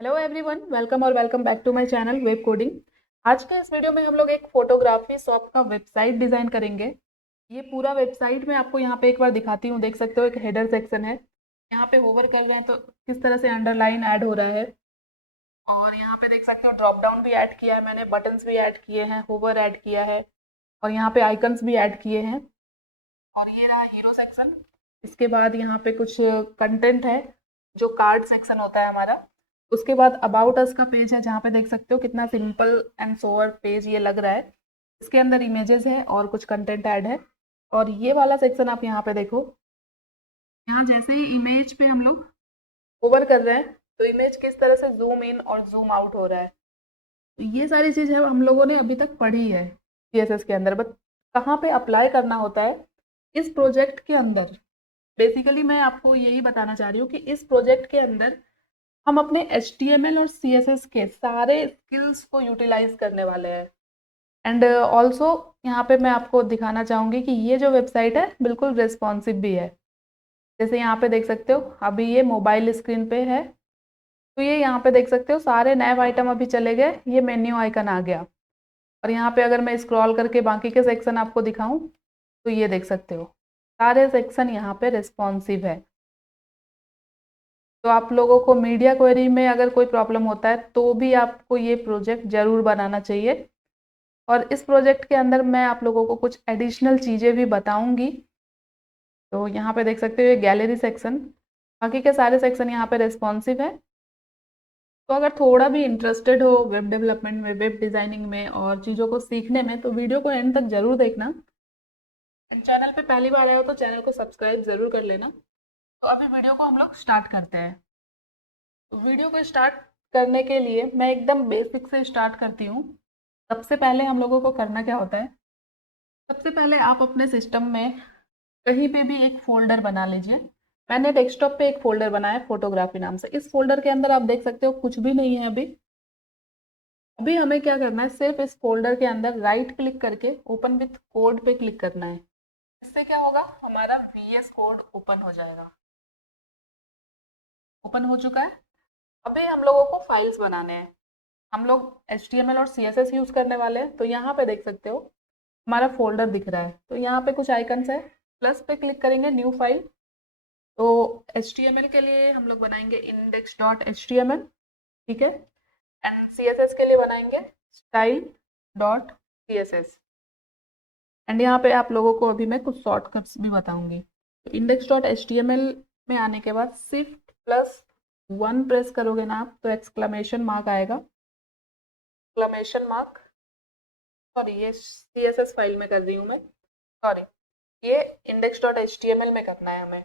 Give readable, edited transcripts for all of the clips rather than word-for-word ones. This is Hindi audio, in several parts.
हेलो एवरीवन, वेलकम और welcome back to my channel web coding. आज के इस वीडियो में हम लोग एक फोटोग्राफी शॉप का वेबसाइट डिज़ाइन करेंगे। ये पूरा वेबसाइट मैं आपको यहाँ पे एक बार दिखाती हूँ। देख सकते हो एक हेडर सेक्शन है। यहाँ पे होवर कर रहे हैं तो किस तरह से अंडरलाइन ऐड हो रहा है। और यहाँ पे देख सकते हो ड्रॉप डाउन भी ऐड किया है मैंने, बटन्स भी ऐड किए हैं, होवर ऐड किया है और यहाँ पे आइकन्स भी ऐड किए हैं। और ये रहा हीरो सेक्शन। इसके बाद यहाँ पे कुछ कंटेंट है जो कार्ड सेक्शन होता है हमारा। उसके बाद अबाउट अस का पेज है जहाँ पे देख सकते हो कितना सिंपल एंड सोवर पेज ये लग रहा है। इसके अंदर इमेजेस है और कुछ कंटेंट ऐड है। और ये वाला सेक्शन आप यहाँ पे देखो, यहाँ जैसे ही इमेज पे हम लोग ओवर कर रहे हैं तो इमेज किस तरह से जूम इन और जूम आउट हो रहा है। तो ये सारी चीज़ है हम लोगों ने अभी तक पढ़ी है सीएसएस के अंदर, बट कहाँ पे अप्लाई करना होता है इस प्रोजेक्ट के अंदर। बेसिकली मैं आपको यही बताना चाह रही हूँ कि इस प्रोजेक्ट के अंदर हम अपने HTML और CSS के सारे स्किल्स को यूटिलाइज करने वाले हैं। एंड ऑल्सो यहाँ पे मैं आपको दिखाना चाहूँगी कि ये जो वेबसाइट है बिल्कुल रिस्पॉन्सिव भी है। जैसे यहाँ पे देख सकते हो अभी ये मोबाइल स्क्रीन पे है, तो ये यहाँ पे देख सकते हो सारे नए आइटम अभी चले गए, ये मेन्यू आइकन आ गया। और यहाँ पे अगर मैं स्क्रॉल करके बाकी के सेक्शन आपको दिखाऊं तो ये देख सकते हो सारे सेक्शन यहाँ पे रिस्पॉन्सिव है। तो आप लोगों को मीडिया क्वेरी में अगर कोई प्रॉब्लम होता है तो भी आपको ये प्रोजेक्ट ज़रूर बनाना चाहिए। और इस प्रोजेक्ट के अंदर मैं आप लोगों को कुछ एडिशनल चीज़ें भी बताऊंगी। तो यहाँ पे देख सकते हो ये गैलरी सेक्शन, बाकी के सारे सेक्शन यहाँ पे रिस्पॉन्सिव है। तो अगर थोड़ा भी इंटरेस्टेड हो वेब डेवलपमेंट में, वेब डिज़ाइनिंग में और चीज़ों को सीखने में, तो वीडियो को एंड तक ज़रूर देखना। चैनल पे पहली बार आए हो तो चैनल को सब्सक्राइब ज़रूर कर लेना। तो अभी वीडियो को हम लोग स्टार्ट करते हैं। तो वीडियो को स्टार्ट करने के लिए मैं एकदम बेसिक से स्टार्ट करती हूँ। सबसे पहले हम लोगों को करना क्या होता है, सबसे पहले आप अपने सिस्टम में कहीं पे भी एक फ़ोल्डर बना लीजिए। मैंने डेस्कटॉप पे एक फ़ोल्डर बनाया है फोटोग्राफी नाम से। इस फ़ोल्डर के अंदर आप देख सकते हो कुछ भी नहीं है अभी। अभी हमें क्या करना है, सिर्फ इस फ़ोल्डर के अंदर राइट क्लिक करके ओपन विथ कोड पे क्लिक करना है। इससे क्या होगा, हमारा VS कोड ओपन हो जाएगा। ओपन हो चुका है। अभी हम लोगों को फाइल्स बनाने हैं। हम लोग HTML और CSS यूज़ करने वाले हैं। तो यहाँ पे देख सकते हो हमारा फोल्डर दिख रहा है, तो यहाँ पे कुछ आइकन्स है, प्लस पे क्लिक करेंगे न्यू फाइल। तो HTML के लिए हम लोग बनाएंगे index.html, ठीक है। एंड CSS के लिए बनाएंगे style.css। एंड यहाँ पे आप लोगों को अभी मैं कुछ शॉर्टकट्स भी बताऊंगी। तो index.html में आने के बाद शिफ्ट प्लस 1 प्रेस करोगे ना आप तो एक्सक्लेमेशन मार्क आएगा। एक्सक्लेमेशन मार्क, सॉरी ये CSS फाइल में कर रही हूँ मैं, सॉरी ये index.html में करना है हमें।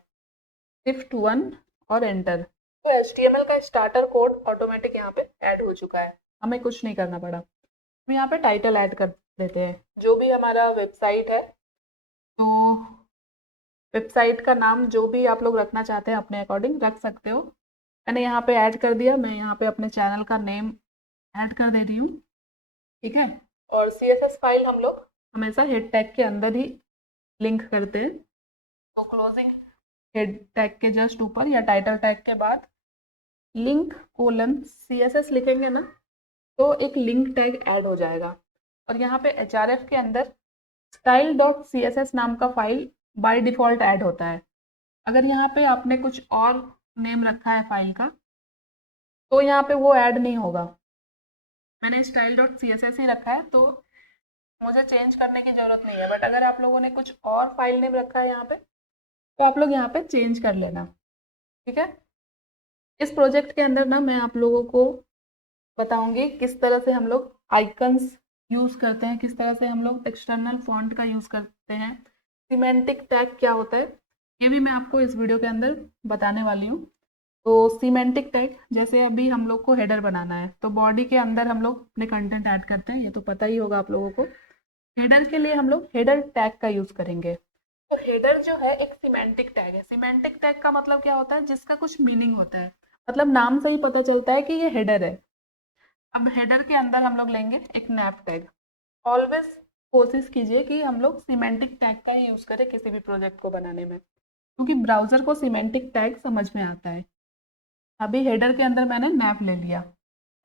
शिफ्ट 1 और एंटर। तो HTML का स्टार्टर कोड ऑटोमेटिक यहाँ पे ऐड हो चुका है, हमें कुछ नहीं करना पड़ा। हम यहाँ पे टाइटल ऐड कर देते हैं, जो भी हमारा वेबसाइट है। तो वेबसाइट का नाम जो भी आप लोग रखना चाहते हैं अपने अकॉर्डिंग रख सकते हो। मैंने यहाँ पे ऐड कर दिया, मैं यहाँ पे अपने चैनल का नेम ऐड कर दे रही हूँ, ठीक है। और CSS फाइल हम लोग हमेशा हेड टैग के अंदर ही लिंक करते हैं। तो क्लोजिंग हेड टैग के जस्ट ऊपर या टाइटल टैग के बाद लिंक कोलन CSS लिखेंगे ना तो एक लिंक टैग ऐड हो जाएगा। और यहाँ पे HRF के अंदर style.css नाम का फाइल बाय डिफ़ॉल्ट ऐड होता है। अगर यहाँ पे आपने कुछ और नेम रखा है फाइल का तो यहाँ पे वो ऐड नहीं होगा। मैंने style.css ही रखा है तो मुझे चेंज करने की ज़रूरत नहीं है। बट अगर आप लोगों ने कुछ और फाइल नेम रखा है यहाँ पे तो आप लोग यहाँ पे चेंज कर लेना, ठीक है। इस प्रोजेक्ट के अंदर ना मैं आप लोगों को बताऊंगी किस तरह से हम लोग आइकन्स यूज़ करते हैं, किस तरह से हम लोग एक्सटर्नल फॉन्ट का यूज़ करते हैं, सीमेंटिक टैग क्या होता है, ये भी मैं आपको इस वीडियो के अंदर बताने वाली हूँ। तो सीमेंटिक टैग, जैसे अभी हम लोग को हेडर बनाना है तो बॉडी के अंदर हम लोग अपने कंटेंट ऐड करते हैं, ये तो पता ही होगा आप लोगों को। हेडर के लिए हम लोग हेडर टैग का यूज़ करेंगे। तो हेडर जो है एक सीमेंटिक टैग है। सीमेंटिक टैग का मतलब क्या होता है, जिसका कुछ मीनिंग होता है, मतलब नाम से ही पता चलता है कि ये हेडर है। अब हेडर के अंदर हम लोग लेंगे एक नैप टैग। ऑलवेज कोशिश कीजिए कि हम लोग सीमेंटिक टैग का ही यूज़ करें किसी भी प्रोजेक्ट को बनाने में, क्योंकि ब्राउज़र को सीमेंटिक टैग समझ में आता है। अभी हेडर के अंदर मैंने नैव ले लिया।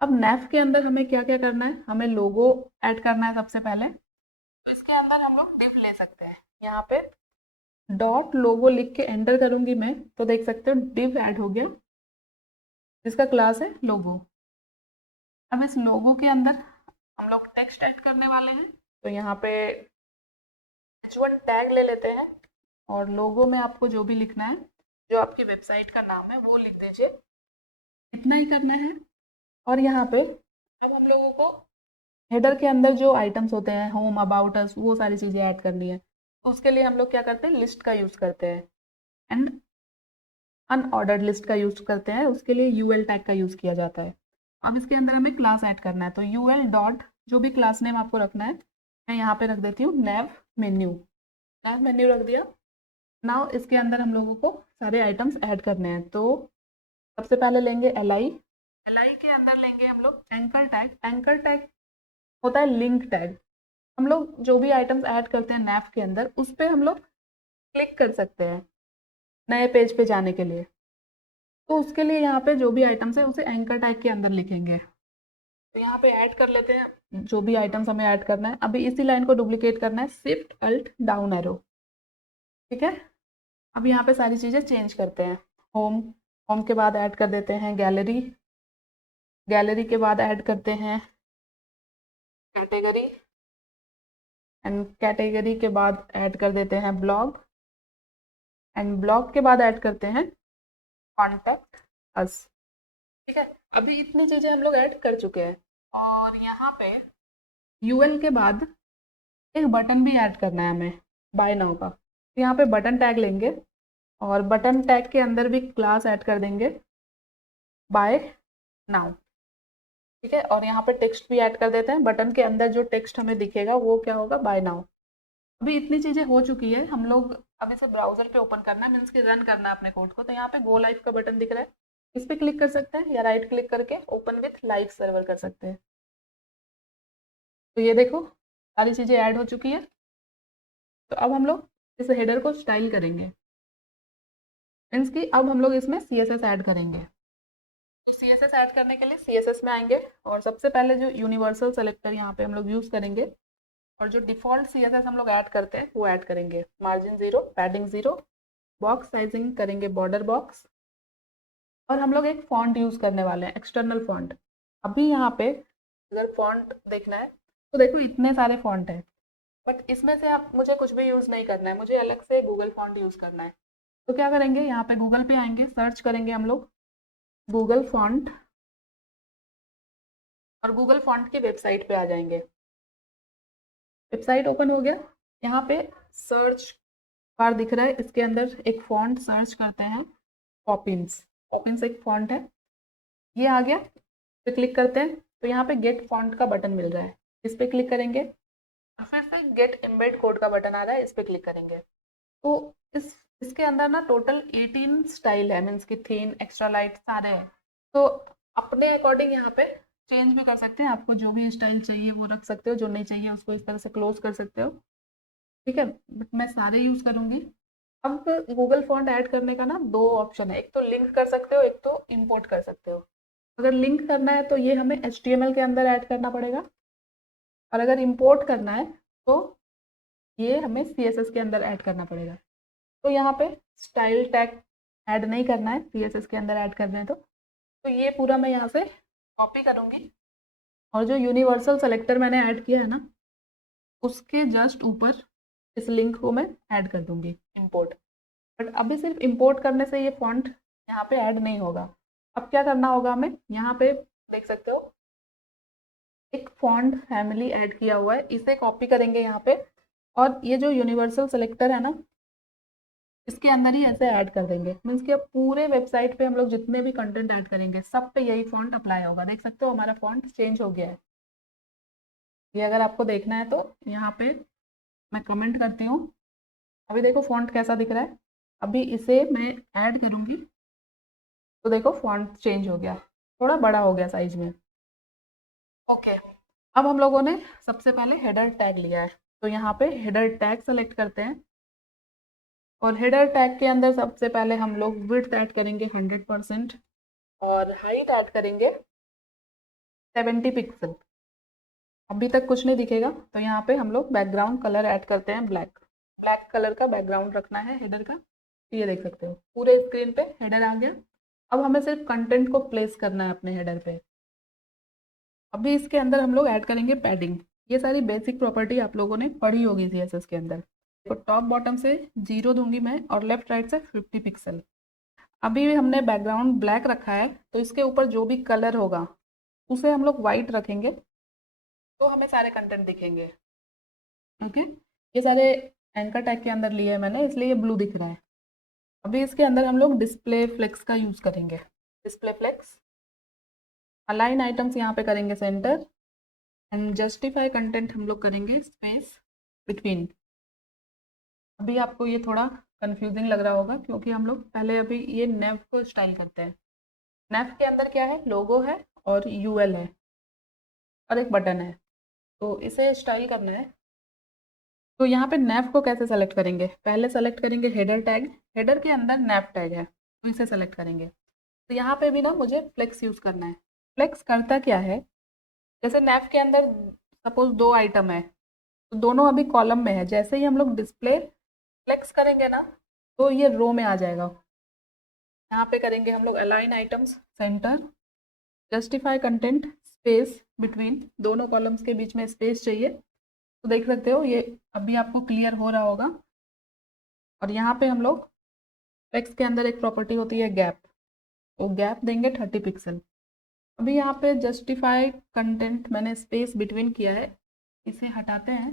अब नैव के अंदर हमें क्या क्या करना है, हमें लोगो ऐड करना है सबसे पहले। तो इसके अंदर हम लोग डिव ले सकते हैं, यहाँ पे डॉट लोगो लिख के एंटर करूंगी मैं, तो देख सकते हो डिव ऐड हो गया जिसका क्लास है लोगो। अब इस लोगो के अंदर हम लोग टेक्स्ट ऐड करने वाले हैं, तो यहाँ पे h1 टैग ले लेते हैं और लोगो में आपको जो भी लिखना है, जो आपकी वेबसाइट का नाम है वो लिख दीजिए, इतना ही करना है। और यहाँ पे अब हम लोगों को हेडर के अंदर जो आइटम्स होते हैं, होम, अबाउट अस, वो सारी चीज़ें ऐड करनी है। तो उसके लिए हम लोग क्या करते हैं, लिस्ट का यूज़ करते हैं एंड अनऑर्डर्ड लिस्ट का यूज़ करते हैं, उसके लिए यूएल टैग का यूज़ किया जाता है। अब इसके अंदर हमें क्लास ऐड करना है, तो यूएल डॉट जो भी क्लास नेम आपको रखना है, मैं यहाँ पे रख देती हूँ नैव मेन्यू। नैव मेन्यू रख दिया। नाउ इसके अंदर हम लोगों को सारे आइटम्स ऐड करने हैं। तो सबसे पहले लेंगे एल आई के अंदर लेंगे हम लोग एंकर टैग। एंकर टैग होता है लिंक टैग। हम लोग जो भी आइटम्स ऐड करते हैं नैव के अंदर, उस पर हम लोग क्लिक कर सकते हैं नए पेज पे जाने के लिए। तो उसके लिए यहाँ पे जो भी आइटम्स है उसे एंकर टैग के अंदर लिखेंगे। तो यहाँ पे ऐड कर लेते हैं जो भी आइटम्स हमें ऐड करना है। अभी इसी लाइन को डुप्लीकेट करना है, शिफ्ट अल्ट डाउन एरो, ठीक है। अब यहाँ पे सारी चीज़ें चेंज करते हैं। होम, होम के बाद ऐड कर देते हैं गैलरी, गैलरी के बाद ऐड करते हैं कैटेगरी, एंड कैटेगरी के बाद ऐड कर देते हैं ब्लॉग, एंड ब्लॉग के बाद ऐड करते हैं कॉन्टैक्ट अस, ठीक है। अभी इतनी चीज़ें हम लोग ऐड कर चुके हैं। और यहाँ पे यूएल के बाद एक बटन भी ऐड करना है हमें बाय नाउ का। तो यहाँ पे बटन टैग लेंगे और बटन टैग के अंदर भी क्लास ऐड कर देंगे बाय नाउ, ठीक है। और यहाँ पे टेक्स्ट भी ऐड कर देते हैं, बटन के अंदर जो टेक्स्ट हमें दिखेगा वो क्या होगा, बाय नाउ। अभी इतनी चीज़ें हो चुकी है, हम लोग अब इसे ब्राउजर पे ओपन करना है, मीन्स कि रन करना है अपने कोड को। तो यहाँ पे गो लाइव का बटन दिख रहा है, इस पर क्लिक कर सकते हैं या राइट क्लिक करके ओपन विथ लाइव सर्वर कर सकते हैं। तो ये देखो सारी चीज़ें ऐड हो चुकी है। तो अब हम लोग इस हेडर को स्टाइल करेंगे, मीन्स कि अब हम लोग इसमें CSS ऐड करेंगे। CSS ऐड करने के लिए CSS में आएंगे और सबसे पहले जो यूनिवर्सल सेलेक्टर यहाँ पे हम लोग यूज़ करेंगे, और जो डिफ़ॉल्ट CSS हम लोग ऐड करते हैं वो ऐड करेंगे। मार्जिन 0, पैडिंग 0, बॉक्स साइजिंग करेंगे बॉर्डर बॉक्स, और हम लोग एक फॉन्ट यूज़ करने वाले हैं, एक्सटर्नल फॉन्ट। अभी यहाँ पे अगर फॉन्ट देखना है तो देखो इतने सारे फॉन्ट हैं, बट इसमें से आप मुझे कुछ भी यूज़ नहीं करना है, मुझे अलग से गूगल फॉन्ट यूज़ करना है। तो क्या करेंगे, यहाँ पे गूगल पे आएंगे, सर्च करेंगे हम लोग गूगल फॉन्ट, और गूगल फॉन्ट की वेबसाइट पे आ जाएंगे। वेबसाइट ओपन हो गया, यहाँ पे सर्च बार दिख रहा है, इसके अंदर एक फॉन्ट सर्च करते हैं, पॉपिंस। पॉपिंस एक फॉन्ट है, ये आ गया। इस पे क्लिक करते हैं तो यहाँ पे गेट फॉन्ट का बटन मिल रहा है, इस पे क्लिक करेंगे। फिर से गेट एम्बेड कोड का बटन आ रहा है, इस पे क्लिक करेंगे। तो इसके अंदर ना टोटल 18 स्टाइल है, मीन्स की थीम, एक्स्ट्रा लाइट सारे हैं। तो अपने अकॉर्डिंग यहाँ पे चेंज भी कर सकते हैं, आपको जो भी स्टाइल चाहिए वो रख सकते हो, जो नहीं चाहिए उसको इस तरह से क्लोज कर सकते हो, ठीक है। बट मैं सारे यूज़ करूँगी। अब गूगल फॉन्ट ऐड करने का ना दो ऑप्शन है, एक तो लिंक कर सकते हो, एक तो इम्पोर्ट कर सकते हो। अगर लिंक करना है तो ये हमें HTML के अंदर ऐड करना पड़ेगा, और अगर इम्पोर्ट करना है तो ये हमें CSS के अंदर ऐड करना पड़ेगा। तो यहाँ पे स्टाइल टैग ऐड नहीं करना है, CSS के अंदर ऐड कर रहे हैं तो ये पूरा मैं यहाँ से कॉपी करूँगी, और जो यूनिवर्सल सेलेक्टर मैंने ऐड किया है ना, उसके जस्ट ऊपर इस लिंक को मैं ऐड कर दूँगी इम्पोर्ट। बट अभी सिर्फ इम्पोर्ट करने से ये फॉन्ट यहाँ पे ऐड नहीं होगा। अब क्या करना होगा हमें, यहाँ पे देख सकते हो एक फॉन्ट फैमिली ऐड किया हुआ है, इसे कॉपी करेंगे यहाँ पे, और ये जो यूनिवर्सल सेलेक्टर है ना, इसके अंदर ही ऐसे ऐड कर देंगे। मीन्स कि अब पूरे वेबसाइट पे हम लोग जितने भी कंटेंट ऐड करेंगे सब पे यही फॉन्ट अप्लाई होगा। देख सकते हो हमारा फॉन्ट चेंज हो गया है। ये अगर आपको देखना है तो यहाँ पे मैं कमेंट करती हूँ, अभी देखो फॉन्ट कैसा दिख रहा है। अभी इसे मैं ऐड करूँगी तो देखो फॉन्ट चेंज हो गया, थोड़ा बड़ा हो गया साइज में। ओके, अब हम लोगों ने सबसे पहले हेडर टैग लिया है, तो यहाँ पे हेडर टैग सेलेक्ट करते हैं, और हेडर टैग के अंदर सबसे पहले हम लोग विड्थ ऐड करेंगे 100%, और हाइट ऐड करेंगे 70 पिक्सल। अभी तक कुछ नहीं दिखेगा, तो यहाँ पे हम लोग बैकग्राउंड कलर ऐड करते हैं ब्लैक। ब्लैक कलर का बैकग्राउंड रखना है हेडर का। ये देख सकते हो पूरे स्क्रीन पे हेडर आ गया। अब हमें सिर्फ कंटेंट को प्लेस करना है अपने हेडर पे। अभी इसके अंदर हम लोग ऐड करेंगे पैडिंग। ये सारी बेसिक प्रॉपर्टी आप लोगों ने पढ़ी होगी सीएसएस के अंदर। तो टॉप बॉटम से 0 दूंगी मैं और लेफ्ट राइट से 50 पिक्सल। अभी हमने बैकग्राउंड ब्लैक रखा है, तो इसके ऊपर जो भी कलर होगा उसे हम लोग वाइट रखेंगे, तो हमें सारे कंटेंट दिखेंगे। ओके, ये सारे एंकर टैग के अंदर लिए हैं मैंने, इसलिए ये ब्लू दिख रहा है। अभी इसके अंदर हम लोग डिस्प्ले फ्लेक्स का यूज़ करेंगे। डिस्प्ले फ्लेक्स, अलाइन आइटम्स यहाँ पे करेंगे सेंटर, एंड जस्टिफाई कंटेंट हम लोग करेंगे स्पेस बिटवीन। अभी आपको ये थोड़ा कंफ्यूजिंग लग रहा होगा, क्योंकि हम लोग पहले अभी ये नेव को स्टाइल करते हैं। नेव के अंदर क्या है, लोगो है और यूएल है और एक बटन है, तो इसे स्टाइल करना है। तो यहाँ पे नेव को कैसे सेलेक्ट करेंगे, पहले सेलेक्ट करेंगे हेडर टैग। हेडर के अंदर नेव टैग है, तो इसे सेलेक्ट करेंगे। तो यहाँ पे भी ना मुझे फ्लेक्स यूज़ करना है। फ्लेक्स करता क्या है, जैसे नेव के अंदर सपोज 2 आइटम है, तो दोनों अभी कॉलम में है। जैसे ही हम लोग डिस्प्ले फ्लेक्स करेंगे ना, तो ये रो में आ जाएगा। यहाँ पे करेंगे हम लोग align items centre, justify content space between, दोनों कॉलम्स के बीच में स्पेस चाहिए। तो देख सकते हो ये अभी आपको क्लियर हो रहा होगा। और यहाँ पे हम लोग टेक्स्ट के अंदर एक प्रॉपर्टी होती है गैप, वो गैप देंगे 30 पिक्सल। अभी यहाँ पे जस्टिफाई कंटेंट मैंने स्पेस बिटवीन किया है, इसे हटाते हैं।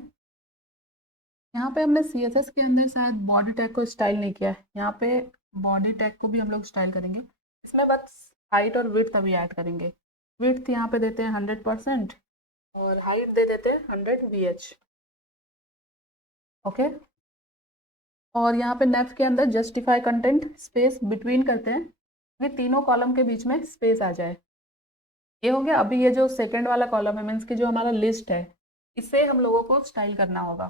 यहाँ पे हमने सीएसएस के अंदर शायद बॉडी टैग को स्टाइल नहीं किया है, यहाँ पे बॉडी टैग को भी हम लोग स्टाइल करेंगे। इसमें बस हाइट और विड्थ अभी ऐड करेंगे। विड्थ यहाँ पे देते हैं 100% और हाइट दे देते हैं 100 VH। ओके, और यहाँ पे नेफ के अंदर जस्टिफाई कंटेंट स्पेस बिटवीन करते हैं, ये तीनों कॉलम के बीच में स्पेस आ जाए। ये हो गया। अभी ये जो सेकंड वाला कॉलम है, मीन्स की जो हमारा लिस्ट है, इसे हम लोगों को स्टाइल करना होगा।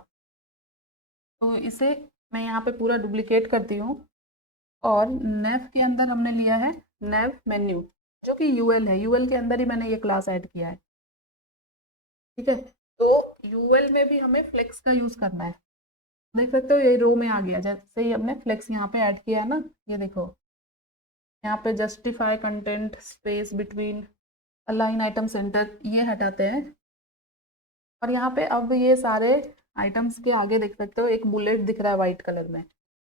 तो इसे मैं यहाँ पे पूरा डुप्लीकेट करती हूँ, और नेव के अंदर हमने लिया है नेव मेन्यू, जो कि यूएल है। यूएल के अंदर ही मैंने ये क्लास ऐड किया है। ठीक है, तो यूएल में भी हमें फ्लेक्स का यूज़ करना है। देख सकते हो ये रो में आ गया, जैसे ही हमने फ्लेक्स यहाँ पे ऐड किया है ना, ये देखो यहाँ पे justify content space between align item centre, ये हटाते हैं। और यहाँ पे अब ये सारे आइटम्स के आगे देख सकते हो एक बुलेट दिख रहा है वाइट कलर में।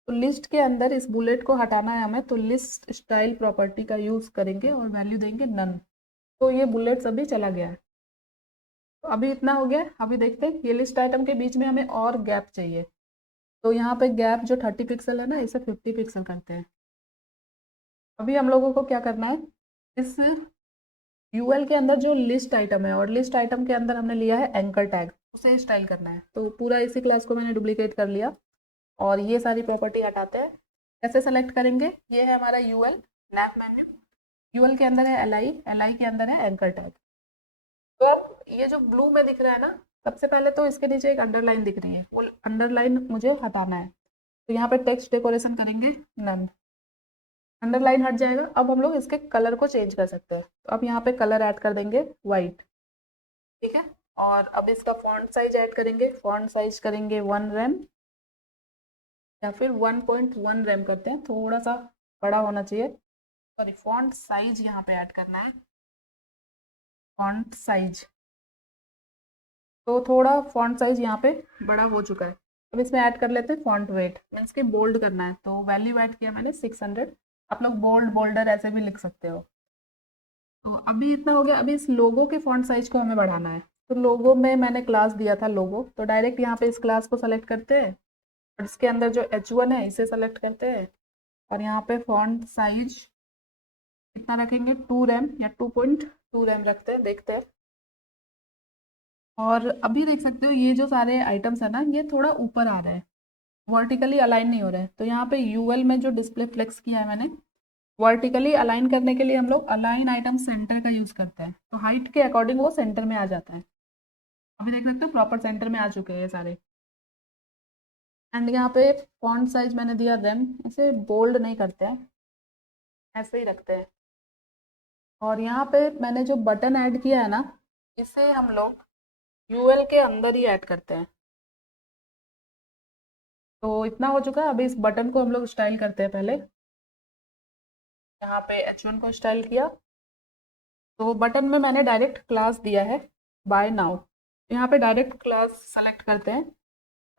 तो लिस्ट के अंदर इस बुलेट को हटाना है हमें, तो लिस्ट स्टाइल प्रॉपर्टी का यूज़ करेंगे और वैल्यू देंगे नन। तो ये बुलेट्स अभी चला गया है। तो अभी इतना हो गया। अभी देखते हैं ये लिस्ट आइटम के बीच में हमें और गैप चाहिए। तो यहाँ पे गैप जो 30 पिक्सल है ना, इसे 50 पिक्सल करते हैं। अभी हम लोगों को क्या करना है, इस यूएल के अंदर जो लिस्ट आइटम है और लिस्ट आइटम के अंदर हमने लिया है एंकर टैग, उसे स्टाइल करना है। तो पूरा इसी क्लास को मैंने डुप्लीकेट कर लिया और ये सारी प्रॉपर्टी हटाते हैं। कैसे सेलेक्ट करेंगे, ये है हमारा यूएल नैप मेन्यू। यूएल के अंदर है एलआई, एलआई के अंदर है एंकर टैग। तो ये जो ब्लू में दिख रहा है ना, सबसे पहले तो इसके नीचे एक अंडरलाइन दिख रही है, वो अंडरलाइन मुझे हटाना है। तो यहाँ पे टेक्स्ट डेकोरेशन करेंगे नन, अंडरलाइन हट जाएगा। अब हम लोग इसके कलर को चेंज कर सकते हैं। तो अब यहाँ पे कलर ऐड कर देंगे वाइट। ठीक है, और अब इसका फॉन्ट साइज ऐड करेंगे। फॉन्ट साइज करेंगे 1 रैम या फिर 1.1 रैम करते हैं, थोड़ा सा बड़ा होना चाहिए। सॉरी, फॉन्ट साइज यहाँ पे ऐड करना है, फॉन्ट साइज। तो थोड़ा फॉन्ट साइज यहाँ पे बड़ा हो चुका है। अब इसमें ऐड कर लेते हैं फॉन्ट वेट, मीन्स कि बोल्ड करना है। तो वैल्यू ऐड किया मैंने 600। आप लोग बोल्ड बोल्डर ऐसे भी लिख सकते हो। तो अभी इतना हो गया। अभी इस लोगो के फॉन्ट साइज को हमें बढ़ाना है। तो लोगो में मैंने क्लास दिया था लोगो, तो डायरेक्ट यहाँ पे इस क्लास को सेलेक्ट करते हैं और इसके अंदर जो H1 है इसे सेलेक्ट करते हैं, और यहाँ पे फॉन्ट साइज कितना रखेंगे, 2 रैम या 2.2 रैम रखते हैं, देखते हैं। और अभी देख सकते हो ये जो सारे आइटम्स है ना, ये थोड़ा ऊपर आ रहा है, वर्टिकली अलाइन नहीं हो रहा है। तो यहाँ पे यूएल में जो डिस्प्ले फ्लेक्स किया है मैंने, वर्टिकली अलाइन करने के लिए हम लोग अलाइन आइटम सेंटर का यूज़ करते हैं। तो हाइट के अकॉर्डिंग वो सेंटर में आ जाता है। अभी देख सकते हो प्रॉपर सेंटर में आ चुके हैं ये सारे। एंड यहाँ पे फॉन्ट साइज मैंने दिया रैम, ऐसे बोल्ड नहीं करते हैं, ऐसे ही रखते हैं। और यहाँ पे मैंने जो बटन ऐड किया है ना, इसे हम लोग यूएल के अंदर ही ऐड करते हैं। तो इतना हो चुका है। अभी इस बटन को हम लोग स्टाइल करते हैं। पहले यहाँ पे H1 को स्टाइल किया, तो बटन में मैंने डायरेक्ट क्लास दिया है बाय नाउ। यहाँ पे डायरेक्ट क्लास सेलेक्ट करते हैं।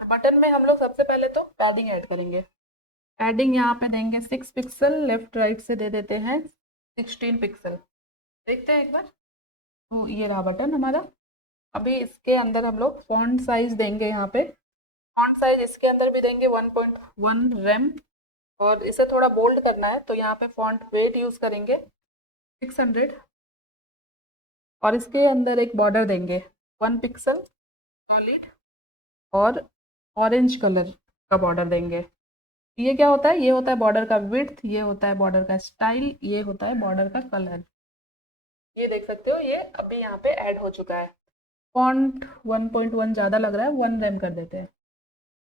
बटन में हम लोग सबसे पहले तो पैडिंग ऐड करेंगे। पैडिंग यहाँ पे देंगे 6 पिक्सल, लेफ्ट राइट से दे देते हैं 16 पिक्सल। देखते हैं एक बार। तो ये रहा बटन हमारा। अभी इसके अंदर हम लोग फॉन्ट साइज देंगे। यहाँ पे फॉन्ट साइज इसके अंदर भी देंगे 1.1 रेम, और इसे थोड़ा बोल्ड करना है तो यहाँ पे फॉन्ट वेट यूज़ करेंगे 600, और इसके अंदर एक बॉर्डर देंगे 1 पिक्सल सॉलिड, और ऑरेंज कलर का बॉर्डर देंगे। ये क्या होता है? ये होता है बॉर्डर का विड्थ, ये होता है बॉर्डर का स्टाइल, ये होता है बॉर्डर का कलर। ये देख सकते हो, ये अभी यहाँ पे ऐड हो चुका है। फॉन्ट 1.1 ज़्यादा लग रहा है, 1 रेम कर देते हैं।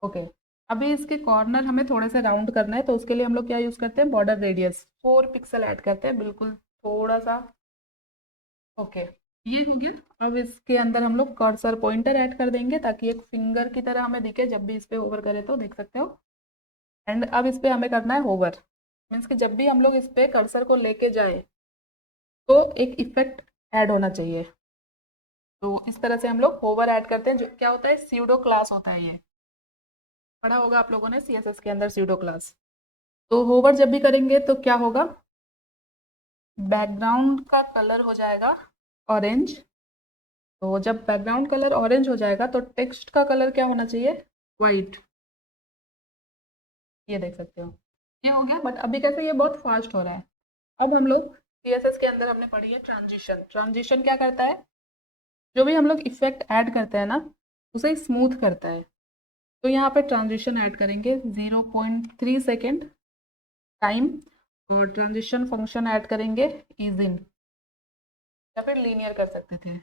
ओके, अभी इसके कॉर्नर हमें थोड़े से राउंड करना है, तो उसके लिए हम लोग क्या यूज़ करते हैं? बॉर्डर रेडियस 4 पिक्सल ऐड करते हैं, बिल्कुल थोड़ा सा। ओके, ये हो गया। अब इसके अंदर हम लोग कर्सर पॉइंटर ऐड कर देंगे ताकि एक फिंगर की तरह हमें दिखे जब भी इस पे होवर करें, तो देख सकते हो। एंड अब इस पे हमें करना है होवर, मीन्स कि जब भी हम लोग इस पे कर्सर को लेके जाएं तो एक इफेक्ट ऐड होना चाहिए। तो इस तरह से हम लोग होवर ऐड करते हैं। जो क्या होता है? स्यूडो क्लास होता है। ये पढ़ा होगा आप लोगों ने CSS के अंदर, स्यूडो क्लास। तो होवर जब भी करेंगे तो क्या होगा? बैकग्राउंड का कलर हो जाएगा ऑरेंज। तो जब बैकग्राउंड कलर ऑरेंज हो जाएगा तो टेक्स्ट का कलर क्या होना चाहिए? वाइट। ये देख सकते हो, ये हो गया। बट अभी कैसे ये बहुत फास्ट हो रहा है। अब हम लोग CSS के अंदर हमने पढ़ी है ट्रांजिशन। ट्रांजिशन क्या करता है? जो भी हम लोग इफेक्ट ऐड करते हैं ना, उसे स्मूथ करता है। तो यहाँ पे ट्रांजिशन ऐड करेंगे 0.3 सेकेंड टाइम, और ट्रांजिशन फंक्शन ऐड करेंगे इज इन, या फिर लीनियर कर सकते थे।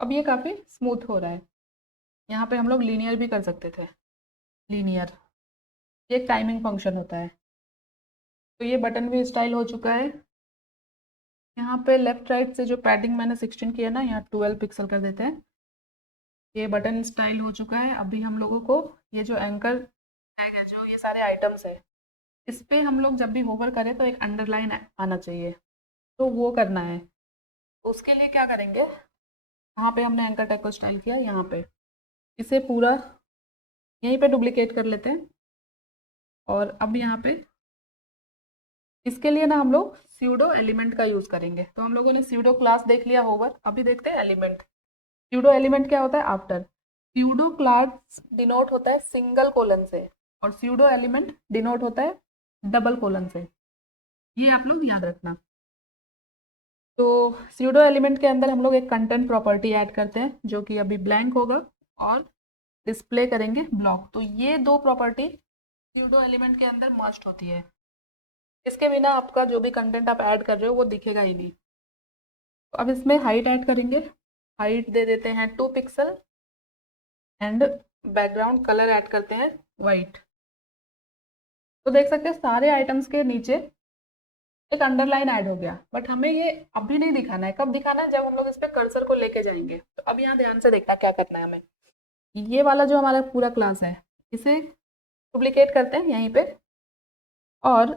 अब ये काफ़ी स्मूथ हो रहा है। यहाँ पे हम लोग लीनियर भी कर सकते थे। लीनियर ये एक टाइमिंग फंक्शन होता है। तो ये बटन भी स्टाइल हो चुका है। यहाँ पे लेफ्ट राइट से जो पैडिंग मैंने 16 किया ना, यहाँ 12 पिक्सल कर देते हैं। ये बटन स्टाइल हो चुका है। अभी हम लोगों को ये जो एंकर टैग है, जो ये सारे आइटम्स है, इस पे हम लोग जब भी होवर करें तो एक अंडरलाइन आना चाहिए, तो वो करना है। तो उसके लिए क्या करेंगे? यहाँ पे हमने एंकर टैग को स्टाइल किया, यहाँ पे इसे पूरा यहीं पे डुप्लीकेट कर लेते हैं। और अब यहाँ पे इसके लिए ना हम लोग स्यूडो एलिमेंट का यूज़ करेंगे। तो हम लोगों ने स्यूडो क्लास देख लिया होवर, अभी देखते हैं एलिमेंट। स्यूडो एलिमेंट क्या होता है? आफ्टर। स्यूडो क्लास डिनोट होता है सिंगल कोलन से, और स्यूडो एलिमेंट डिनोट होता है डबल कोलन से। ये आप लोग याद रखना। तो स्यूडो एलिमेंट के अंदर हम लोग एक कंटेंट प्रॉपर्टी ऐड करते हैं जो कि अभी ब्लैंक होगा, और डिस्प्ले करेंगे ब्लॉक। तो ये दो प्रॉपर्टी स्यूडो एलिमेंट के अंदर मस्ट होती है। इसके बिना आपका जो भी कंटेंट आप ऐड कर रहे हो वो दिखेगा ही नहीं। तो अब इसमें हाइट ऐड करेंगे। हाइट दे देते हैं 2 pixel, and background colour add करते हैं वाइट। तो देख सकते हैं सारे आइटम्स के नीचे एक अंडरलाइन ऐड हो गया। बट हमें ये अभी नहीं दिखाना है। कब दिखाना है? जब हम लोग इस पे कर्सर को लेके जाएंगे। तो अब यहाँ ध्यान से देखना क्या करना है हमें। ये वाला जो हमारा पूरा क्लास है, इसे डुप्लीकेट करते हैं यहीं पे, और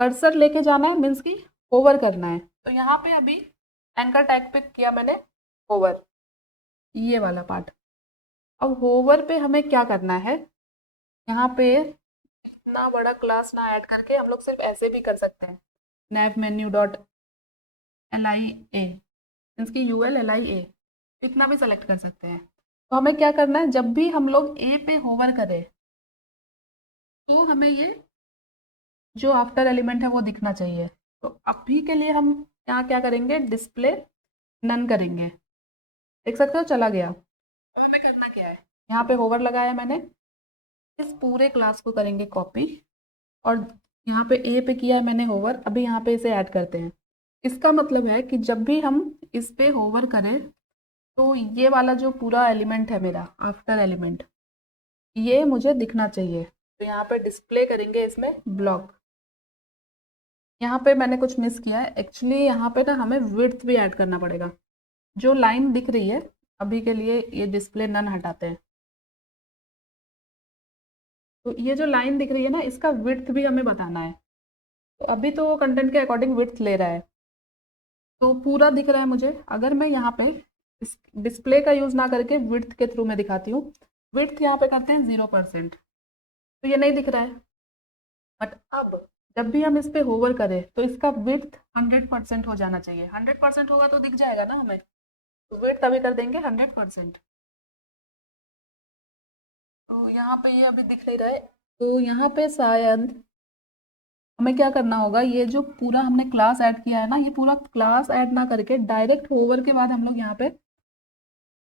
कर्सर लेके जाना है, मीन्स की होवर करना है। तो यहाँ पे अभी एंकर टैग पे किया मैंने होवर, ये वाला पार्ट। अब होवर पे हमें क्या करना है? यहाँ पे इतना बड़ा क्लास ना ऐड करके हम लोग सिर्फ ऐसे भी कर सकते हैं, nav menu dot lia, means की ULLIA, इतना भी सेलेक्ट कर सकते हैं। तो हमें क्या करना है? जब भी हम लोग ए पे होवर करें तो हमें ये जो आफ्टर एलिमेंट है वो दिखना चाहिए। तो अभी के लिए हम यहाँ क्या करेंगे? डिस्प्ले नन करेंगे। देख सकते हो चला गया। अब हमें करना क्या है? यहाँ पे होवर लगाया मैंने, इस पूरे क्लास को करेंगे कॉपी, और यहाँ पे ए पे किया है मैंने होवर, अभी यहाँ पे इसे ऐड करते हैं। इसका मतलब है कि जब भी हम इस पे होवर करें तो ये वाला जो पूरा एलिमेंट है मेरा आफ्टर एलिमेंट, ये मुझे दिखना चाहिए। तो यहाँ पे डिस्प्ले करेंगे इसमें ब्लॉक। यहाँ पे मैंने कुछ मिस किया है एक्चुअली, यहाँ पे ना हमें विड्थ भी ऐड करना पड़ेगा। जो लाइन दिख रही है अभी के लिए, ये डिस्प्ले नन हटाते हैं, तो ये जो लाइन दिख रही है ना, इसका विड्थ भी हमें बताना है। तो अभी तो कंटेंट के अकॉर्डिंग विड्थ ले रहा है, तो पूरा दिख रहा है मुझे। अगर मैं यहाँ पे इस डिस्प्ले का यूज़ ना करके विड्थ के थ्रू मैं दिखाती हूँ, विड्थ यहाँ पे करते हैं 0%, तो ये नहीं दिख रहा है। बट अब जब भी हम इस पे होवर करें तो इसका विड्थ 100% हो जाना चाहिए। 100% होगा तो दिख जाएगा ना हमें, तो विड्थ अभी कर देंगे 100%। तो यहाँ पे ये अभी दिख नहीं रहा है, तो यहाँ पे शायद हमें क्या करना होगा, ये जो पूरा हमने क्लास ऐड किया है ना, ये पूरा क्लास ऐड ना करके डायरेक्ट होवर के बाद हम लोग यहाँ पे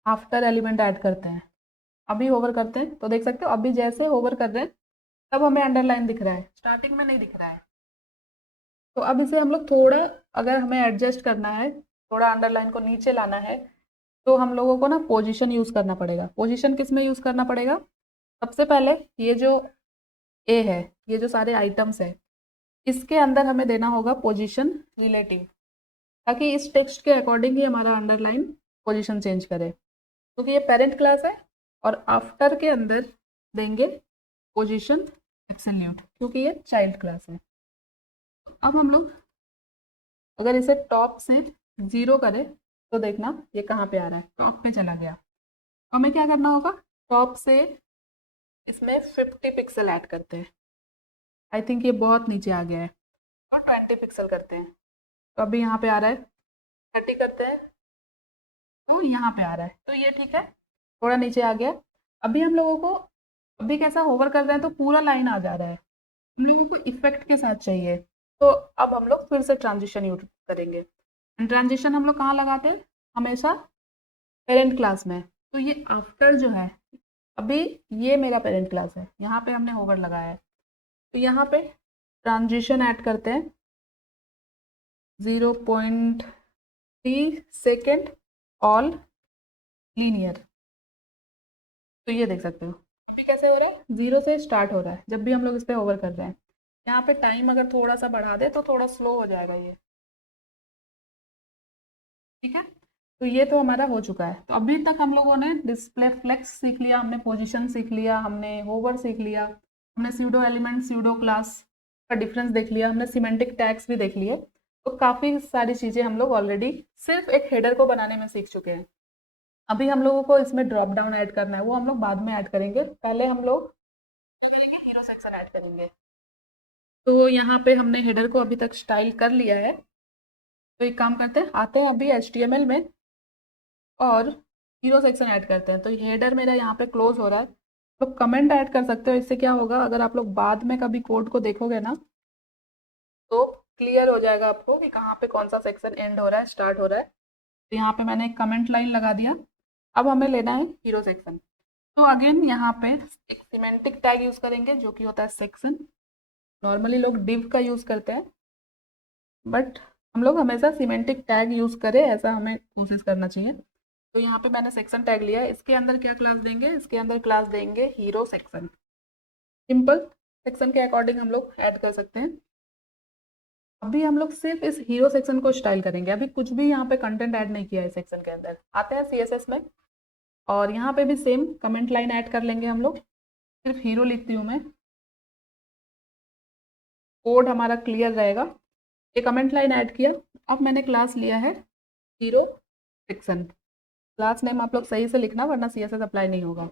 आफ्टर एलिमेंट ऐड करते हैं। अभी होवर करते हैं तो देख सकते हो, अभी जैसे होवर कर रहे हैं तब हमें अंडरलाइन दिख रहा है, स्टार्टिंग में नहीं दिख रहा है। तो अब इसे हम लोग थोड़ा, अगर हमें एडजस्ट करना है, थोड़ा अंडरलाइन को नीचे लाना है, तो हम लोगों को ना पोजीशन यूज़ करना पड़ेगा। पोजीशन किस में यूज़ करना पड़ेगा? सबसे पहले ये जो ए है, ये जो सारे आइटम्स है, इसके अंदर हमें देना होगा पोजीशन रिलेटिव, ताकि इस टेक्स्ट के अकॉर्डिंग ही हमारा अंडरलाइन पोजीशन चेंज करे, क्योंकि ये पेरेंट क्लास है। और आफ्टर के अंदर देंगे पोजीशन एब्सोल्यूट, क्योंकि ये चाइल्ड क्लास है। अब हम लोग अगर इसे टॉप से 0 करें तो देखना ये कहाँ पे आ रहा है, टॉप पे चला गया। तो हमें क्या करना होगा, टॉप से इसमें 50 पिक्सल ऐड करते हैं। आई थिंक ये बहुत नीचे आ गया है, और 20 पिक्सल करते हैं। तो अभी यहाँ पे आ रहा है, 30 करते हैं तो यहाँ पे आ रहा है, तो ये ठीक है, थोड़ा नीचे आ गया। अभी हम लोगों को, अभी कैसा होवर कर रहे हैं तो पूरा लाइन आ जा रहा है, हम लोगों को इफेक्ट के साथ चाहिए। तो अब हम लोग फिर से ट्रांजिशन यूज करेंगे। ट्रांजिशन हम लोग कहाँ लगाते हैं? हमेशा पेरेंट क्लास में। तो ये आफ्टर जो है, अभी ये मेरा पेरेंट क्लास है, यहाँ पे हमने होवर लगाया है, तो यहाँ पे ट्रांजिशन ऐड करते हैं 0.3 सेकेंड, ऑल लीनियर। तो ये देख सकते हो अभी कैसे हो रहा है, 0 से स्टार्ट हो रहा है जब भी हम लोग इस पर होवर कर रहे हैं। यहाँ पे टाइम अगर थोड़ा सा बढ़ा दे तो थोड़ा स्लो हो जाएगा ये, ठीक है। तो ये तो हमारा हो चुका है। तो अभी तक हम लोगों ने डिस्प्ले फ्लेक्स सीख लिया, हमने पोजीशन सीख लिया, हमने होवर सीख लिया, हमने स्यूडो एलिमेंट स्यूडो क्लास का डिफरेंस देख लिया, हमने सिमेंटिक टैग्स भी देख लिए। तो काफ़ी सारी चीज़ें हम लोग ऑलरेडी सिर्फ एक हेडर को बनाने में सीख चुके हैं। अभी हम लोगों को इसमें ड्रॉप डाउन ऐड करना है, वो हम लोग बाद में ऐड करेंगे। पहले हम लोग हीरो सेक्शन ऐड करेंगे। तो यहाँ पे हमने हेडर को अभी तक स्टाइल कर लिया है, तो एक काम करते हैं, आते हैं अभी HTML में और हीरो सेक्शन ऐड करते हैं। तो हेडर मेरा यहाँ पे क्लोज हो रहा है, तो कमेंट ऐड कर सकते हो। इससे क्या होगा, अगर आप लोग बाद में कभी कोड को देखोगे ना, तो क्लियर हो जाएगा आपको कि कहाँ पे कौन सा सेक्शन एंड हो रहा है, स्टार्ट हो रहा है। तो यहाँ पे मैंने एक कमेंट लाइन लगा दिया। अब हमें लेना है हीरो सेक्शन। तो अगेन यहाँ पे एक सिमेंटिक टैग यूज़ करेंगे जो कि होता है सेक्शन। नॉर्मली लोग डिव का यूज़ करते हैं, बट हम लोग हमेशा सिमेंटिक टैग यूज़ करें, ऐसा हमें कोशिश करना चाहिए। तो यहाँ पे मैंने सेक्शन टैग लिया है, इसके अंदर क्या क्लास देंगे, इसके अंदर क्लास देंगे हीरो सेक्शन। सिंपल, सेक्शन के अकॉर्डिंग हम लोग ऐड कर सकते हैं। अभी हम लोग सिर्फ इस हीरो सेक्शन को स्टाइल करेंगे, अभी कुछ भी यहाँ पे कंटेंट ऐड नहीं किया है सेक्शन के अंदर। आते हैं CSS में, और यहाँ पे भी सेम कमेंट लाइन ऐड कर लेंगे हम लोग। सिर्फ हीरो लिखती हूँ मैं, कोड हमारा क्लियर रहेगा। ये कमेंट लाइन ऐड किया। अब मैंने क्लास लिया है हीरो सेक्शन। क्लास नेम आप लोग सही से लिखना, वरना CSS अप्लाई नहीं होगा।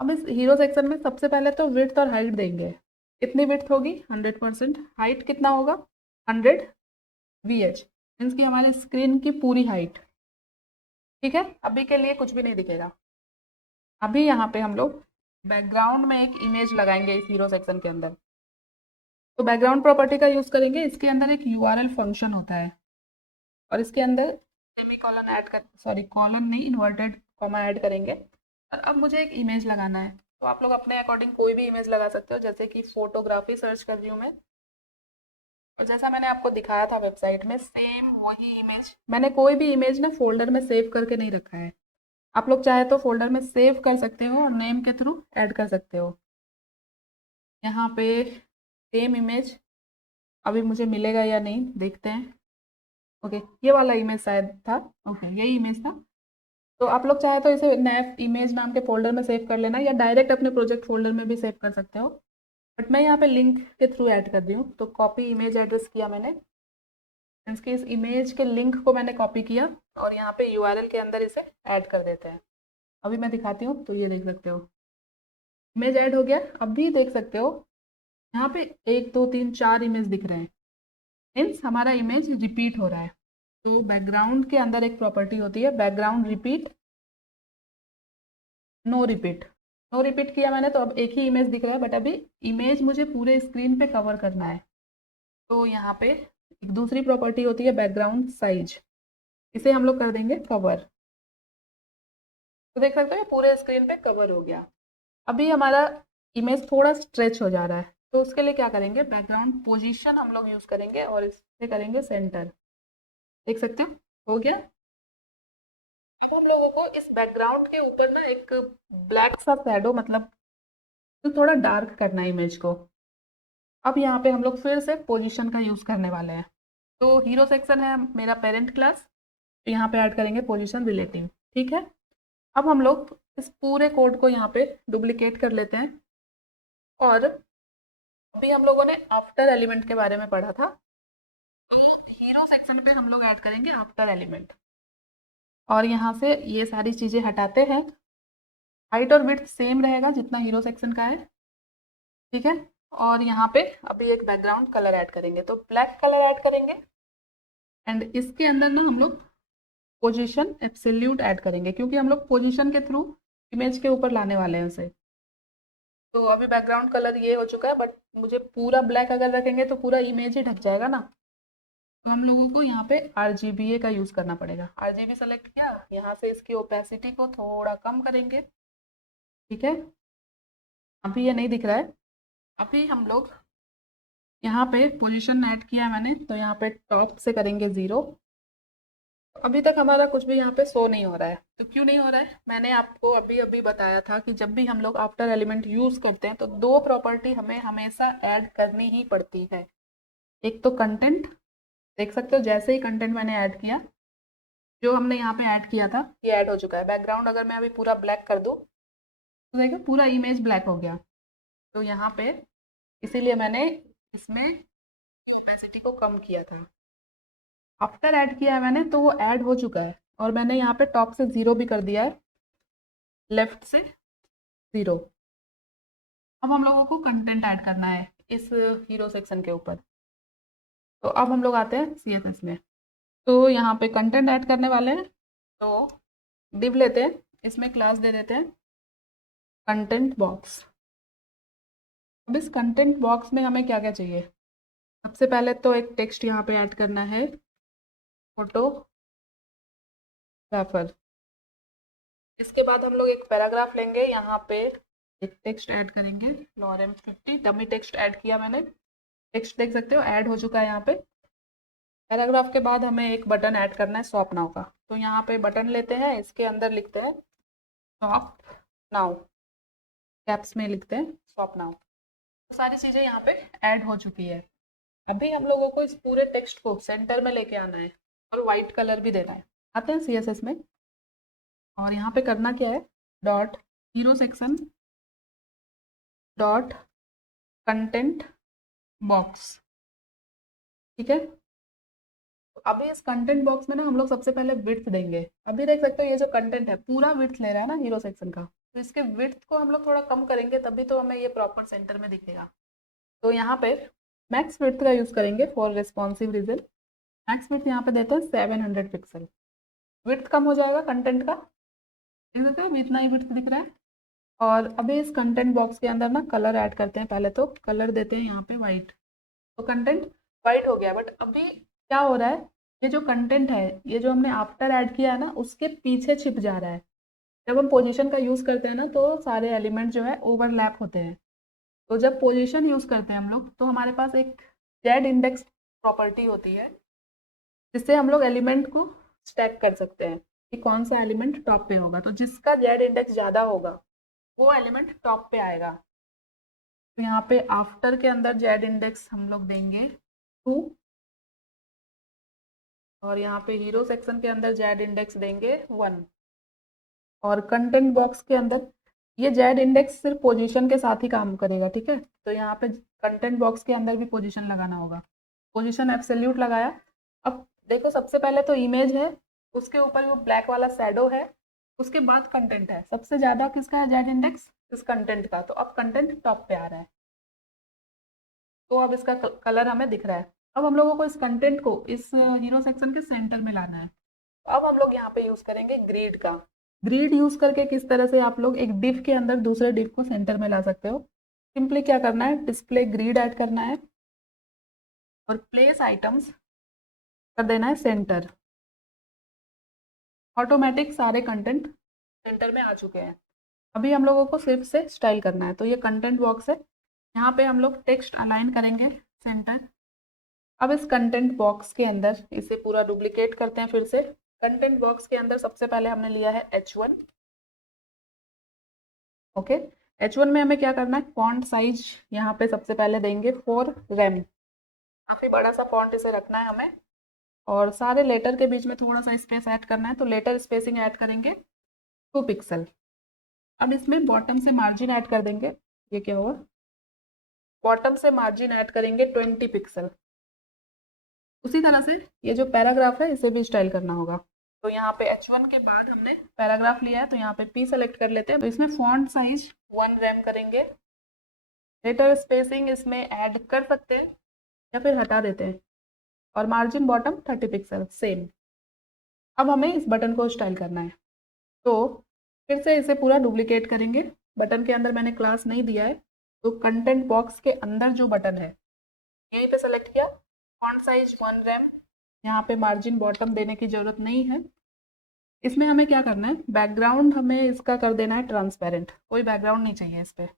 अब इस हीरो सेक्शन में सबसे पहले तो विड्थ और हाइट देंगे। कितनी विड्थ होगी? 100%। हाइट कितना होगा? 100 VH, मीन्स की हमारे स्क्रीन की पूरी हाइट, ठीक है। अभी के लिए कुछ भी नहीं दिखेगा। अभी यहाँ पे हम लोग बैकग्राउंड में एक इमेज लगाएंगे इस हीरो सेक्शन के अंदर। तो बैकग्राउंड प्रॉपर्टी का यूज़ करेंगे। इसके अंदर एक URL फंक्शन होता है, और इसके अंदर सेमी कॉलन ऐड कर, सॉरी कॉलन नहीं, इन्वर्टेड कॉमा ऐड करेंगे। और अब मुझे एक इमेज लगाना है, तो आप लोग अपने अकॉर्डिंग कोई भी इमेज लगा सकते हो। जैसे कि फोटोग्राफी सर्च कर रही हूँ मैं, और जैसा मैंने आपको दिखाया था वेबसाइट में, सेम वही इमेज मैंने कोई भी इमेज ना फोल्डर में सेव करके नहीं रखा है। आप लोग चाहे तो फोल्डर में सेव कर सकते हो और नेम के थ्रू ऐड कर सकते हो। यहाँ पे सेम इमेज अभी मुझे मिलेगा या नहीं देखते हैं। ओके, ये वाला इमेज शायद था। ओके, यही इमेज था। तो आप लोग चाहे तो इसे नैप इमेज नाम के फोल्डर में सेव कर लेना, या डायरेक्ट अपने प्रोजेक्ट फोल्डर में भी सेव कर सकते हो, बट मैं यहाँ पे लिंक के थ्रू ऐड कर दी हूँ। तो कॉपी इमेज एड्रेस किया मैंने, मीन्स कि इस इमेज के लिंक को मैंने कॉपी किया और यहाँ पे यूआरएल के अंदर इसे ऐड कर देते हैं। अभी मैं दिखाती हूँ, तो ये देख सकते हो इमेज ऐड हो गया। अब भी देख सकते हो यहाँ पे 1 2 3 4 इमेज दिख रहे हैं, मीन्स हमारा इमेज रिपीट हो रहा है। तो बैकग्राउंड के अंदर एक प्रॉपर्टी होती है background repeat, no repeat. No repeat किया मैंने तो अब एक ही इमेज दिख रहा है, बट अभी इमेज मुझे पूरे स्क्रीन पे कवर करना है। तो यहाँ पे एक दूसरी प्रॉपर्टी होती है बैकग्राउंड साइज, इसे हम लोग कर देंगे कवर। तो देख सकते हो ये पूरे स्क्रीन पे कवर हो गया। अभी हमारा इमेज थोड़ा स्ट्रेच हो जा रहा है, तो उसके लिए क्या करेंगे, बैकग्राउंड पोजीशन हम लोग यूज़ करेंगे और इसे करेंगे सेंटर। देख सकते हो गया। तो हम लोगों को इस बैकग्राउंड के ऊपर ना एक ब्लैक सा शैडो, मतलब तो थोड़ा डार्क करना है इमेज को। अब यहाँ पे हम लोग फिर से पोजीशन का यूज़ करने वाले हैं। तो हीरो सेक्शन है मेरा पेरेंट क्लास, तो यहाँ पे ऐड करेंगे पोजीशन रिलेटिव। ठीक है, अब हम लोग इस पूरे कोड को यहाँ पे डुप्लीकेट कर लेते हैं। और अभी हम लोगों ने आफ्टर एलिमेंट के बारे में पढ़ा था, तो हीरो सेक्शन पे हम लोग ऐड करेंगे आफ्टर एलिमेंट। और यहाँ से ये सारी चीज़ें हटाते हैं, हाइट और विड्थ सेम रहेगा जितना हीरो सेक्शन का है। ठीक है, और यहाँ पे अभी एक बैकग्राउंड कलर ऐड करेंगे, तो ब्लैक कलर ऐड करेंगे। एंड इसके अंदर ना हम लोग पोजीशन एब्सोल्यूट ऐड करेंगे, क्योंकि हम लोग पोजीशन के थ्रू इमेज के ऊपर लाने वाले हैं उसे। तो अभी बैकग्राउंड कलर ये हो चुका है, बट मुझे पूरा ब्लैक अगर रखेंगे तो पूरा इमेज ही ढक जाएगा ना। तो हम लोगों को यहाँ पे RGBA का यूज़ करना पड़ेगा। RGB सेलेक्ट किया, यहाँ से इसकी ओपेसिटी को थोड़ा कम करेंगे। ठीक है, अभी ये नहीं दिख रहा है। अभी हम लोग यहाँ पे पोजीशन ऐड किया है मैंने, तो यहाँ पे टॉप से करेंगे 0। अभी तक हमारा कुछ भी यहाँ पे शो नहीं हो रहा है, तो क्यों नहीं हो रहा है, मैंने आपको अभी अभी बताया था कि जब भी हम लोग आफ्टर एलिमेंट यूज़ करते हैं तो 2 प्रॉपर्टी हमें हमेशा ऐड करनी ही पड़ती है। एक तो कंटेंट, देख सकते हो जैसे ही कंटेंट मैंने ऐड किया, जो हमने यहाँ पे ऐड किया था ये ऐड हो चुका है। बैकग्राउंड अगर मैं अभी पूरा ब्लैक कर दूँ तो देखो पूरा इमेज ब्लैक हो गया। तो यहाँ पे इसीलिए मैंने इसमें ओपेसिटी को कम किया था। आफ्टर ऐड किया है मैंने तो वो ऐड हो चुका है, और मैंने यहाँ पे टॉप से 0 भी कर दिया है, लेफ्ट से 0। अब हम लोगों को कंटेंट ऐड करना है इस हीरो सेक्शन के ऊपर। तो अब हम लोग आते हैं CSS में, तो यहाँ पे कंटेंट ऐड करने वाले हैं। तो डिव लेते हैं, इसमें क्लास दे देते हैं कंटेंट बॉक्स। अब इस कंटेंट बॉक्स में हमें क्या क्या चाहिए, सबसे पहले तो एक टेक्स्ट यहाँ पे ऐड करना है, फोटोग्राफर। इसके बाद हम लोग एक पैराग्राफ लेंगे, यहाँ पे एक टेक्स्ट ऐड करेंगे, लॉरेम 50 डमी टेक्स्ट ऐड किया मैंने। टेक्स्ट देख सकते हो ऐड हो चुका है यहाँ पे। पैराग्राफ के बाद हमें एक बटन ऐड करना है शॉप नाउ का, तो यहाँ पे बटन लेते हैं, इसके अंदर लिखते हैं शॉप नाउ, कैप्स में लिखते हैं शॉप नाउ। तो सारी चीज़ें यहाँ पे ऐड हो चुकी है। अभी हम लोगों को इस पूरे टेक्स्ट को सेंटर में लेके आना है और वाइट कलर भी देना है। आते हैं CSS में, और यहाँ पे करना क्या है, dot hero section dot content box. ठीक है, तो अभी इस कंटेंट बॉक्स में ना हम लोग सबसे पहले विड्थ देंगे। अभी देख सकते हो ये जो कंटेंट है पूरा विड्थ ले रहा है ना हीरो सेक्शन का, तो इसके विड्थ को हम लोग थोड़ा कम करेंगे, तभी तो हमें ये प्रॉपर सेंटर में दिखेगा। तो यहाँ पे मैक्स विड्थ का यूज़ करेंगे for responsive reason. Max width यहाँ पे देते हैं 700 पिक्सल। विड्थ कम हो जाएगा कंटेंट का, देख सकते हो इतना ही विड्थ दिख रहा है। और अभी इस कंटेंट बॉक्स के अंदर ना कलर ऐड करते हैं। पहले तो कलर देते हैं यहाँ पे वाइट, तो कंटेंट वाइट हो गया। बट अभी क्या हो रहा है, ये जो कंटेंट है, ये जो हमने आफ्टर ऐड किया है ना, उसके पीछे छिप जा रहा है। जब हम पोजीशन का यूज़ करते हैं ना तो सारे एलिमेंट जो है ओवरलैप होते हैं। तो जब पोजीशन यूज़ करते हैं हम लोग, तो हमारे पास एक जेड इंडेक्स प्रॉपर्टी होती है, जिससे हम लोग एलिमेंट को स्टैक कर सकते हैं कि कौन सा एलिमेंट टॉप पे होगा। तो जिसका जेड इंडेक्स ज़्यादा होगा वो एलिमेंट टॉप पे आएगा। तो यहाँ पे आफ्टर के अंदर जेड इंडेक्स हम लोग देंगे 2 और यहाँ पे हीरो सेक्शन के अंदर जेड इंडेक्स देंगे 1 और कंटेंट बॉक्स के अंदर ये जेड इंडेक्स सिर्फ पोजीशन के साथ ही काम करेगा, ठीक है। तो यहाँ पे कंटेंट बॉक्स के अंदर भी पोजीशन लगाना होगा। पोजीशन एब्सोल्यूट लगाया। अब देखो सबसे पहले तो इमेज है, उसके ऊपर वो ब्लैक वाला शैडो है, उसके बाद कंटेंट है। सबसे ज़्यादा किसका है जेड इंडेक्स? इस कंटेंट का। तो अब कंटेंट टॉप पे आ रहा है, तो अब इसका कलर हमें दिख रहा है। अब हम लोगों को इस कंटेंट को इस हीरो सेक्शन के सेंटर में लाना है। अब हम लोग यहाँ पे यूज करेंगे ग्रिड का। ग्रिड यूज करके किस तरह से आप लोग एक डिव के अंदर दूसरे डिव को सेंटर में ला सकते हो। सिंपली क्या करना है, डिस्प्ले ग्रिड ऐड करना है और प्लेस आइटम्स कर देना है सेंटर। ऑटोमेटिक सारे कंटेंट सेंटर में आ चुके हैं। अभी हम लोगों को सिर्फ से स्टाइल करना है। तो ये कंटेंट बॉक्स है, यहाँ पे हम लोग टेक्स्ट अलाइन करेंगे सेंटर। अब इस कंटेंट बॉक्स के अंदर इसे पूरा डुप्लीकेट करते हैं फिर से। कंटेंट बॉक्स के अंदर सबसे पहले हमने लिया है H1। ओके, H1 में हमें क्या करना है, फॉन्ट साइज यहाँ पे सबसे पहले देंगे 4 रेम। काफ़ी बड़ा सा फॉन्ट इसे रखना है हमें और सारे लेटर के बीच में थोड़ा सा स्पेस ऐड करना है। तो लेटर स्पेसिंग ऐड करेंगे 2 पिक्सल। अब इसमें बॉटम से मार्जिन ऐड कर देंगे। ये क्या हुआ, बॉटम से मार्जिन ऐड करेंगे 20 पिक्सल। उसी तरह से ये जो पैराग्राफ है इसे भी स्टाइल करना होगा। तो यहाँ पे H1 के बाद हमने पैराग्राफ लिया है, तो यहाँ पे P सेलेक्ट कर लेते हैं। तो इसमें फॉन्ट साइज 1 रेम करेंगे। लेटर स्पेसिंग इसमें ऐड कर सकते हैं या फिर हटा देते हैं और मार्जिन बॉटम 30 पिक्सल सेम। अब हमें इस बटन को स्टाइल करना है, तो फिर से इसे पूरा डुप्लीकेट करेंगे। बटन के अंदर मैंने क्लास नहीं दिया है, तो कंटेंट बॉक्स के अंदर जो बटन है यहीं पे सेलेक्ट किया, फॉन्ट साइज 1 रेम। यहाँ पे मार्जिन बॉटम देने की जरूरत नहीं है। इसमें हमें क्या करना है, बैकग्राउंड हमें इसका कर देना है ट्रांसपेरेंट, कोई बैकग्राउंड नहीं चाहिए इस पे।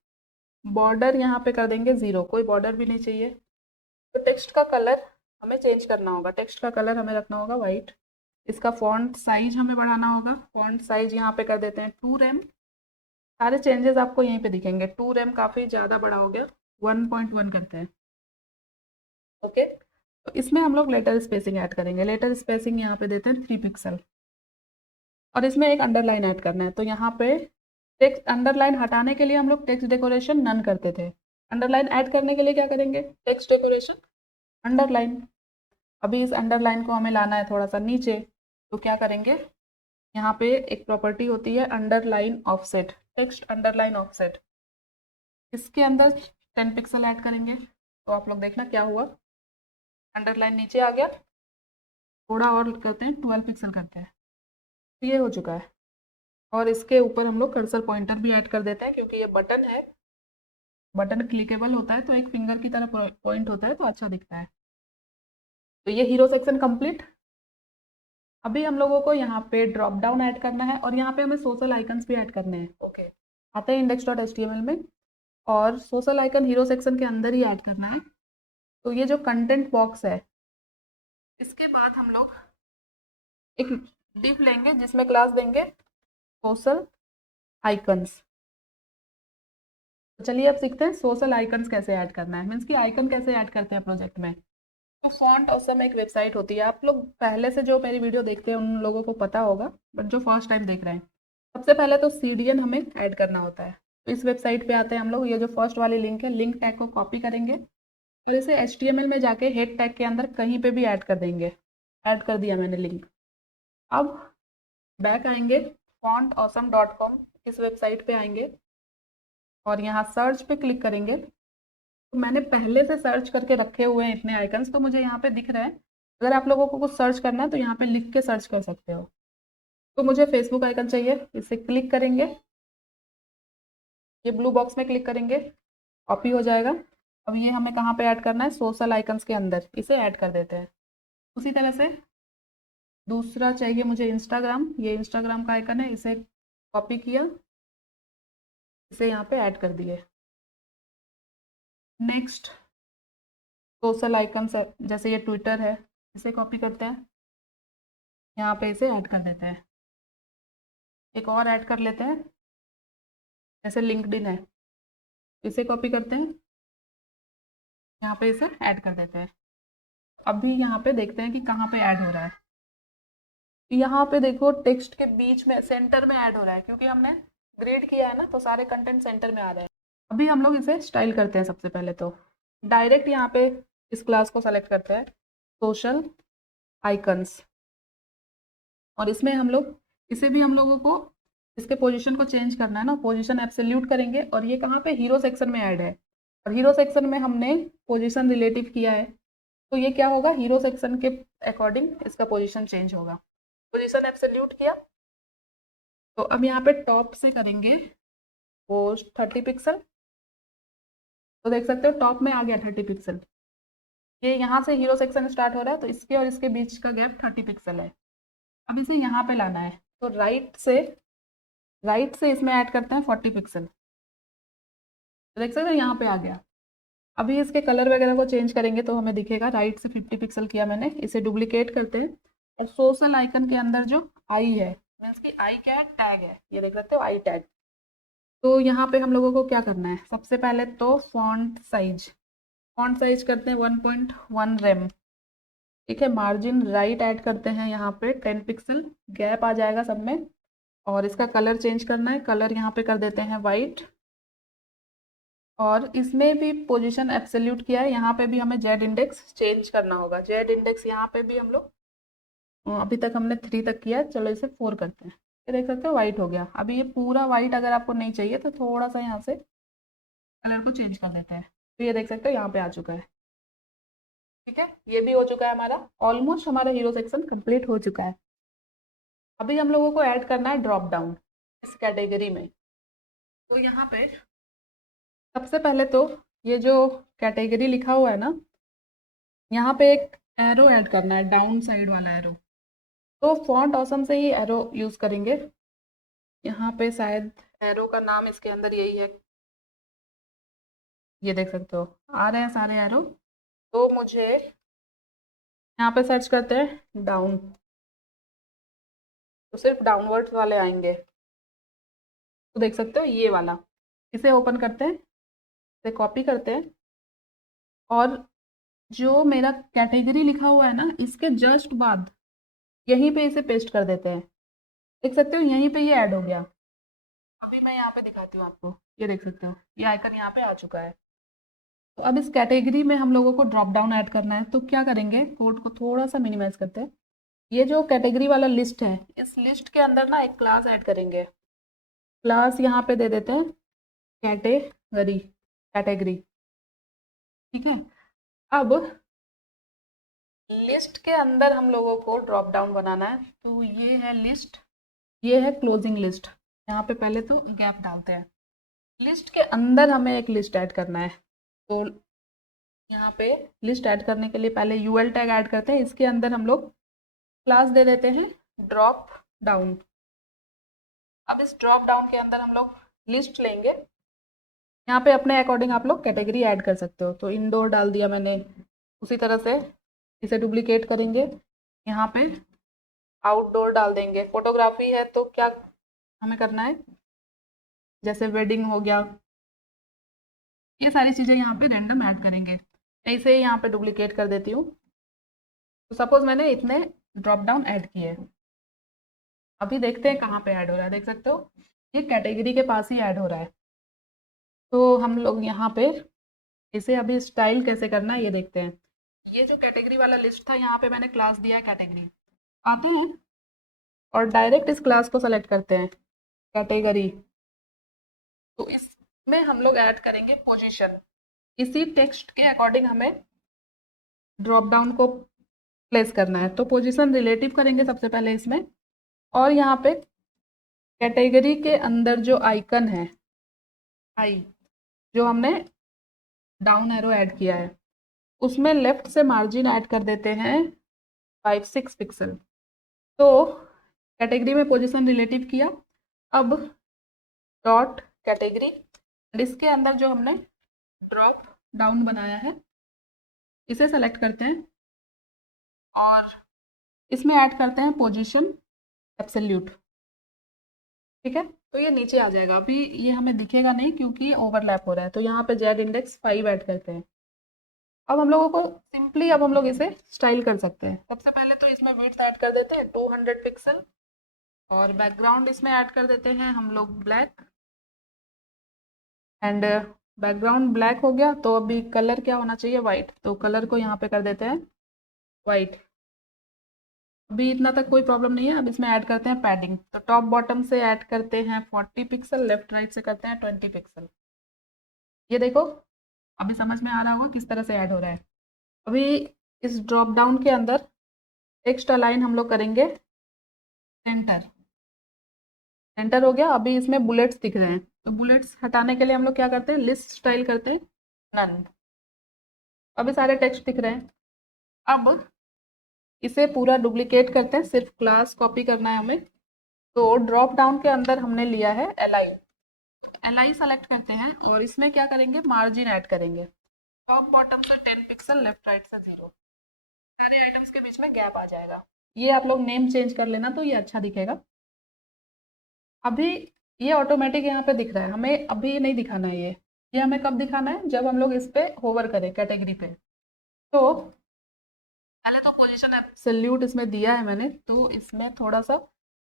बॉर्डर यहाँ पे कर देंगे 0, कोई बॉर्डर भी नहीं चाहिए। तो टेक्स्ट का कलर हमें चेंज करना होगा, टेक्स्ट का कलर हमें रखना होगा वाइट। इसका फॉन्ट साइज हमें बढ़ाना होगा, फॉन्ट साइज यहाँ पे कर देते हैं 2 रेम। सारे चेंजेस आपको यहीं पे दिखेंगे। 2 रेम काफ़ी ज़्यादा बड़ा हो गया, 1.1 करते हैं। ओके, तो इसमें हम लोग लेटर स्पेसिंग ऐड करेंगे। लेटर स्पेसिंग यहाँ पे देते हैं 3 पिक्सल और इसमें एक अंडरलाइन ऐड करना है। तो यहाँ पे टेक्स्ट अंडरलाइन हटाने के लिए हम लोग टेक्स्ट डेकोरेशन नन करते थे। अंडरलाइन ऐड करने के लिए क्या करेंगे, टेक्स्ट डेकोरेशन अंडरलाइन। अभी इस अंडरलाइन को हमें लाना है थोड़ा सा नीचे, तो क्या करेंगे, यहाँ पे एक प्रॉपर्टी होती है underline offset, text underline offset. इसके अंदर 10 पिक्सल ऐड करेंगे। तो आप लोग देखना क्या हुआ, अंडरलाइन नीचे आ गया। थोड़ा और करते हैं, 12 पिक्सल करते हैं। तो ये हो चुका है और इसके ऊपर हम लोग कर्सर पॉइंटर भी ऐड कर देते हैं, क्योंकि ये बटन है, बटन क्लिकेबल होता है तो एक फिंगर की तरह पॉइंट होता है तो अच्छा दिखता है। तो ये हीरो सेक्शन कंप्लीट। अभी हम लोगों को यहाँ पे ड्रॉप डाउन ऐड करना है और यहाँ पे हमें सोशल आइकन्स भी ऐड करने हैं। ओके, आते हैं index.html में और सोशल आइकन हीरो सेक्शन के अंदर ही ऐड करना है। तो ये जो कंटेंट बॉक्स है, इसके बाद हम लोग एक डिव लेंगे जिसमें क्लास देंगे सोशल आइकन्स। तो चलिए अब सीखते हैं सोशल आइकन्स कैसे ऐड करना है, मीन्स कि आइकन कैसे ऐड करते हैं प्रोजेक्ट में। तो फॉन्ट ऑसम एक वेबसाइट होती है, आप लोग पहले से जो मेरी वीडियो देखते हैं उन लोगों को पता होगा, बट जो फर्स्ट टाइम देख रहे हैं, सबसे पहले तो CDN हमें ऐड करना होता है। तो इस वेबसाइट पे आते हैं हम लोग, ये जो फर्स्ट वाली लिंक है, लिंक टैग को कॉपी करेंगे, फिर इसे HTML में जाके हेड टैग के अंदर कहीं पे भी ऐड कर देंगे। ऐड कर दिया मैंने लिंक। अब बैक आएंगे fontawesome.com, इस वेबसाइट पे आएंगे और यहाँ सर्च पे क्लिक करेंगे। तो मैंने पहले से सर्च करके रखे हुए हैं इतने आइकन्स, तो मुझे यहाँ पे दिख रहा है। अगर आप लोगों को कुछ सर्च करना है तो यहाँ पे लिख के सर्च कर सकते हो। तो मुझे फेसबुक आइकन चाहिए, इसे क्लिक करेंगे, ये ब्लू बॉक्स में क्लिक करेंगे, कॉपी हो जाएगा। अब ये हमें कहाँ पे ऐड करना है, सोशल आइकन्स के अंदर इसे ऐड कर देते हैं। उसी तरह से दूसरा चाहिए मुझे इंस्टाग्राम, ये इंस्टाग्राम का आइकन है, इसे कॉपी किया, इसे यहाँ पे ऐड कर दिए। नेक्स्ट सोशल आइकन्स जैसे ये ट्विटर है, इसे कॉपी करते हैं, यहाँ पे इसे ऐड कर देते हैं। एक और ऐड कर लेते हैं, जैसे लिंक्डइन है, इसे कॉपी करते हैं, यहाँ पे इसे ऐड कर देते हैं। अभी यहाँ पे देखते हैं कि कहाँ पे ऐड हो रहा है। यहाँ पे देखो टेक्स्ट के बीच में सेंटर में ऐड हो रहा है, क्योंकि हमने ग्रेड किया है ना, तो सारे कंटेंट सेंटर में आ रहे हैं। अभी हम लोग इसे स्टाइल करते हैं। सबसे पहले तो डायरेक्ट यहाँ पे इस क्लास को सेलेक्ट करते हैं, सोशल आइकन्स, और इसमें हम लोग इसे भी हम लोगों को इसके पोजीशन को चेंज करना है ना, पोजीशन एब्सोल्यूट करेंगे। और ये कहाँ पे, हीरो सेक्शन में ऐड है, और हीरो सेक्शन में हमने पोजीशन रिलेटिव किया है, तो ये क्या होगा, हीरो सेक्शन के अकॉर्डिंग इसका पोजीशन चेंज होगा। पोजीशन एब्सोल्यूट किया, तो अब यहाँ पे टॉप से करेंगे वो 30 पिक्सल, तो देख सकते हो टॉप में आ गया 30 पिक्सल। ये यहाँ से हीरो सेक्शन स्टार्ट हो रहा है, तो इसके और इसके बीच का गैप 30 पिक्सल है। अब इसे यहाँ पे लाना है, तो राइट से इसमें ऐड करते हैं 40 पिक्सल, तो देख सकते हो यहाँ पे आ गया। अभी इसके कलर वगैरह को चेंज करेंगे तो हमें दिखेगा। राइट से 50 पिक्सल किया मैंने, इसे डुप्लीकेट करते हैं, और सोशल आइकन के अंदर जो आई है, मीन्स की आई क्या है, टैग है, ये देख सकते हो आई टैग। तो यहाँ पे हम लोगों को क्या करना है, सबसे पहले तो फॉन्ट साइज करते हैं 1.1 रेम, ठीक है। मार्जिन राइट ऐड करते हैं यहाँ पे 10 पिक्सल, गैप आ जाएगा सब में। और इसका कलर चेंज करना है, कलर यहाँ पे कर देते हैं वाइट, और इसमें भी पोजीशन एब्सोल्यूट किया है। यहाँ पे भी हमें जेड इंडेक्स चेंज करना होगा। जेड इंडेक्स यहाँ पे भी हम लोग अभी तक हमने 3 तक किया है, चलो इसे 4 करते हैं। ये देख सकते हो वाइट हो गया। अभी ये पूरा वाइट अगर आपको नहीं चाहिए तो थोड़ा सा यहाँ से कलर को चेंज कर देते हैं, तो ये देख सकते हो यहाँ पे आ चुका है, ठीक है। ये भी हो चुका है हमारा, ऑलमोस्ट हमारा हीरो सेक्शन कंप्लीट हो चुका है। अभी हम लोगों को ऐड करना है ड्रॉप डाउन इस कैटेगरी में। तो यहाँ पे सबसे पहले तो ये जो कैटेगरी लिखा हुआ है ना, यहाँ पे एक एरो ऐड करना है, डाउन साइड वाला एरो। तो फॉन्ट ऑसम से ही एरो यूज करेंगे। यहाँ पे शायद एरो का नाम इसके अंदर यही है, ये देख सकते हो आ रहे हैं सारे एरो। तो मुझे यहाँ पे सर्च करते हैं डाउन, तो सिर्फ डाउनवर्ड्स वाले आएंगे, तो देख सकते हो ये वाला। इसे ओपन करते हैं, इसे कॉपी करते हैं, और जो मेरा कैटेगरी लिखा हुआ है ना, इसके जस्ट बाद यहीं पे इसे पेस्ट कर देते हैं। देख सकते हो यहीं पे ये ऐड हो गया। अभी मैं यहाँ पे दिखाती हूँ आपको, ये देख सकते हो ये आइकन यहाँ पे आ चुका है। तो अब इस कैटेगरी में हम लोगों को ड्रॉप डाउन ऐड करना है, तो क्या करेंगे, कोड को थोड़ा सा मिनिमाइज करते हैं। ये जो कैटेगरी वाला लिस्ट है, इस लिस्ट के अंदर ना एक क्लास ऐड करेंगे। क्लास यहाँ पे दे देते हैं कैटेगरी, ठीक है। अब लिस्ट के अंदर हम लोगों को ड्रॉप डाउन बनाना है, तो ये है लिस्ट, ये है क्लोजिंग लिस्ट। यहाँ पे पहले तो गैप डालते हैं। लिस्ट के अंदर हमें एक लिस्ट ऐड करना है, तो यहाँ पे लिस्ट ऐड करने के लिए पहले यूएल टैग ऐड करते हैं। इसके अंदर हम लोग क्लास दे देते हैं ड्रॉप डाउन। अब इस ड्रॉप डाउन के अंदर हम लोग लिस्ट लेंगे। यहाँ पे अपने अकॉर्डिंग आप लोग कैटेगरी ऐड कर सकते हो, तो इंडोर डाल दिया मैंने। उसी तरह से इसे डुप्लीकेट करेंगे, यहाँ पे आउटडोर डाल देंगे। फोटोग्राफी है तो क्या हमें करना है, जैसे वेडिंग हो गया, ये सारी चीज़ें यहाँ पे रैंडम ऐड करेंगे। ऐसे ही यहाँ पे डुप्लीकेट कर देती हूँ। तो सपोज मैंने इतने ड्रॉप डाउन ऐड किए। अभी देखते हैं कहाँ पे ऐड हो रहा है, देख सकते हो ये कैटेगरी के पास ही ऐड हो रहा है। तो हम लोग यहाँ पे इसे अभी स्टाइल कैसे करना है ये देखते हैं। ये जो कैटेगरी वाला लिस्ट था, यहाँ पे मैंने क्लास दिया है कैटेगरी। आते हैं और डायरेक्ट इस क्लास को सेलेक्ट करते हैं कैटेगरी, तो इसमें हम लोग ऐड करेंगे पोजीशन। इसी टेक्स्ट के अकॉर्डिंग हमें ड्रॉप डाउन को प्लेस करना है, तो पोजीशन रिलेटिव करेंगे सबसे पहले इसमें। और यहाँ पे कैटेगरी के अंदर जो आइकन है आई, जो हमने डाउन एरो ऐड किया है, उसमें लेफ्ट से मार्जिन ऐड कर देते हैं 5-6 पिक्सल। तो कैटेगरी में पोजीशन रिलेटिव किया। अब डॉट कैटेगरी, इसके अंदर जो हमने ड्रॉप डाउन बनाया है इसे सेलेक्ट करते हैं, और इसमें ऐड करते हैं पोजीशन एब्सोल्यूट, ठीक है। तो ये नीचे आ जाएगा। अभी ये हमें दिखेगा नहीं क्योंकि ओवरलैप हो रहा है, तो यहाँ पे जेड इंडेक्स 5 ऐड करते हैं। अब हम लोगों को सिंपली अब हम लोग इसे स्टाइल कर सकते हैं। सबसे पहले तो इसमें विड्थ ऐड कर देते हैं 200 पिक्सल, और बैकग्राउंड इसमें ऐड कर देते हैं हम लोग ब्लैक, एंड बैकग्राउंड ब्लैक हो गया तो अभी कलर क्या होना चाहिए, वाइट, तो कलर को यहाँ पे कर देते हैं वाइट। अभी इतना तक कोई प्रॉब्लम नहीं है। अब इसमें ऐड करते हैं पैडिंग, तो टॉप बॉटम से ऐड करते हैं 40 पिक्सल, लेफ्ट राइट से करते हैं 20 पिक्सल। ये देखो अभी समझ में आ रहा होगा किस तरह से ऐड हो रहा है। अभी इस ड्रॉप डाउन के अंदर टेक्स्ट अलाइन हम लोग करेंगे सेंटर, सेंटर हो गया। अभी इसमें बुलेट्स दिख रहे हैं, तो बुलेट्स हटाने के लिए हम लोग क्या करते हैं, लिस्ट स्टाइल करते हैं नन। अभी सारे टेक्स्ट दिख रहे हैं। अब इसे पूरा डुप्लीकेट करते हैं, सिर्फ क्लास कॉपी करना है हमें। तो ड्रॉप डाउन के अंदर हमने लिया है एल आई सेलेक्ट करते हैं, और इसमें क्या करेंगे, मार्जिन ऐड करेंगे। टॉप बॉटम से 10 पिक्सल, लेफ्ट राइट से 0, सारे आइटम्स के बीच में गैप आ जाएगा। ये आप लोग नेम चेंज कर लेना तो ये अच्छा दिखेगा। अभी ये ऑटोमेटिक यहाँ पे दिख रहा है, हमें अभी नहीं दिखाना है ये हमें कब दिखाना है, जब हम लोग इस पे होवर करें कैटेगरी पे। तो पहले तो पोजीशन एब्सोल्यूट इसमें दिया है मैंने, तो इसमें थोड़ा सा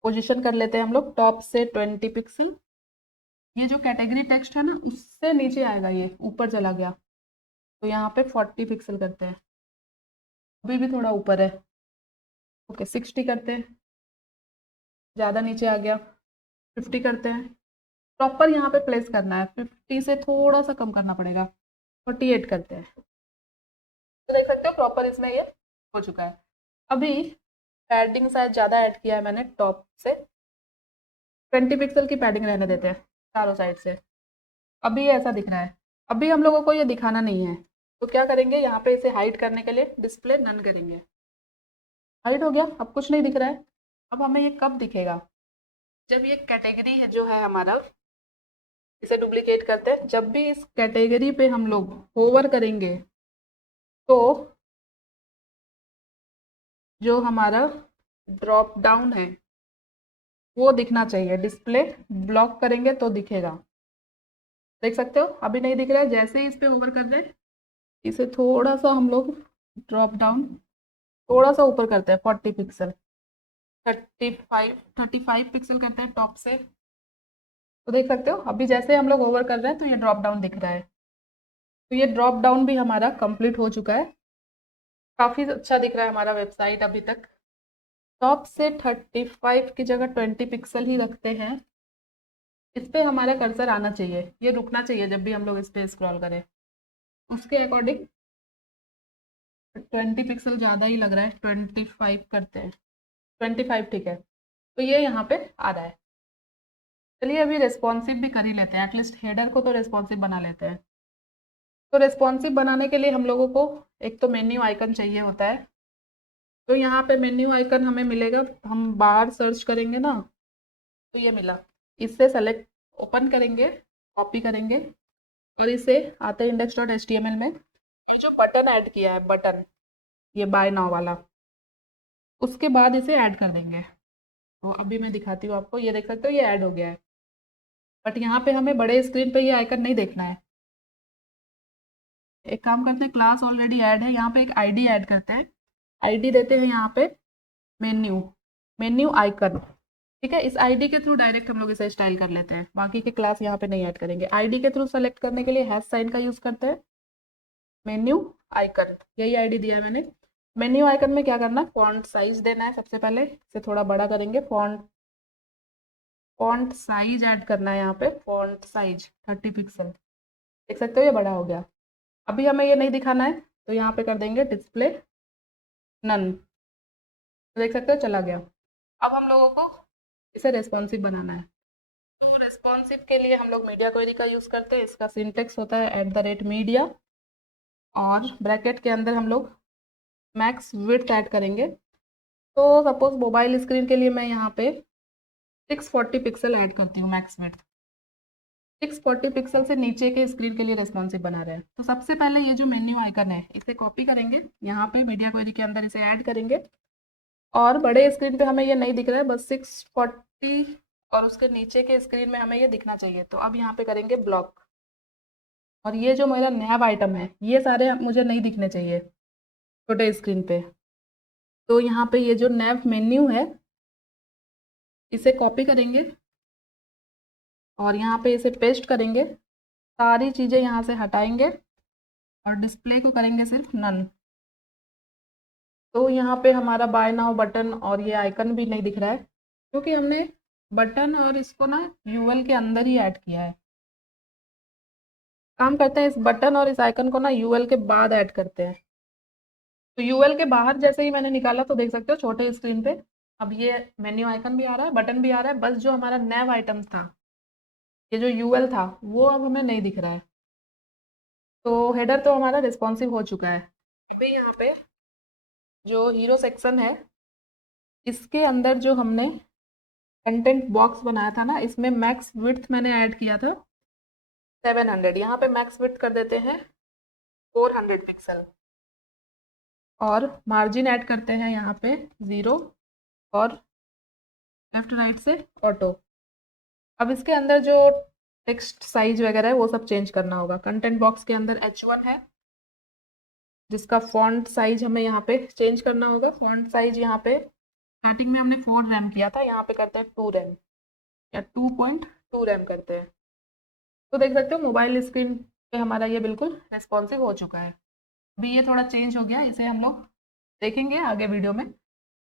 पोजीशन कर लेते हैं हम लोग, टॉप से 20 पिक्सल। ये जो कैटेगरी टेक्स्ट है ना उससे नीचे आएगा, ये ऊपर चला गया, तो यहाँ पे 40 पिक्सल करते हैं। अभी भी थोड़ा ऊपर है, ओके 60 करते हैं, ज़्यादा नीचे आ गया, 50 करते हैं। प्रॉपर यहाँ पे प्लेस करना है, 50 से थोड़ा सा कम करना पड़ेगा, 48 करते हैं। तो देख सकते हो प्रॉपर इसमें ये हो चुका है। अभी पैडिंग शायद ज़्यादा ऐड किया है मैंने, टॉप से 20 पिक्सल की पैडिंग रहने देते हैं चारों साइड से। अभी ये ऐसा दिख रहा है। अभी हम लोगों को ये दिखाना नहीं है, तो क्या करेंगे, यहाँ पे इसे हाइड करने के लिए डिस्प्ले नन करेंगे। हाइड हो गया, अब कुछ नहीं दिख रहा है। अब हमें ये कब दिखेगा, जब ये कैटेगरी है जो है हमारा, इसे डुप्लीकेट करते हैं, जब भी इस कैटेगरी पे हम लोग होवर करेंगे तो जो हमारा ड्रॉप डाउन है वो दिखना चाहिए, डिस्प्ले ब्लॉक करेंगे तो दिखेगा। देख सकते हो अभी नहीं दिख रहा है। जैसे ही इस पे ओवर कर रहे हैं, इसे थोड़ा सा हम लोग ड्रॉप डाउन थोड़ा सा ऊपर करते हैं 40 पिक्सल, 35 पिक्सल करते हैं टॉप से। तो देख सकते हो अभी जैसे हम लोग ओवर कर रहे हैं तो ये ड्रॉप डाउन दिख रहा है। तो ये ड्रॉप डाउन भी हमारा कंप्लीट हो चुका है। काफ़ी अच्छा दिख रहा है हमारा वेबसाइट अभी तक। टॉप से 35 की जगह 20 पिक्सल ही रखते हैं। इस पे हमारा कर्सर आना चाहिए, ये रुकना चाहिए जब भी हम लोग इस पे स्क्रॉल करें। उसके अकॉर्डिंग 20 पिक्सल ज़्यादा ही लग रहा है, 25 करते हैं, 25 ठीक है। तो ये यहाँ पे आ रहा है। चलिए अभी रेस्पॉन्सिव भी कर ही लेते हैं, एटलीस्ट हेडर को तो रेस्पॉन्सिव बना लेते हैं। तो रेस्पॉन्सिव बनाने के लिए हम लोगों को एक तो मेन्यू आइकन चाहिए होता है। तो यहाँ पे मेन्यू आइकन हमें मिलेगा, हम बाहर सर्च करेंगे ना तो ये मिला। इससे सेलेक्ट ओपन करेंगे, कॉपी करेंगे, और इसे आते हैं index.html में। ये जो बटन ऐड किया है, बटन ये बाय नाउ वाला, उसके बाद इसे ऐड कर देंगे। तो अभी मैं दिखाती हूँ आपको, ये देख सकते हो ये ऐड हो गया है। बट यहाँ पे हमें बड़े स्क्रीन पे ये आइकन नहीं देखना है। एक काम करते हैं, क्लास ऑलरेडी ऐड है, यहाँ पे एक आईडी ऐड करते हैं। आईडी देते हैं यहाँ पे मेन्यू, मेन्यू आइकन, ठीक है। इस आईडी के थ्रू डायरेक्ट हम लोग इसे स्टाइल कर लेते हैं, बाकी के क्लास यहाँ पे नहीं ऐड करेंगे। आईडी के थ्रू सेलेक्ट करने के लिए हैश साइन का यूज़ करते हैं, मेन्यू आइकन, यही आईडी दिया है मैंने। मेन्यू आइकन में क्या करना है, फॉन्ट साइज देना है। सबसे पहले इसे थोड़ा बड़ा करेंगे, फॉन्ट साइज ऐड करना है यहाँ पे, फॉन्ट साइज 30 पिक्सल, देख सकते हो ये बड़ा हो गया। अभी हमें ये नहीं दिखाना है, तो यहाँ पे कर देंगे डिस्प्ले नन, देख सकते हो चला गया। अब हम लोगों को इसे रेस्पॉन्सिव बनाना है। तो रेस्पॉन्सिव के लिए हम लोग मीडिया क्वेरी का यूज़ करते हैं। इसका सिंटेक्स होता है @media, और ब्रैकेट के अंदर हम लोग मैक्स विड्थ ऐड करेंगे। तो सपोज मोबाइल स्क्रीन के लिए मैं यहाँ पे 640 पिक्सल ऐड करती हूँ मैक्स विड्थ। 640 पिक्सल से नीचे के स्क्रीन के लिए रेस्पॉन्सिव बना रहे हैं। तो सबसे पहले ये जो मेन्यू आइकन है इसे कॉपी करेंगे, यहाँ पे मीडिया क्वेरी के अंदर इसे ऐड करेंगे, और बड़े स्क्रीन पे हमें ये नहीं दिख रहा है, बस 640 और उसके नीचे के स्क्रीन में हमें ये दिखना चाहिए। तो अब यहाँ पे करेंगे ब्लॉक, और ये जो मेरा नैव आइटम है ये सारे मुझे नहीं दिखने चाहिए छोटे स्क्रीन पे। तो यहाँ पे ये जो नैव मेन्यू है इसे कॉपी करेंगे और यहाँ पे इसे पेस्ट करेंगे, सारी चीज़ें यहाँ से हटाएंगे और डिस्प्ले को करेंगे सिर्फ नन। तो यहाँ पे हमारा बाय नाउ बटन और ये आइकन भी नहीं दिख रहा है क्योंकि हमने बटन और इसको ना यूएल के अंदर ही ऐड किया है। काम करते हैं इस बटन और इस आइकन को ना यूएल के बाद ऐड करते हैं। तो यूएल के बाहर जैसे ही मैंने निकाला तो देख सकते हो छोटे स्क्रीन पे अब ये मेन्यू आइकन भी आ रहा है, बटन भी आ रहा है, बस जो हमारा नैव आइटम था ये जो यूएल था वो अब हमें नहीं दिख रहा है। तो हेडर तो हमारा रिस्पॉन्सिव हो चुका है। अभी यहाँ पे जो हीरो सेक्शन है इसके अंदर जो हमने कंटेंट बॉक्स बनाया था ना इसमें मैक्स विड्थ मैंने ऐड किया था 700। यहाँ पे मैक्स विड्थ कर देते हैं 400 पिक्सल और मार्जिन ऐड करते हैं यहाँ पे 0 और लेफ्ट राइट से ऑटो। अब इसके अंदर जो टेक्स्ट साइज वगैरह है वो सब चेंज करना होगा। कंटेंट बॉक्स के अंदर H1 है जिसका फॉन्ट साइज हमें यहाँ पे चेंज करना होगा। फॉन्ट साइज यहाँ पे स्टार्टिंग में हमने 4 रैम किया था, यहाँ पे करते हैं 2 रैम या 2.2 रैम करते हैं। तो देख सकते हो मोबाइल स्क्रीन पे हमारा ये बिल्कुल रेस्पॉन्सिव हो चुका है। अभी ये थोड़ा चेंज हो गया, इसे हम लोग देखेंगे आगे वीडियो में।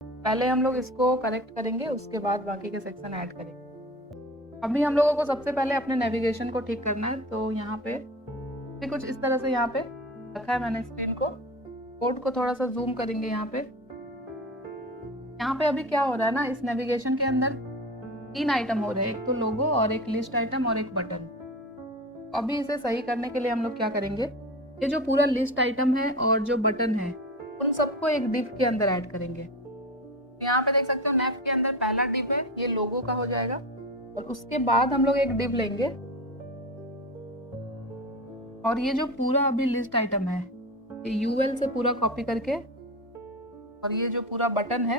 पहले हम लोग इसको करेक्ट करेंगे उसके बाद बाकी के सेक्शन ऐड करेंगे। अभी हम लोगों को सबसे पहले अपने नेविगेशन को ठीक करना है। तो यहाँ पे कुछ इस तरह से यहाँ पे रखा है मैंने स्क्रीन को। कोड को थोड़ा सा जूम करेंगे यहाँ पे। यहाँ पे अभी क्या हो रहा है ना, इस नेविगेशन के अंदर 3 आइटम हो रहे हैं, एक तो लोगो और एक लिस्ट आइटम और एक बटन। अभी इसे सही करने के लिए हम लोग क्या करेंगे, ये जो पूरा लिस्ट आइटम है और जो बटन है उन सबको एक डिव के अंदर ऐड करेंगे। तो यहाँ पे देख सकते हो नैव के अंदर पहला डिव है ये लोगो का हो जाएगा और उसके बाद हम लोग एक डिव लेंगे और ये जो पूरा अभी लिस्ट आइटम है ये यूएल से पूरा कॉपी करके और ये जो पूरा बटन है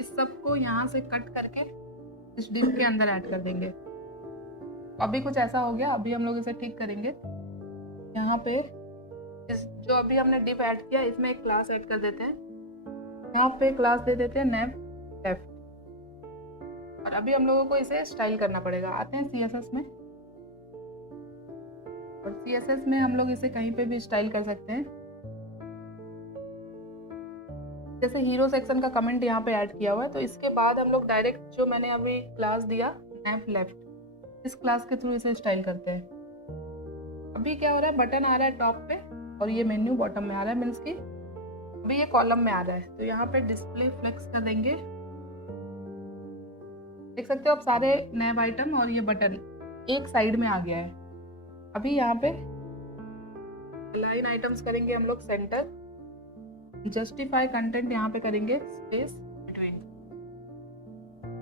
इस सब को यहाँ से कट करके इस डिव के अंदर ऐड कर देंगे। अभी कुछ ऐसा हो गया, अभी हम लोग इसे ठीक करेंगे। यहाँ पे इस जो अभी हमने डिव ऐड किया इसमें एक क्लास ऐड कर देते हैं। यहाँ पे क्लास दे देते हैं नेम लेफ्ट और अभी हम लोगों को इसे स्टाइल करना पड़ेगा। आते हैं CSS में और CSS में हम लोग इसे कहीं पे भी स्टाइल कर सकते हैं। जैसे हीरो सेक्शन का कमेंट यहाँ पे ऐड किया हुआ है तो इसके बाद हम लोग डायरेक्ट जो मैंने अभी क्लास दिया नेम लेफ्ट इस क्लास के थ्रू इसे स्टाइल करते हैं। अभी क्या हो रहा है, बटन आ रहा है टॉप पे और ये मेन्यू बॉटम में आ रहा है, मीन्स की अभी ये कॉलम में आ रहा है। तो यहाँ पे डिस्प्ले फ्लेक्स कर देंगे। देख सकते हो अब सारे नैव आइटम और ये बटन एक साइड में आ गया है। अभी यहाँ पे लाइन आइटम्स करेंगे हम लोग सेंटर, जस्टिफाई कंटेंट यहाँ पे करेंगे स्पेस बिटवीन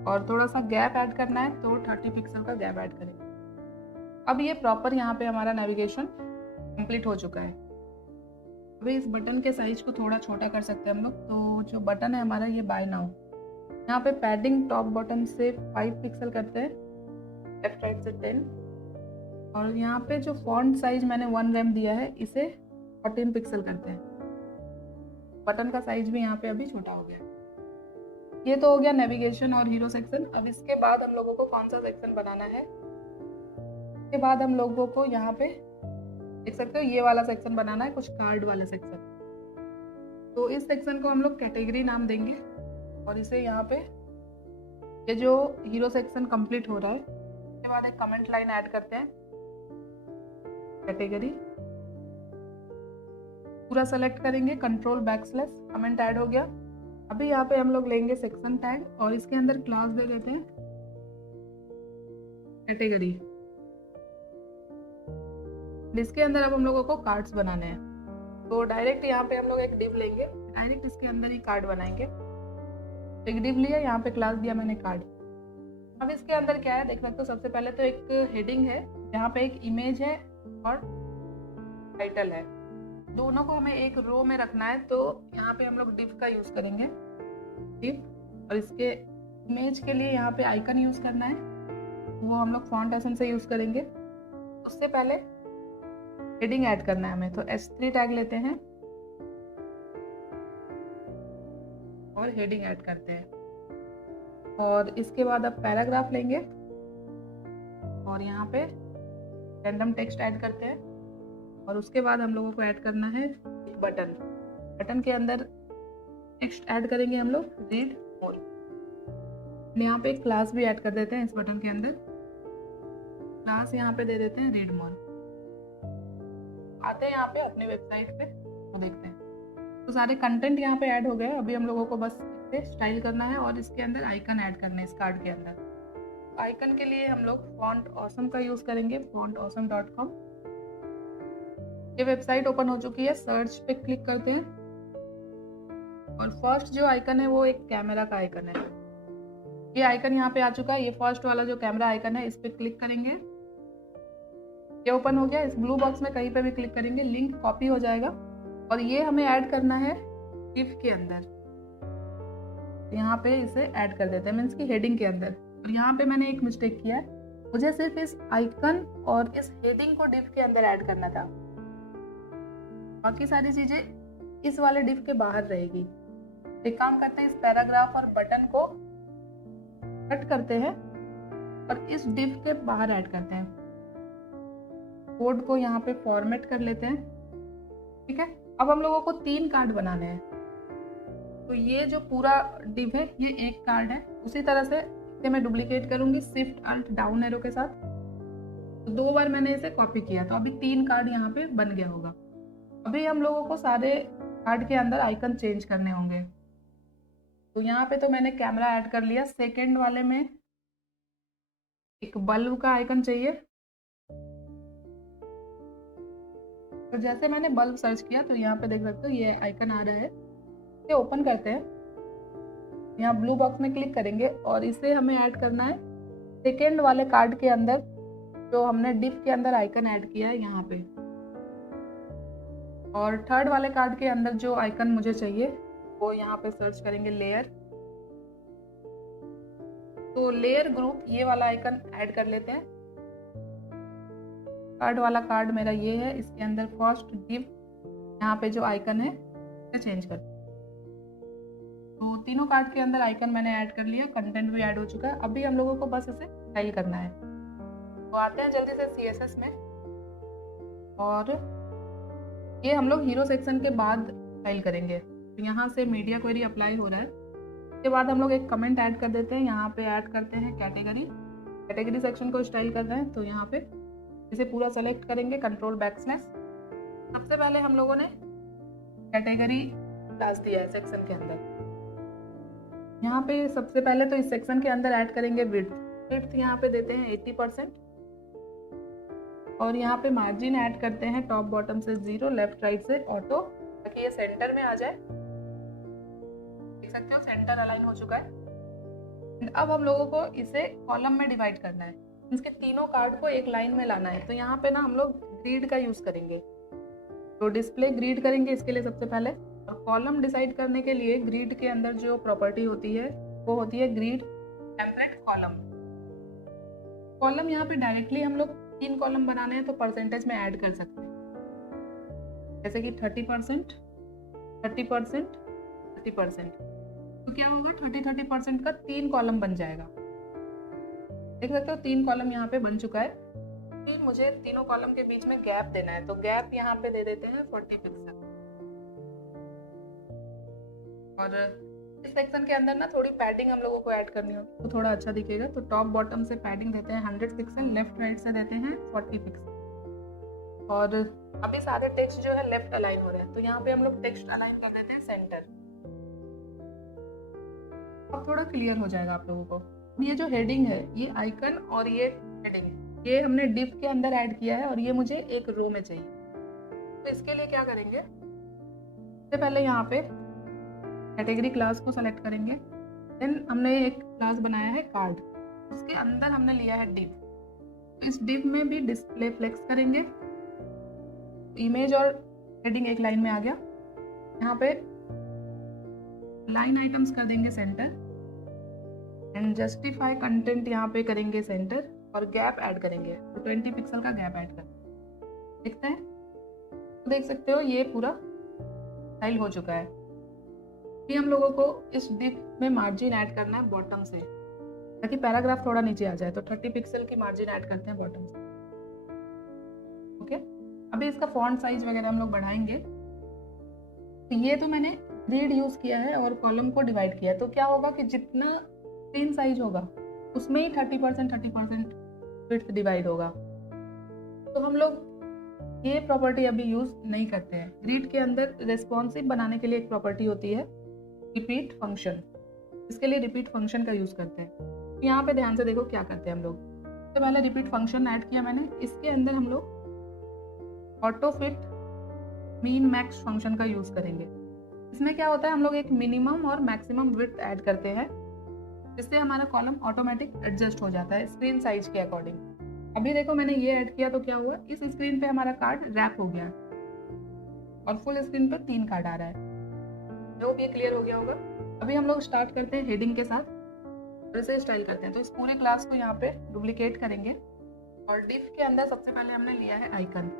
और थोड़ा सा गैप ऐड करना है तो 30 पिक्सल का गैप ऐड करेंगे। अब ये प्रॉपर यहाँ पे हमारा नेविगेशन कंप्लीट हो चुका है। अभी इस बटन के साइज को थोड़ा छोटा कर सकते हैं हम लोग। तो जो बटन है हमारा ये बाय नाउ, यहाँ पे पैडिंग टॉप बटन से 5 पिक्सल करते हैं, लेफ्ट राइट से 10 और यहाँ पे जो फॉन्ट साइज मैंने 1 रैम दिया है इसे 14 पिक्सल करते हैं। बटन का साइज भी यहाँ पे अभी छोटा हो गया। ये तो हो गया नेविगेशन और हीरो सेक्शन। अब इसके बाद हम लोगों को कौन सा सेक्शन बनाना है, इसके बाद हम लोगों को यहाँ पे देख सकते हो ये वाला सेक्शन बनाना है, कुछ कार्ड वाला सेक्शन। तो इस सेक्शन को हम लोग कैटेगरी नाम देंगे और इसे यहाँ पे ये जो हीरो सेक्शन कंप्लीट हो रहा है उसके बाद एक कमेंट लाइन ऐड करते हैं, कैटेगरी पूरा सेलेक्ट करेंगे, कंट्रोल बैकस्लैश कमेंट ऐड हो गया। अभी यहाँ पे हम लोग लेंगे सेक्शन टैग और इसके अंदर क्लास दे देते हैं कैटेगरी। इसके अंदर अब हम लोगों को कार्ड्स बनाने हैं। तो डायरेक्ट यहाँ पे हम लोग एक डिव लेंगे, डायरेक्ट इसके अंदर ही कार्ड बनाएंगे। एक डिव लिया, यहाँ पे क्लास दिया मैंने कार्ड। अब इसके अंदर क्या है देख सकते हो, सबसे पहले तो एक हेडिंग है जहाँ पे एक इमेज है और टाइटल है, दोनों को हमें एक रो में रखना है। तो यहाँ पे हम लोग डिव का यूज करेंगे, डिव, और इसके इमेज के लिए यहाँ पे आइकन यूज करना है, वो हम लोग फॉन्ट एसेंस से यूज करेंगे। उससे पहले हेडिंग ऐड करना है हमें, तो h3 टैग लेते हैं और हेडिंग ऐड करते हैं। और इसके बाद अब पैराग्राफ लेंगे और यहाँ पे रैंडम टेक्स्ट ऐड करते हैं। और उसके बाद हम लोगों को ऐड करना है एक बटन। बटन के अंदर टेक्स्ट ऐड करेंगे हम लोग रीड मोर। यहाँ पे एक क्लास भी ऐड कर देते हैं इस बटन के अंदर। क्लास यहाँ पे दे देते हैं रीड मोर। आते हैं यहाँ पे अपने वेबसाइट पे तो देखते हैं। तो सारे कंटेंट यहाँ पे ऐड हो गए। अभी हम लोगों को बस इसे स्टाइल करना है और इसके अंदर आइकन ऐड करना है इस कार्ड के अंदर। आइकन के लिए हम लोग फॉन्ट ऑसम का यूज करेंगे, fontawesome.com। ये वेबसाइट ओपन हो चुकी है। सर्च पे क्लिक करते हैं और फर्स्ट जो आइकन है वो एक कैमरा का आइकन है। ये आइकन यहाँ पे आ चुका है। ये फर्स्ट वाला जो कैमरा आइकन है इस पे क्लिक करेंगे, ये ओपन हो गया। इस ब्लू बॉक्स में कहीं पे भी क्लिक करेंगे लिंक कॉपी हो जाएगा और ये हमें ऐड करना है डिव के अंदर। यहाँ पे इसे ऐड कर देते हैं, मीन्स की हेडिंग के अंदर। और यहाँ पे मैंने एक मिस्टेक किया है, मुझे सिर्फ इस आइकन और इस हेडिंग को डिव के अंदर ऐड करना था, बाकी सारी चीजें इस वाले डिव के बाहर रहेगी। एक काम करते हैं, इस पैराग्राफ और बटन को कट करते हैं और इस डिव के बाहर ऐड करते हैं। कोड को यहाँ पे फॉर्मेट कर लेते हैं, ठीक है। अब हम लोगों को 3 कार्ड बनाने हैं। तो ये जो पूरा डिव है ये एक कार्ड है। उसी तरह से इसे मैं डुप्लीकेट करूंगी शिफ्ट अल्ट डाउन एरो के साथ। तो 2 बार मैंने इसे कॉपी किया तो अभी 3 कार्ड यहाँ पे बन गया होगा। अभी हम लोगों को सारे कार्ड के अंदर आइकन चेंज करने होंगे। तो यहाँ पे तो मैंने कैमरा ऐड कर लिया। सेकेंड वाले में एक बल्ब का आइकन चाहिए। तो जैसे मैंने बल्ब सर्च किया तो यहाँ पे देख सकते हो ये आइकन आ रहा है। इसे ओपन करते हैं, यहाँ ब्लू बॉक्स में क्लिक करेंगे और इसे हमें ऐड करना है सेकेंड वाले कार्ड के अंदर जो हमने डिव के अंदर आइकन ऐड किया है यहाँ पे। और थर्ड वाले कार्ड के अंदर जो आइकन मुझे चाहिए वो यहाँ पे सर्च करेंगे लेयर। तो लेयर ग्रुप ये वाला आइकन ऐड कर लेते हैं। कार्ड वाला कार्ड मेरा ये है, इसके अंदर फर्स्ट डिव यहाँ पे जो आइकन है इसे चेंज कर। तो तीनों कार्ड के अंदर आइकन मैंने ऐड कर लिया, कंटेंट भी ऐड हो चुका है। अभी हम लोगों को बस इसे स्टाइल करना है। तो आते हैं जल्दी से CSS में और ये हम लोग हीरो सेक्शन के बाद स्टाइल करेंगे। तो यहाँ से मीडिया क्वेरी अप्लाई हो रहा है। उसके बाद हम लोग एक कमेंट ऐड कर देते हैं। यहाँ पे ऐड करते हैं कैटेगरी सेक्शन को स्टाइल कर रहे हैं। तो यहाँ पे इसे पूरा सेलेक्ट करेंगे, कंट्रोल बैकस्लैश। सबसे पहले हम लोगों ने कैटेगरी डाल दिया है सेक्शन के अंदर। यहाँ पे सबसे पहले तो इस सेक्शन के अंदर ऐड करेंगे विड्थ यहाँ पे देते हैं 80% और यहाँ पे मार्जिन ऐड करते हैं टॉप बॉटम से 0, लेफ्ट राइट से ऑटो, ताकि ये सेंटर में आ जाए। देख सकते हो सेंटर अलाइन हो चुका है। अब हम लोगों को इसे कॉलम में डिवाइड करना है, इसके तीनों कार्ड को एक लाइन में लाना है। तो यहाँ पे ना हम लोग ग्रिड का यूज करेंगे। तो डिस्प्ले ग्रिड करेंगे इसके लिए सबसे पहले। और कॉलम डिसाइड करने के लिए ग्रिड के अंदर जो प्रॉपर्टी होती है वो होती है ग्रिड टेम्पलेट कॉलम। कॉलम यहाँ पे डायरेक्टली हम लोग 3 कॉलम बनाने हैं तो परसेंटेज में ऐड कर सकते हैं, जैसे कि 30%, 30%, 30%। तो क्या होगा 30% का 3 कॉलम बन जाएगा। देख सकते हो 3 कॉलम यहाँ पे बन चुका है। फिर मुझे तीनों कॉलम के बीच में गैप देना है, तो गैप यहाँ पे दे देते हैं 40 पिक्सल। और इस सेक्शन के अंदर ना थोड़ी पैडिंग हम लोगों को ऐड करनी होगी तो थोड़ा अच्छा दिखेगा। तो टॉप बॉटम से पैडिंग देते हैं 100 पिक्सल, लेफ्ट राइट से देते हैं 40 पिक्सल। और अभी सारे टेक्स्ट जो है लेफ्ट अलाइन हो रहे हैं, तो यहाँ पे हम लोग टेक्स्ट अलाइन कर देते हैं सेंटर। अब थोड़ा क्लियर हो जाएगा आप लोगों को। ये जो हेडिंग है, ये आइकन और ये हेडिंग, ये हमने डिव के अंदर ऐड किया है और ये मुझे एक रो में चाहिए। तो इसके लिए क्या करेंगे, सबसे पहले यहाँ पे कैटेगरी क्लास को सेलेक्ट करेंगे। देन हमने एक क्लास बनाया है कार्ड, उसके अंदर हमने लिया है डिव। तो इस डिव में भी डिस्प्ले फ्लेक्स करेंगे। इमेज और हेडिंग एक लाइन में आ गया। यहाँ पे लाइन आइटम्स कर देंगे सेंटर एंड जस्टिफाई कंटेंट यहाँ पे करेंगे सेंटर और गैप ऐड करेंगे। तो 20 पिक्सल का गैप ऐड कर देखते हैं। तो देख सकते हो ये पूरा स्टाइल हो चुका है। ये हम लोगों को इस डिप में मार्जिन ऐड करना है बॉटम से, ताकि पैराग्राफ थोड़ा नीचे आ जाए। तो 30 पिक्सल की मार्जिन ऐड करते हैं बॉटम से। ओके, अभी इसका फॉन्ट साइज वगैरह हम लोग बढ़ाएंगे। तो ये तो मैंने ग्रिड यूज किया है और कॉलम को डिवाइड किया है, तो क्या होगा कि जितना स्क्रीन साइज होगा उसमें ही 30% विड्थ डिवाइड होगा। तो हम लोग ये प्रॉपर्टी अभी यूज नहीं करते हैं। ग्रिड के अंदर रेस्पॉन्सिव बनाने के लिए एक प्रॉपर्टी होती है रिपीट फंक्शन, इसके लिए रिपीट फंक्शन का यूज करते हैं। तो यहाँ पे ध्यान से देखो क्या करते हैं हम लोग। सबसे पहले रिपीट फंक्शन ऐड किया मैंने, इसके अंदर हम लोग auto fit mean max function का यूज करेंगे। इसमें क्या होता है, हम लोग एक मिनिमम और मैक्सिमम विड्थ ऐड करते हैं, जिससे हमारा कॉलम ऑटोमेटिक एडजस्ट हो जाता है स्क्रीन साइज के अकॉर्डिंग। अभी देखो मैंने ये ऐड किया तो क्या हुआ, इस स्क्रीन पे हमारा कार्ड रैप हो गया और फुल स्क्रीन पे 3 कार्ड आ रहा है। होप ये क्लियर हो गया होगा। अभी हम लोग स्टार्ट करते हैं हेडिंग के साथ और इसे स्टाइल करते हैं। तो इस पूरे क्लास को यहाँ पे डुप्लीकेट करेंगे और डिफ के अंदर सबसे पहले हमने लिया है आइकन।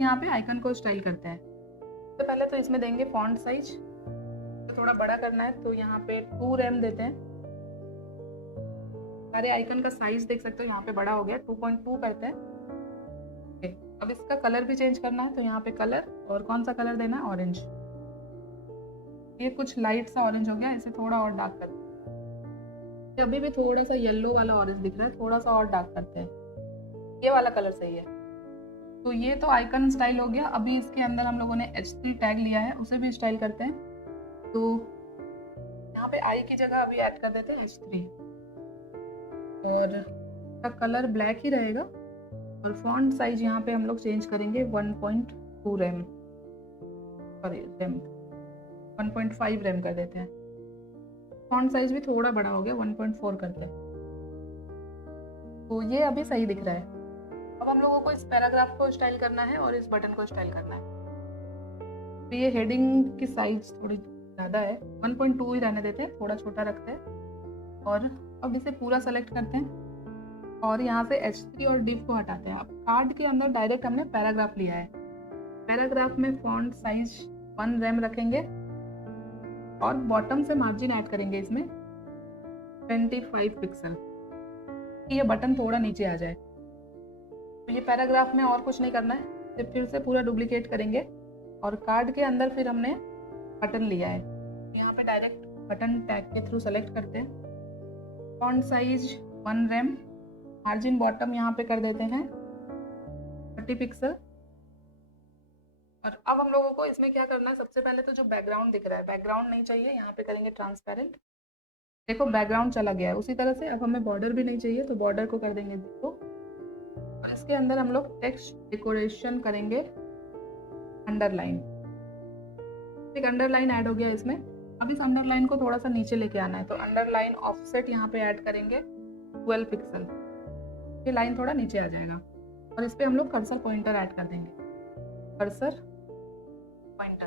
यहाँ पे आइकन को स्टाइल करते हैं। सबसे पहले तो इसमें देंगे फॉन्ट साइज, तो थोड़ा बड़ा करना है तो यहाँ पे 2 रैम देते हैं। सारे आइकन का साइज देख सकते हो यहाँ पे बड़ा हो गया, 2.2 करते हैं। ओके, अब इसका कलर भी चेंज करना है, तो यहाँ पे कलर, और कौन सा कलर देना है, ऑरेंज। ये कुछ लाइट सा ऑरेंज हो गया, इसे थोड़ा और डार्क करते हैं। अभी भी थोड़ा सा येलो वाला ऑरेंज दिख रहा है, थोड़ा सा और डार्क करते हैं। ये वाला कलर सही है। तो ये तो आइकन स्टाइल हो गया। अभी इसके अंदर हम लोगों ने H3 टैग लिया है, उसे भी स्टाइल करते हैं। तो यहाँ पे आई की जगह अभी ऐड कर देते हैं H3 और इसका कलर ब्लैक ही रहेगा। और फॉन्ट साइज यहाँ पे हम लोग चेंज करेंगे 1.2 रैम, सॉरी रैम 1.5 रैम कर देते हैं। फॉन्ट साइज भी थोड़ा बड़ा हो गया, 1.4 करते हैं। तो ये अभी सही दिख रहा है। अब हम लोगों को इस पैराग्राफ को स्टाइल करना है और इस बटन को स्टाइल करना है। तो ये हेडिंग की साइज थोड़ी ज़्यादा है, 1.2 ही रहने देते हैं, थोड़ा छोटा रखते हैं। और अब इसे पूरा सेलेक्ट करते हैं और यहाँ से H3 और डिव को हटाते हैं। अब कार्ड के अंदर डायरेक्ट हमने पैराग्राफ लिया है। पैराग्राफ में फॉन्ट साइज 1 रैम रखेंगे और बॉटम से मार्जिन ऐड करेंगे इसमें 25 पिक्सल, ये बटन थोड़ा नीचे आ जाए। तो ये पैराग्राफ में और कुछ नहीं करना है, फिर से पूरा डुप्लीकेट करेंगे और कार्ड के अंदर फिर हमने बटन लिया है, यहाँ पे डायरेक्ट बटन टैग के थ्रू सेलेक्ट करते हैं। Font size 1 RAM, margin bottom यहाँ पे कर देते हैं 30 पिक्सल। और अब हम लोगों को इसमें क्या करना है, सबसे पहले तो जो बैकग्राउंड दिख रहा है, बैकग्राउंड नहीं चाहिए, यहाँ पे करेंगे ट्रांसपेरेंट। देखो बैकग्राउंड चला गया है। उसी तरह से अब हमें बॉर्डर भी नहीं चाहिए, तो बॉर्डर को कर देंगे 2। और इसके अंदर हम लोग टेक्स्ट डेकोरेशन करेंगे अंडरलाइन। एक अंडरलाइन ऐड हो गया इसमें। अब इस अंडरलाइन को थोड़ा सा नीचे लेके आना है, तो अंडरलाइन ऑफसेट यहाँ पे ऐड करेंगे 12 पिक्सल। ये लाइन थोड़ा नीचे आ जाएगा और इस पे हम लोग कर्सर पॉइंटर ऐड कर देंगे, कर्सर पॉइंटर।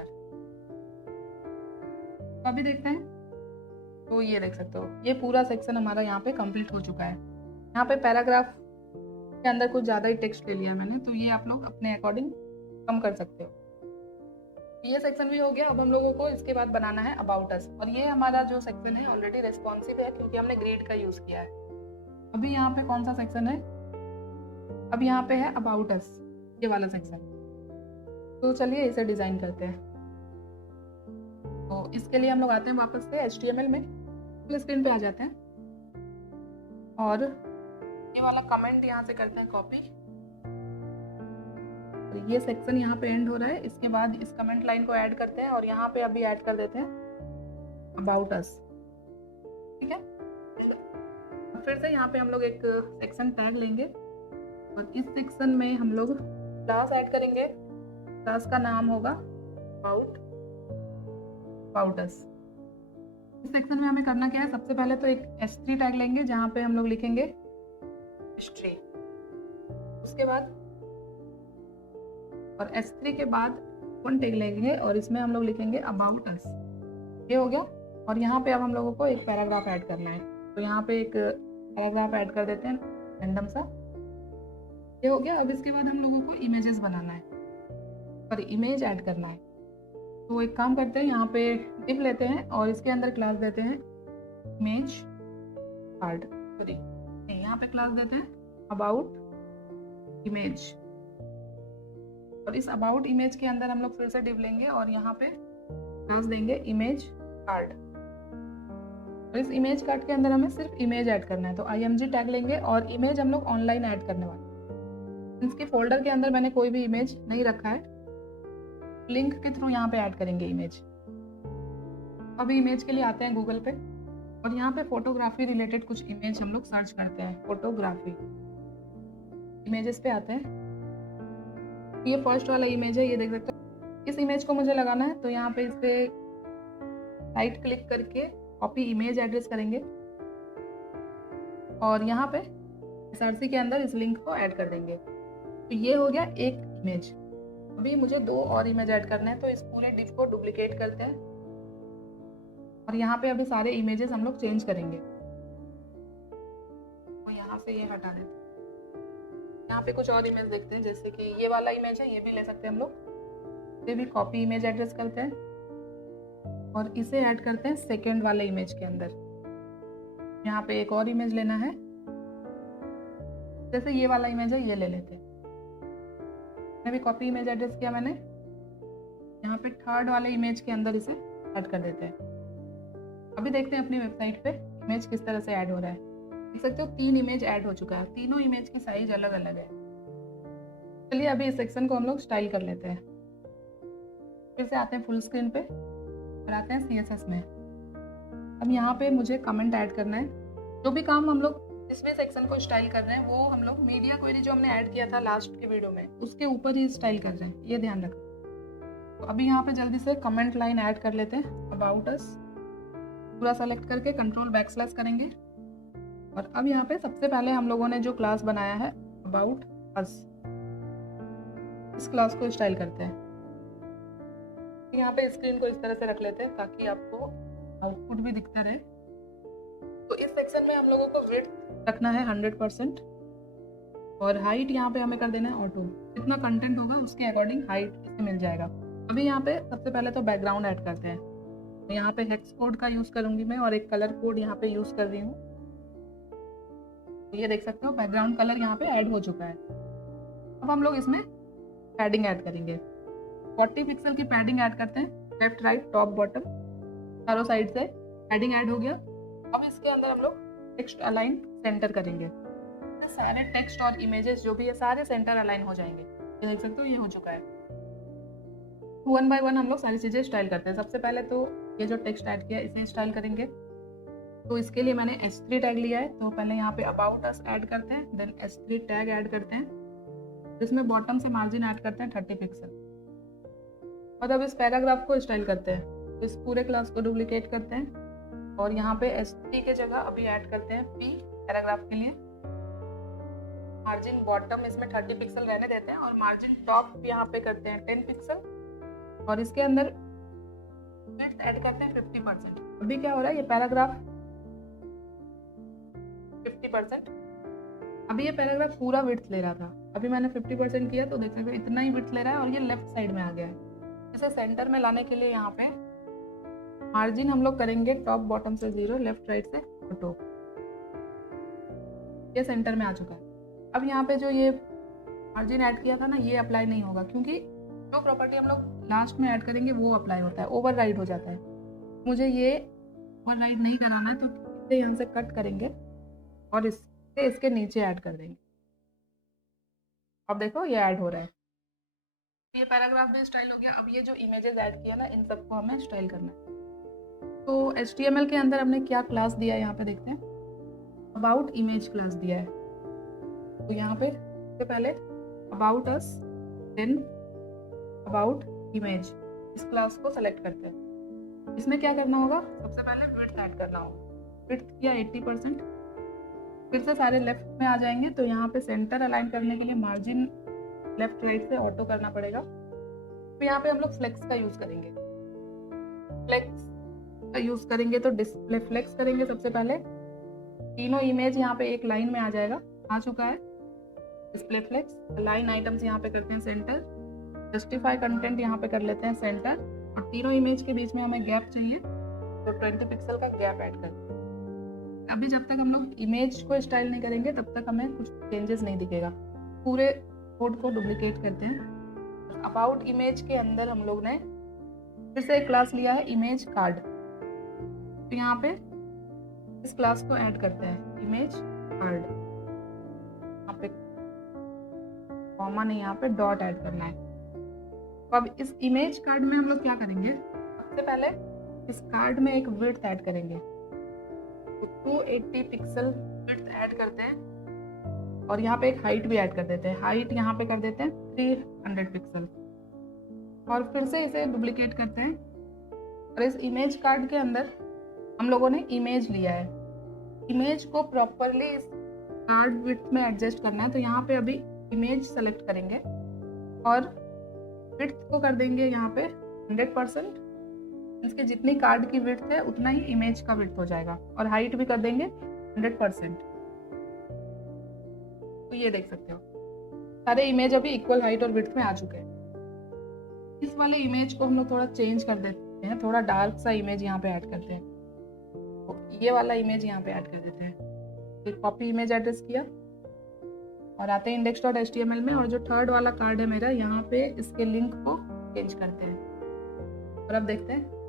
तो अभी देखते हैं, तो ये देख सकते हो ये पूरा सेक्शन हमारा यहाँ पे कंप्लीट हो चुका है। यहाँ पे पैराग्राफ के अंदर कुछ ज़्यादा ही टेक्स्ट ले लिया मैंने, तो ये आप लोग अपने अकॉर्डिंग कम कर सकते हो। ये सेक्शन भी हो गया। अब हम लोगों को इसके बाद बनाना है अबाउट अस, और ये हमारा जो सेक्शन है ऑलरेडी रेस्पॉन्सिव है क्योंकि हमने ग्रिड का यूज़ किया है। अभी यहाँ पे कौन सा सेक्शन है, अब यहाँ पे है अबाउट अस, ये वाला सेक्शन। तो चलिए इसे डिज़ाइन करते हैं। तो इसके लिए हम लोग आते हैं वापस से HTML में, फुल स्क्रीन पे आ जाते हैं और ये वाला कमेंट यहाँ से करते हैं कॉपी। तो ये सेक्शन यहाँ पे एंड हो रहा है, इसके बाद इस कमेंट लाइन को ऐड करते हैं और यहाँ पे अभी ऐड कर देते हैं अबाउट अस। ठीक है, फिर से यहाँ पे हम लोग एक सेक्शन टैग लेंगे और इस सेक्शन में हम लोग क्लास ऐड करेंगे। क्लास का नाम होगा अबाउट अस। इस सेक्शन में हमें करना क्या है, सबसे पहले तो एक H3 टैग लेंगे जहाँ पे हम लोग लिखेंगे हिस्ट्री। उसके बाद और H3 के बाद 1 टैग लेंगे और इसमें हम लोग लिखेंगे अबाउट अस। ये हो गया। और यहाँ पे अब हम लोगों को एक पैराग्राफ ऐड करना है, तो यहाँ पे एक पैराग्राफ ऐड कर देते हैं रैंडम सा। ये हो गया। अब इसके बाद हम लोगों को इमेजेस बनाना है। और इमेज ऐड करना है। तो एक काम करते हैं, यहाँ पे div लेते हैं और इसके अंदर क्लास देते हैं इमेज कार्ड, सॉरी यहाँ पे क्लास देते हैं अबाउट इमेज, और इस अबाउट इमेज के अंदर हम लोग फिर से div लेंगे और यहाँ पे क्लास देंगे इमेज कार्ड। और इस इमेज कार्ड के अंदर हमें सिर्फ इमेज ऐड करना है, तो img टैग लेंगे और इमेज हम लोग ऑनलाइन ऐड करने वाले हैं। इसके फोल्डर के अंदर मैंने कोई भी इमेज नहीं रखा है, लिंक के थ्रू यहाँ पे ऐड करेंगे इमेज। अभी इमेज के लिए आते हैं गूगल पे और यहाँ पे फोटोग्राफी रिलेटेड कुछ इमेज हम लोग सर्च करते हैं। फोटोग्राफी इमेजेस पे आते हैं, ये फर्स्ट वाला इमेज है, ये देख सकते हैं। इस इमेज को मुझे लगाना है, तो यहाँ पे इस पे राइट क्लिक करके कॉपी इमेज एड्रेस करेंगे और यहाँ पे SRC के अंदर इस लिंक को ऐड कर देंगे। तो ये हो गया एक इमेज। अभी मुझे 2 और इमेज ऐड करना है, तो इस पूरे div को डुप्लीकेट करते हैं और यहाँ पे अभी सारे इमेजेस हम लोग चेंज करेंगे। तो यहाँ से ये हटा देते हैं। यहाँ पे कुछ और इमेज देखते हैं, जैसे कि ये वाला इमेज है, ये भी ले सकते हैं हम लोग। ये भी कॉपी इमेज एड्रेस करते हैं और इसे ऐड करते हैं सेकेंड वाले इमेज के अंदर। यहाँ पे एक और इमेज लेना है, जैसे ये वाला इमेज है, ये ले लेते हैं। मैं भी कॉपी इमेज एड्रेस किया मैंने, यहाँ पे थर्ड वाले इमेज के अंदर इसे ऐड कर देते हैं। अभी देखते हैं अपनी वेबसाइट पे इमेज किस तरह से ऐड हो रहा है। देख सकते हो 3 इमेज ऐड हो चुका है, तीनों इमेज की साइज अलग अलग है। चलिए अभी इस सेक्शन को हम लोग स्टाइल कर लेते हैं। फिर से आते हैं फुल स्क्रीन पे और आते हैं CSS में। अब यहाँ पे मुझे कमेंट ऐड करना है। जो भी काम हम लोग जिस भी सेक्शन को स्टाइल कर रहे हैं वो हम लोग मीडिया क्वेरी जो हमने ऐड किया था लास्ट के वीडियो में उसके ऊपर ही स्टाइल कर रहे हैं, ये ध्यान रखना। तो अभी यहाँ पे जल्दी से कमेंट लाइन ऐड कर लेते हैं। अबाउट अस पूरा सेलेक्ट करके कंट्रोल बैकस्लैश करेंगे और अब यहाँ पे सबसे पहले हम लोगों ने जो क्लास बनाया है अबाउट अस, इस क्लास को स्टाइल करते हैं। यहाँ पे स्क्रीन को इस तरह से रख लेते हैं ताकि आपको आउटपुट भी दिखता रहे। तो इस सेक्शन में हम लोगों को विड्थ रखना है 100% और हाइट यहाँ पे हमें कर देना है ऑटो। जितना कंटेंट होगा उसके अकॉर्डिंग हाइट इसे मिल जाएगा। अभी यहाँ पे सबसे पहले तो बैकग्राउंड ऐड करते हैं। तो यहाँ पे हेक्स कोड का यूज करूंगी मैं और एक कलर कोड यहाँ पे यूज कर रही हूँ। तो ये देख सकते हो बैकग्राउंड कलर यहाँ पे ऐड हो चुका है। अब हम लोग इसमें पैडिंग ऐड करेंगे। 40 पिक्सल की पैडिंग ऐड करते हैं, लेफ्ट राइट टॉप बॉटम चारों साइड से पैडिंग ऐड हो गया। अब इसके अंदर हम लोग टेक्स्ट अलाइन सेंटर करेंगे। तो सारे टेक्स्ट और इमेजेस जो भी है सारे सेंटर अलाइन हो जाएंगे। ये देख सकते हो ये हो चुका है। 1 बाय 1 हम लोग सारी चीज़ें स्टाइल करते हैं। सबसे पहले तो ये जो टेक्स्ट ऐड किया इसे स्टाइल करेंगे। तो इसके लिए मैंने S3 टैग लिया है। तो पहले यहाँ पे अबाउट अस ऐड करते हैं, देन S3 टैग ऐड करते हैं, जिसमें बॉटम से मार्जिन ऐड करते हैं 30 पिक्सल। और अब इस पैराग्राफ को स्टाइल करते हैं। तो इस पूरे क्लास को डुप्लीकेट करते हैं और यहाँ पे S3 के जगह अभी ऐड करते हैं P पैराग्राफ के लिए। मार्जिन बॉटम इसमें 30 पिक्सल रहने देते हैं और मार्जिन टॉप यहाँ पे करते हैं 10 पिक्सल और इसके अंदर विड्थ ऐड करते हैं 50%। अभी क्या हो रहा है, ये पैराग्राफ 50%, अभी ये पैराग्राफ पूरा विड्थ ले रहा था, अभी मैंने 50% किया तो देख सकते हो इतना ही विड्थ ले रहा है और ये लेफ्ट साइड में आ गया है। इसे सेंटर में लाने के लिए यहाँ पे मार्जिन हम लोग करेंगे टॉप बॉटम से 0, लेफ्ट राइट से ऑटो। ये सेंटर में आ चुका है। अब यहाँ पे जो ये मार्जिन ऐड किया था ना, ये अप्लाई नहीं होगा क्योंकि जो प्रॉपर्टी हम लोग लास्ट में ऐड करेंगे वो अप्लाई होता है, ओवरराइड हो जाता है। मुझे ये ओवरराइड नहीं कराना है तो इसे यहाँ से कट करेंगे और इसे इसके नीचे ऐड कर देंगे। अब देखो ये ऐड हो रहा है। ये पैराग्राफ भी स्टाइल हो गया। अब ये जो इमेजेस ऐड किया ना, इन सबको हमें स्टाइल करना है। तो HTML के अंदर हमने क्या क्लास दिया है यहाँ पे देखते हैं। अबाउट इमेज क्लास दिया है। तो यहाँ पे सबसे पहले about us, then about image, इस क्लास को सेलेक्ट करते हैं। इसमें क्या करना होगा, सबसे पहले विड्थ ऐड करना होगा। विड्थ किया 80%, फिर से सारे लेफ्ट में आ जाएंगे। तो यहाँ पे सेंटर अलाइन करने के लिए मार्जिन लेफ्ट राइट से ऑटो करना पड़ेगा। तो यहाँ पे हम लोग फ्लेक्स का यूज करेंगे। फ्लेक्स का यूज करेंगे तो डिस्प्ले फ्लेक्स करेंगे। सबसे पहले तीनों इमेज यहाँ पे एक लाइन में आ जाएगा, आ चुका है डिस्प्ले फ्लेक्स। लाइन आइटम्स यहाँ पे करते हैं सेंटर, जस्टिफाई कंटेंट यहाँ पे कर लेते हैं सेंटर, और तीनों इमेज के बीच में हमें गैप चाहिए तो 20 पिक्सल का गैप ऐड करते हैं। अभी जब तक हम लोग इमेज को स्टाइल नहीं करेंगे तब तक हमें कुछ चेंजेस नहीं दिखेगा। पूरे कोड को डुप्लीकेट करते हैं। अबाउट इमेज के अंदर हम लोग ने फिर से एक क्लास लिया है इमेज कार्ड, तो यहाँ पे इस क्लास को ऐड करते हैं इमेज कार्ड। यहाँ पे कॉमा नहीं, यहाँ पे डॉट ऐड करना है। तो अब इस इमेज कार्ड में हम लोग क्या करेंगे, सबसे पहले इस कार्ड में एक विड्थ ऐड करेंगे, तो 280 पिक्सल विड्थ ऐड करते हैं, और यहाँ पे एक हाइट भी ऐड कर देते हैं। हाइट यहाँ पे कर देते हैं 300 पिक्सल, और फिर से इसे डुप्लीकेट करते हैं। और इस इमेज कार्ड के अंदर हम लोगों ने इमेज लिया है, इमेज को प्रॉपरली इस कार्ड विड्थ में एडजस्ट करना है। तो यहाँ पे अभी इमेज सेलेक्ट करेंगे और विड्थ को कर देंगे यहाँ पे 100%। इसके जितनी कार्ड की विड्थ है उतना ही इमेज का विड्थ हो जाएगा, और हाइट भी कर देंगे 100%। तो ये देख सकते हो सारे इमेज अभी इक्वल हाइट और विड्थ में आ चुके हैं। इस वाले इमेज को हम लोग थोड़ा चेंज कर देते हैं, थोड़ा डार्क सा इमेज यहाँ पे ऐड करते हैं। तो ये वाला इमेज यहाँ पे ऐड कर देते हैं। तो कॉपी इमेज एड्रेस किया और आते हैं index.html में, और जो थर्ड वाला कार्ड है मेरा, यहाँ पे इसके लिंक को चेंज करते हैं। और अब देखते हैं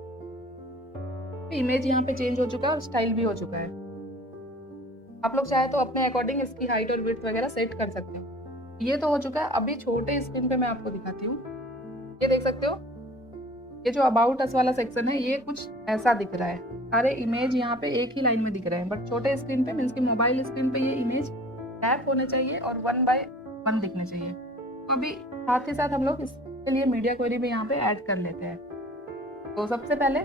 इमेज यहाँ पे चेंज हो चुका है और स्टाइल भी हो चुका है। आप लोग चाहे तो अपने अकॉर्डिंग इसकी हाइट और विड्थ वगैरह सेट कर सकते हैं। ये तो हो चुका है। अभी छोटे स्क्रीन पे मैं आपको दिखाती हूँ। ये देख सकते हो, ये जो अबाउट अस वाला सेक्शन है ये कुछ ऐसा दिख रहा है। सारे इमेज यहाँ पे एक ही लाइन में दिख रहे हैं, बट छोटे स्क्रीन पे मीन्स की मोबाइल स्क्रीन पे ये इमेज टैप होने चाहिए और 1 by 1 दिखने चाहिए। तो अभी साथ ही साथ हम लोग इसके लिए मीडिया क्वेरी भी यहाँ पे ऐड कर लेते हैं। तो सबसे पहले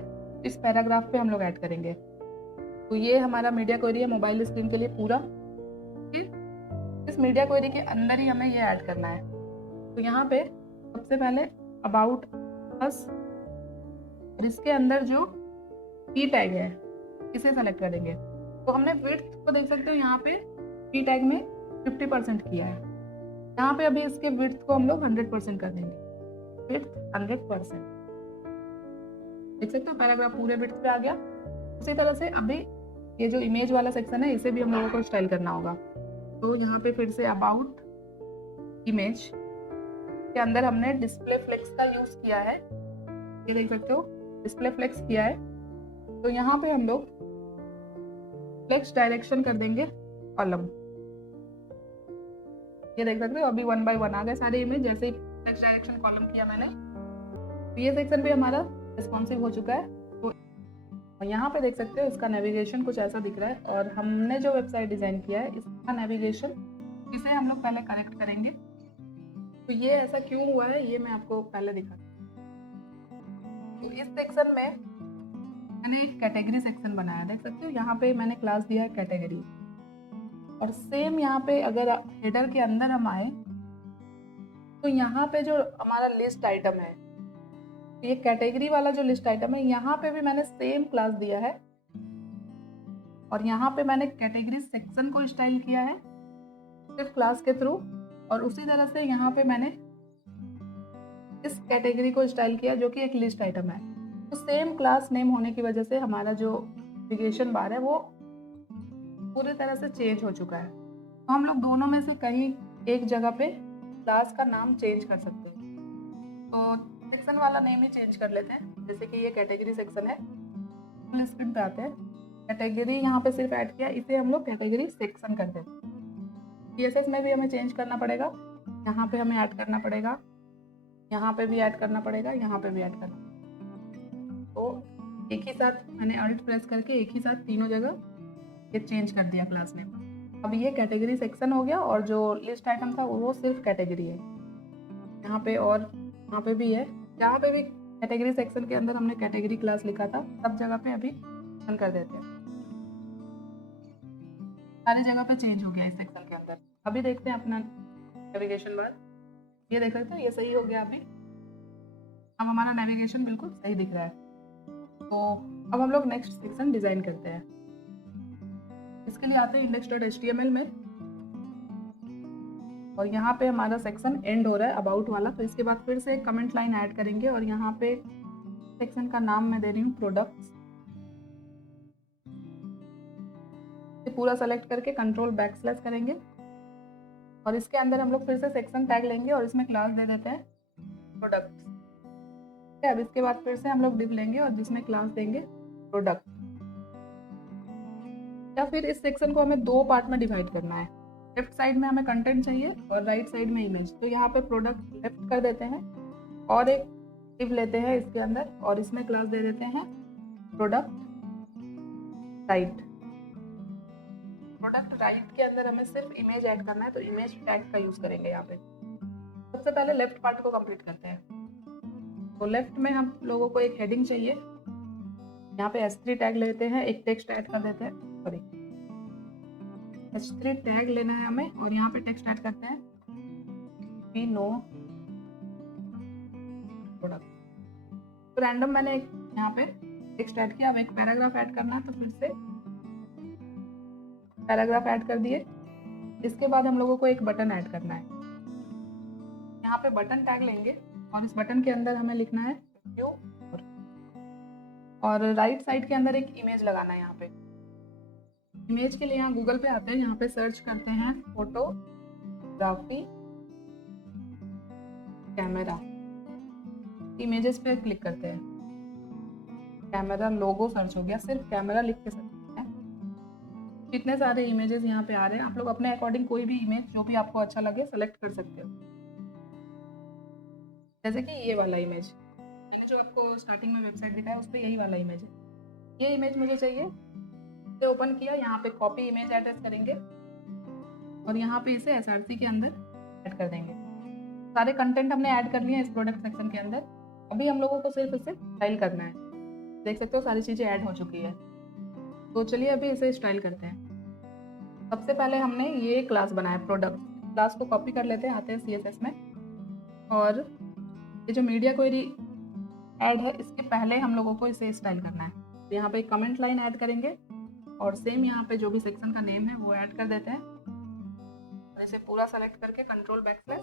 इस पैराग्राफ पे हम लोग ऐड करेंगे। तो ये हमारा मीडिया क्वेरी है मोबाइल स्क्रीन के लिए पूरा। फिर इस मीडिया क्वेरी के अंदर ही हमें ये ऐड करना है। तो यहाँ पे सबसे पहले अबाउट अस, और इसके अंदर जो की टैग है इसे सेलेक्ट करेंगे। तो हमने विड्थ को देख सकते हो यहाँ पे की टैग में 50% किया है। यहाँ पे अभी इसके विड्थ को हम लोग 100% कर देंगे। विड्थ 100%, देख सकते हो पैराग्राफ पूरे विड्थ पे आ गया। उसी तरह से अभी ये जो इमेज वाला सेक्शन है इसे भी हम लोगों को स्टाइल करना होगा। तो यहाँ पे फिर से अबाउट इमेज के अंदर हमने डिस्प्ले फ्लेक्स का यूज किया है। ये देख सकते हो डिस्प्ले फ्लेक्स किया है। तो यहाँ पे हम लोग फ्लेक्स डायरेक्शन कर देंगे कॉलम। ये देख सकते हो अभी 1 by 1 आ गए सारे इमेज, जैसे ही फ्लेक्स डायरेक्शन कॉलम किया मैंने। तो ये सेक्शन भी हमारा रिस्पॉन्सिव हो चुका है। तो यहाँ पे देख सकते हो इसका नेविगेशन कुछ ऐसा दिख रहा है, और हमने जो वेबसाइट डिजाइन किया है इसका नेविगेशन इसे हम लोग पहले करेक्ट करेंगे। तो ये ऐसा क्यों हुआ है ये मैं आपको पहले दिखाता हूँ। तो इस सेक्शन में मैंने एक कैटेगरी सेक्शन बनाया, देख सकते हो यहाँ पे मैंने क्लास दिया है कैटेगरी। और सेम यहाँ पे अगर हेडर के अंदर हम आए तो यहाँ पे जो हमारा लिस्ट आइटम है, ये कैटेगरी वाला जो लिस्ट आइटम है, यहाँ पे भी मैंने सेम क्लास दिया है। और यहाँ पे मैंने कैटेगरी सेक्शन को स्टाइल किया है सिर्फ क्लास के थ्रू, और उसी तरह से यहाँ पे मैंने इस कैटेगरी को स्टाइल किया जो कि एक लिस्ट आइटम है। तो सेम क्लास नेम होने की वजह से हमारा जो नेविगेशन बार है वो पूरी तरह से चेंज हो चुका है। तो हम लोग दोनों में से कहीं एक जगह पे क्लास का नाम चेंज कर सकते हैं। तो सेक्शन वाला नेम ही चेंज कर लेते हैं, जैसे कि ये कैटेगरी सेक्शन है। फुल स्क्रीन पे आते हैं, कैटेगरी यहाँ पे सिर्फ ऐड किया, इसे हम लोग कैटेगरी सेक्शन कर देते हैं। CSS में भी हमें चेंज करना पड़ेगा, यहाँ पे हमें ऐड करना पड़ेगा, यहाँ पे भी ऐड करना पड़ेगा, यहाँ पे भी ऐड करना। तो एक ही साथ मैंने अल्ट प्रेस करके एक ही साथ तीनों जगह ये चेंज कर दिया क्लास नेम। अब ये कैटेगरी सेक्शन हो गया, और जो लिस्ट आइटम था वो सिर्फ कैटेगरी है यहाँ पे, और यहाँ पे भी है। जहाँ पे भी कैटेगरी सेक्शन के अंदर हमने कैटेगरी क्लास लिखा था सब जगह पे अभी रन कर देते हैं। सारी जगह पे चेंज हो गया इस सेक्शन के अंदर। अभी देखते हैं अपना नेविगेशन बार। ये देख सकते हो ये सही हो गया। अभी अब हमारा नेविगेशन बिल्कुल सही दिख रहा है। तो अब हम लोग नेक्स्ट सेक्शन डिजाइन करते हैं। इसके लिए आते हैं index.html में, और यहाँ पे हमारा सेक्शन एंड हो रहा है अबाउट वाला, तो इसके बाद फिर से एक कमेंट लाइन ऐड करेंगे और यहाँ पे सेक्शन का नाम मैं दे रही हूँ प्रोडक्ट्स। पूरा सेलेक्ट करके कंट्रोल बैकस्लैश करेंगे और इसके अंदर हम लोग फिर से सेक्शन टैग लेंगे और इसमें क्लास दे देते हैं प्रोडक्ट्स। अब इसके बाद फिर से हम लोग डिव लेंगे और जिसमें क्लास देंगे प्रोडक्ट। या फिर इस सेक्शन को हमें दो पार्ट में डिवाइड करना है, लेफ्ट साइड में हमें कंटेंट चाहिए और राइट साइड में इमेज, तो यहाँ पे प्रोडक्ट लेफ्ट कर देते हैं और एक डिव लेते हैं इसके अंदर और इसमें क्लास दे देते हैं प्रोडक्ट राइट। प्रोडक्ट राइट के अंदर हमें सिर्फ इमेज ऐड करना है, तो इमेज टैग का यूज करेंगे यहाँ पे। सबसे पहले लेफ्ट पार्ट को कंप्लीट करते हैं। तो लेफ्ट में हम लोगों को एक हेडिंग चाहिए, यहाँ पे S3 टैग लेते हैं, एक टेक्स्ट ऐड कर देते हैं, सॉरी S3 टैग लेना है हमें और यहाँ पे टेक्स्ट ऐड करते हैं वी नो प्रोडक्ट। तो रैंडम मैंने एक यहाँ पे टेक्स्ट ऐड किया। अब एक पैराग्राफ ऐड करना है, तो फिर से पैराग्राफ ऐड कर दिए। इसके बाद हम लोगों को एक बटन ऐड करना है, यहाँ पे बटन टैग लेंगे और इस बटन के अंदर हमें लिखना है व्यू और राइट साइड के अंदर एक इमेज लगाना है। यहाँ पे इमेज के लिए यहाँ गूगल पे आते हैं, यहाँ पे सर्च करते हैं फोटोग्राफी कैमरा, इमेजेस पे क्लिक करते हैं, कैमरा लोगो सर्च हो गया, सिर्फ कैमरा लिख के सकते हैं। कितने सारे इमेजेस यहाँ पे आ रहे हैं, आप लोग अपने अकॉर्डिंग कोई भी इमेज जो भी आपको अच्छा लगे सेलेक्ट कर सकते हो। जैसे कि ये वाला इमेज, ये जो आपको स्टार्टिंग में वेबसाइट दिखा है उस पर यही वाला इमेज है, ये इमेज मुझे चाहिए। इसे ओपन किया, यहाँ पे कॉपी इमेज एड्रेस करेंगे और यहाँ पे इसे SRC के अंदर ऐड कर देंगे। सारे कंटेंट हमने ऐड कर लिए हैं इस प्रोडक्ट सेक्शन के अंदर। अभी हम लोगों को सिर्फ इसे स्टाइल करना है। देख सकते हो सारी चीज़ें ऐड हो चुकी है। तो चलिए अभी इसे स्टाइल करते हैं। सबसे पहले हमने ये क्लास बनाया प्रोडक्ट, क्लास को कॉपी कर लेते हैं, आते हैं CSS में और ये जो मीडिया क्वेरी ऐड है इसके पहले हम लोगों को इसे स्टाइल करना है। तो यहाँ पे एक कमेंट लाइन ऐड करेंगे और सेम यहाँ पे जो भी सेक्शन का नेम है वो ऐड कर देते हैं और इसे पूरा सेलेक्ट करके कंट्रोल बैकस्लैश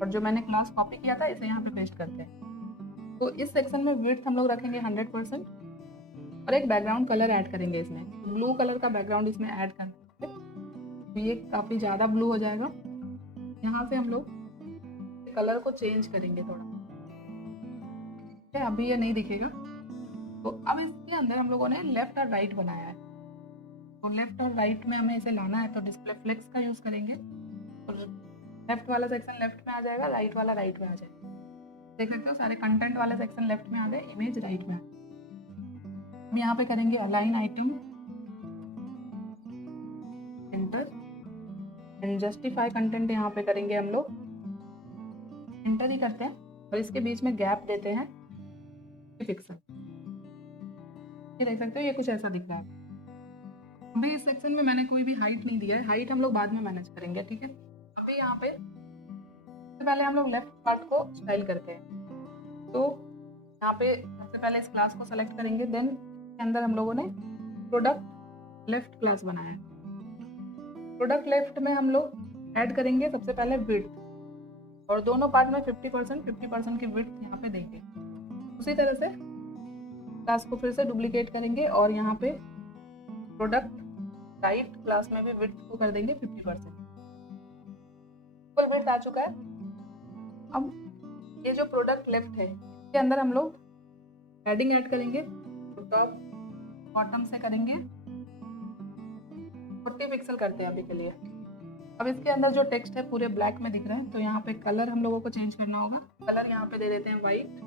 और जो मैंने क्लास कॉपी किया था इसे यहाँ पे पेस्ट करते हैं। तो इस सेक्शन में विड्थ हम लोग रखेंगे 100% और एक बैकग्राउंड कलर ऐड करेंगे इसमें, ब्लू कलर का बैकग्राउंड इसमें ऐड करते हैं, तो ये काफ़ी ज़्यादा ब्लू हो जाएगा। यहाँ से हम लोग कलर को चेंज करेंगे थोड़ा, अभी ये नहीं दिखेगा। तो अब इसके अंदर हम लोगों ने लेफ्ट और राइट बनाया है, तो लेफ्ट और राइट में हमें इसे लाना है, तो डिस्प्ले फ्लेक्स का यूज़ करेंगे और लेफ्ट वाला सेक्शन लेफ्ट में आ जाएगा, राइट वाला राइट में आ जाएगा। देख सकते हो सारे कंटेंट वाले सेक्शन लेफ्ट में आ गए, इमेज राइट में। हम यहाँ पे करेंगे align item enter and justify content, यहाँ पे करेंगे हम लोग एंटर ही करते हैं और इसके बीच में गैप देते हैं 3 पिक्सल। ये देख सकते हो ये कुछ ऐसा दिख रहा है। अभी इस सेक्शन में मैंने कोई भी हाइट नहीं दिया है, हाइट हम लोग बाद में मैनेज करेंगे, ठीक है। अभी यहाँ पे सबसे पहले हम लोग लेफ्ट पार्ट को स्टाइल करते हैं। तो यहाँ पे सबसे पहले इस क्लास को सेलेक्ट करेंगे, देन इसके अंदर हम लोगों ने प्रोडक्ट लेफ्ट क्लास बनाया है। प्रोडक्ट लेफ्ट में हम लोग ऐड करेंगे सबसे पहले विड्थ और दोनों पार्ट में 50% की विड्थ यहाँ पे देंगे। उसी तरह से क्लास को फिर से डुप्लीकेट करेंगे और यहाँ पे प्रोडक्ट राइट क्लास में भी विड्थ को कर देंगे 50%। फुल विड्थ आ चुका है। अब ये जो प्रोडक्ट लेफ्ट है इसके अंदर हम लोग हेडिंग ऐड करेंगे, तो टॉप बॉटम से करेंगे 40 पिक्सल करते हैं अभी के लिए। अब इसके अंदर जो टेक्स्ट है पूरे ब्लैक में दिख रहा है, तो यहाँ पे कलर हम लोगों को चेंज करना होगा, कलर यहाँ पे दे देते हैं वाइट।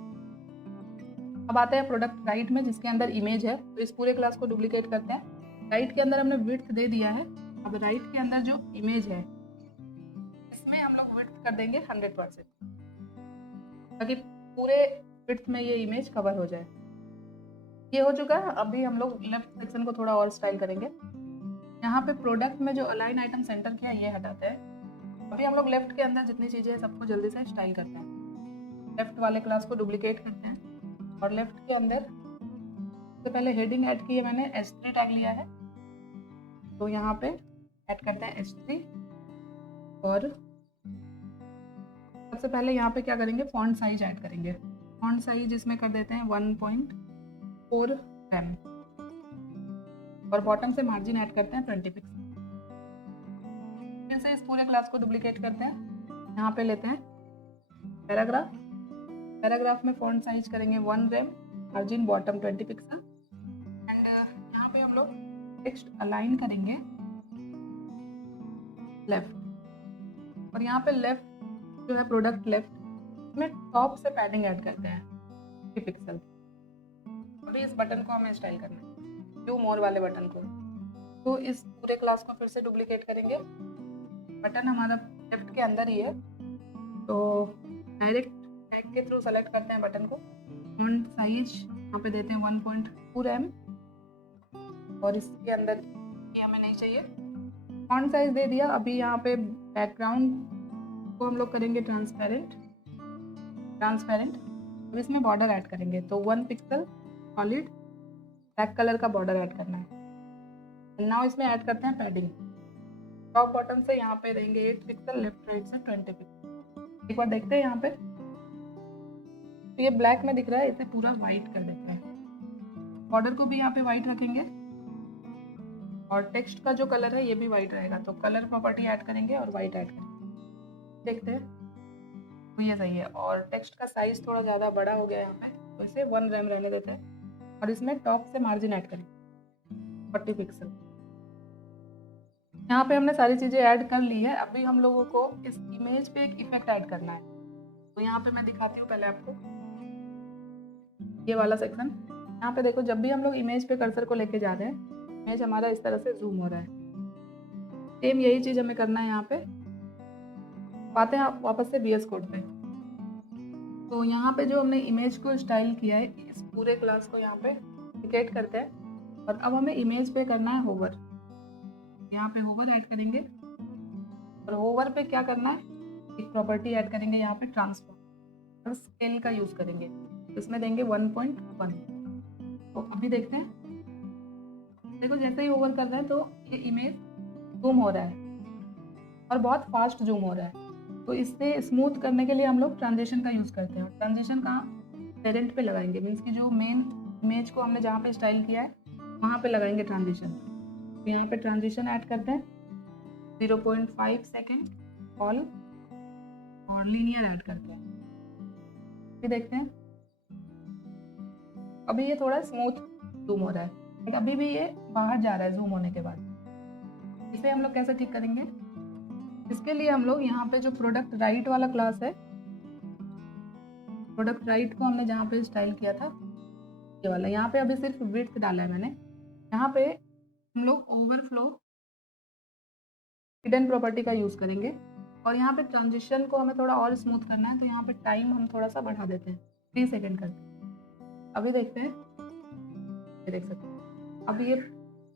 अब आते हैं प्रोडक्ट राइट में जिसके अंदर इमेज है, तो इस पूरे क्लास को डुप्लीकेट करते हैं। राइट के अंदर हमने विड्थ दे दिया है, अब राइट के अंदर जो इमेज है इसमें हम लोग विड्थ कर देंगे 100% ताकि पूरे विड्थ में ये इमेज कवर हो जाए। ये हो चुका है। अभी हम लोग लेफ्ट सेक्शन को थोड़ा और स्टाइल करेंगे। यहाँ पे प्रोडक्ट में जो अलाइन आइटम सेंटर किया ये हटाते हैं। अभी हम लोग लेफ्ट के अंदर जितनी चीज़ें हैं सबको जल्दी से स्टाइल करते हैं। लेफ्ट वाले क्लास को डुप्लीकेट करते हैं और लेफ्ट के अंदर सबसे पहले हेडिंग ऐड की है मैंने, S3 टैग लिया है, तो यहाँ पे ऐड करते हैं S3 और सबसे पहले यहाँ पे क्या करेंगे, फॉन्ट साइज ऐड करेंगे। फॉन्ट साइज इसमें कर देते हैं 1.4 एम और बॉटम से मार्जिन ऐड करते हैं 20 पिक्सल। फिर से इस पूरे क्लास को डुप्लीकेट करते हैं। यहाँ पे लेते हैं पैराग्राफ। पैराग्राफ में फॉन्ट साइज करेंगे 1 em, margin bottom 20 pixel and यहाँ पे हम लोग टेक्स्ट अलाइन करेंगे लेफ्ट। और यहाँ पे लेफ्ट जो है प्रोडक्ट लेफ्ट में टॉप से पैडिंग ऐड करते हैं 3 पिक्सल। अभी इस बटन को हमें स्टाइल करना है, व्यू मोर वाले बटन को। तो इस पूरे क्लास को फिर से डुप्लीकेट करेंगे। बटन हमारा लेफ्ट के अंदर ही है, तो डायरेक्ट टैग के थ्रू सेलेक्ट करते हैं बटन को। फॉन्ट साइज यहाँ पे देते हैं 1.4 एम और इसके अंदर ये हमें नहीं चाहिए। फॉन्ट साइज दे दिया। अभी यहाँ पे बैकग्राउंड को हम लोग करेंगे ट्रांसपेरेंट। अब इसमें बॉर्डर ऐड करेंगे, तो 1 पिक्सल सॉलिड ब्लैक कलर का बॉर्डर ऐड करना है। नाउ इसमें ऐड करते हैं पैडिंग। टॉप बॉटम से यहाँ पे रहेंगे 8 पिक्सल, लेफ्ट राइट से 20 पिक्सल। एक बार देखते हैं यहाँ पे, तो ये ब्लैक में दिख रहा है, इसे पूरा वाइट कर देते हैं। बॉर्डर को भी यहाँ पे वाइट रखेंगे और टेक्स्ट का जो कलर है ये भी वाइट रहेगा, तो कलर प्रॉपर्टी ऐड करेंगे और वाइट ऐड करेंगे। देखते हैं तो ये सही है। और टेक्स्ट का साइज थोड़ा ज़्यादा बड़ा हो गया यहाँ पे, तो इसे 1 रैम रहने देते हैं और इसमें टॉप से मार्जिन ऐड करेंगे 40 पिक्सल। यहाँ पे हमने सारी चीज़ें ऐड कर ली है। अभी हम लोगों को इस इमेज पे एक इफेक्ट ऐड करना है, तो यहाँ पे मैं दिखाती हूँ पहले आपको ये वाला सेक्शन। यहाँ पे देखो, जब भी हम लोग इमेज पे कर्सर को लेके जा रहे हैं, इमेज हमारा इस तरह से जूम हो रहा है। सेम यही चीज़ हमें करना है यहाँ पे। आते हैं वापस से VS कोड पे। तो यहाँ पे जो हमने इमेज को स्टाइल किया है, इस पूरे क्लास को यहाँ पे डुप्लीकेट करते हैं और अब हमें इमेज पे करना है होवर। यहाँ पे होवर ऐड करेंगे और होवर पे क्या करना है, एक प्रॉपर्टी ऐड करेंगे यहाँ पे ट्रांसफॉर्म और स्केल का यूज करेंगे, तो इसमें देंगे 1.1। तो अभी देखते हैं, देखो जैसे ही होवर कर रहा है तो ये इमेज जूम हो रहा है और बहुत फास्ट जूम हो रहा है। तो इससे स्मूथ करने के लिए हम लोग ट्रांजिशन का यूज करते हैं। ट्रांजिशन कहाँ, पेरेंट पे लगाएंगे, मीन्स कि जो मेन इमेज को हमने जहाँ पे स्टाइल किया है वहाँ पे लगाएंगे ट्रांजिशन। तो यहाँ पे ट्रांजिशन ऐड करते हैं 0.5 सेकेंड ऑल और लीनियर ऐड करते हैं। फिर देखते हैं, अभी ये थोड़ा स्मूथ जूम हो रहा है, लेकिन अभी भी ये बाहर जा रहा है जूम होने के बाद। इसे हम लोग कैसे ठीक करेंगे, इसके लिए हम लोग यहाँ पे जो प्रोडक्ट राइट वाला क्लास है, प्रोडक्ट राइट को हमने जहाँ पे स्टाइल किया था ये वाला, यहाँ पे अभी सिर्फ विड्थ डाला है मैंने। यहाँ पे हम लोग ओवरफ्लो हिडन प्रॉपर्टी का यूज करेंगे और यहाँ पे ट्रांजिशन को हमें थोड़ा और स्मूथ करना है, तो यहाँ पे टाइम हम थोड़ा सा बढ़ा देते हैं, 3 सेकेंड करते हैं। अभी देखते हैं, ये देख सकते हैं अभी ये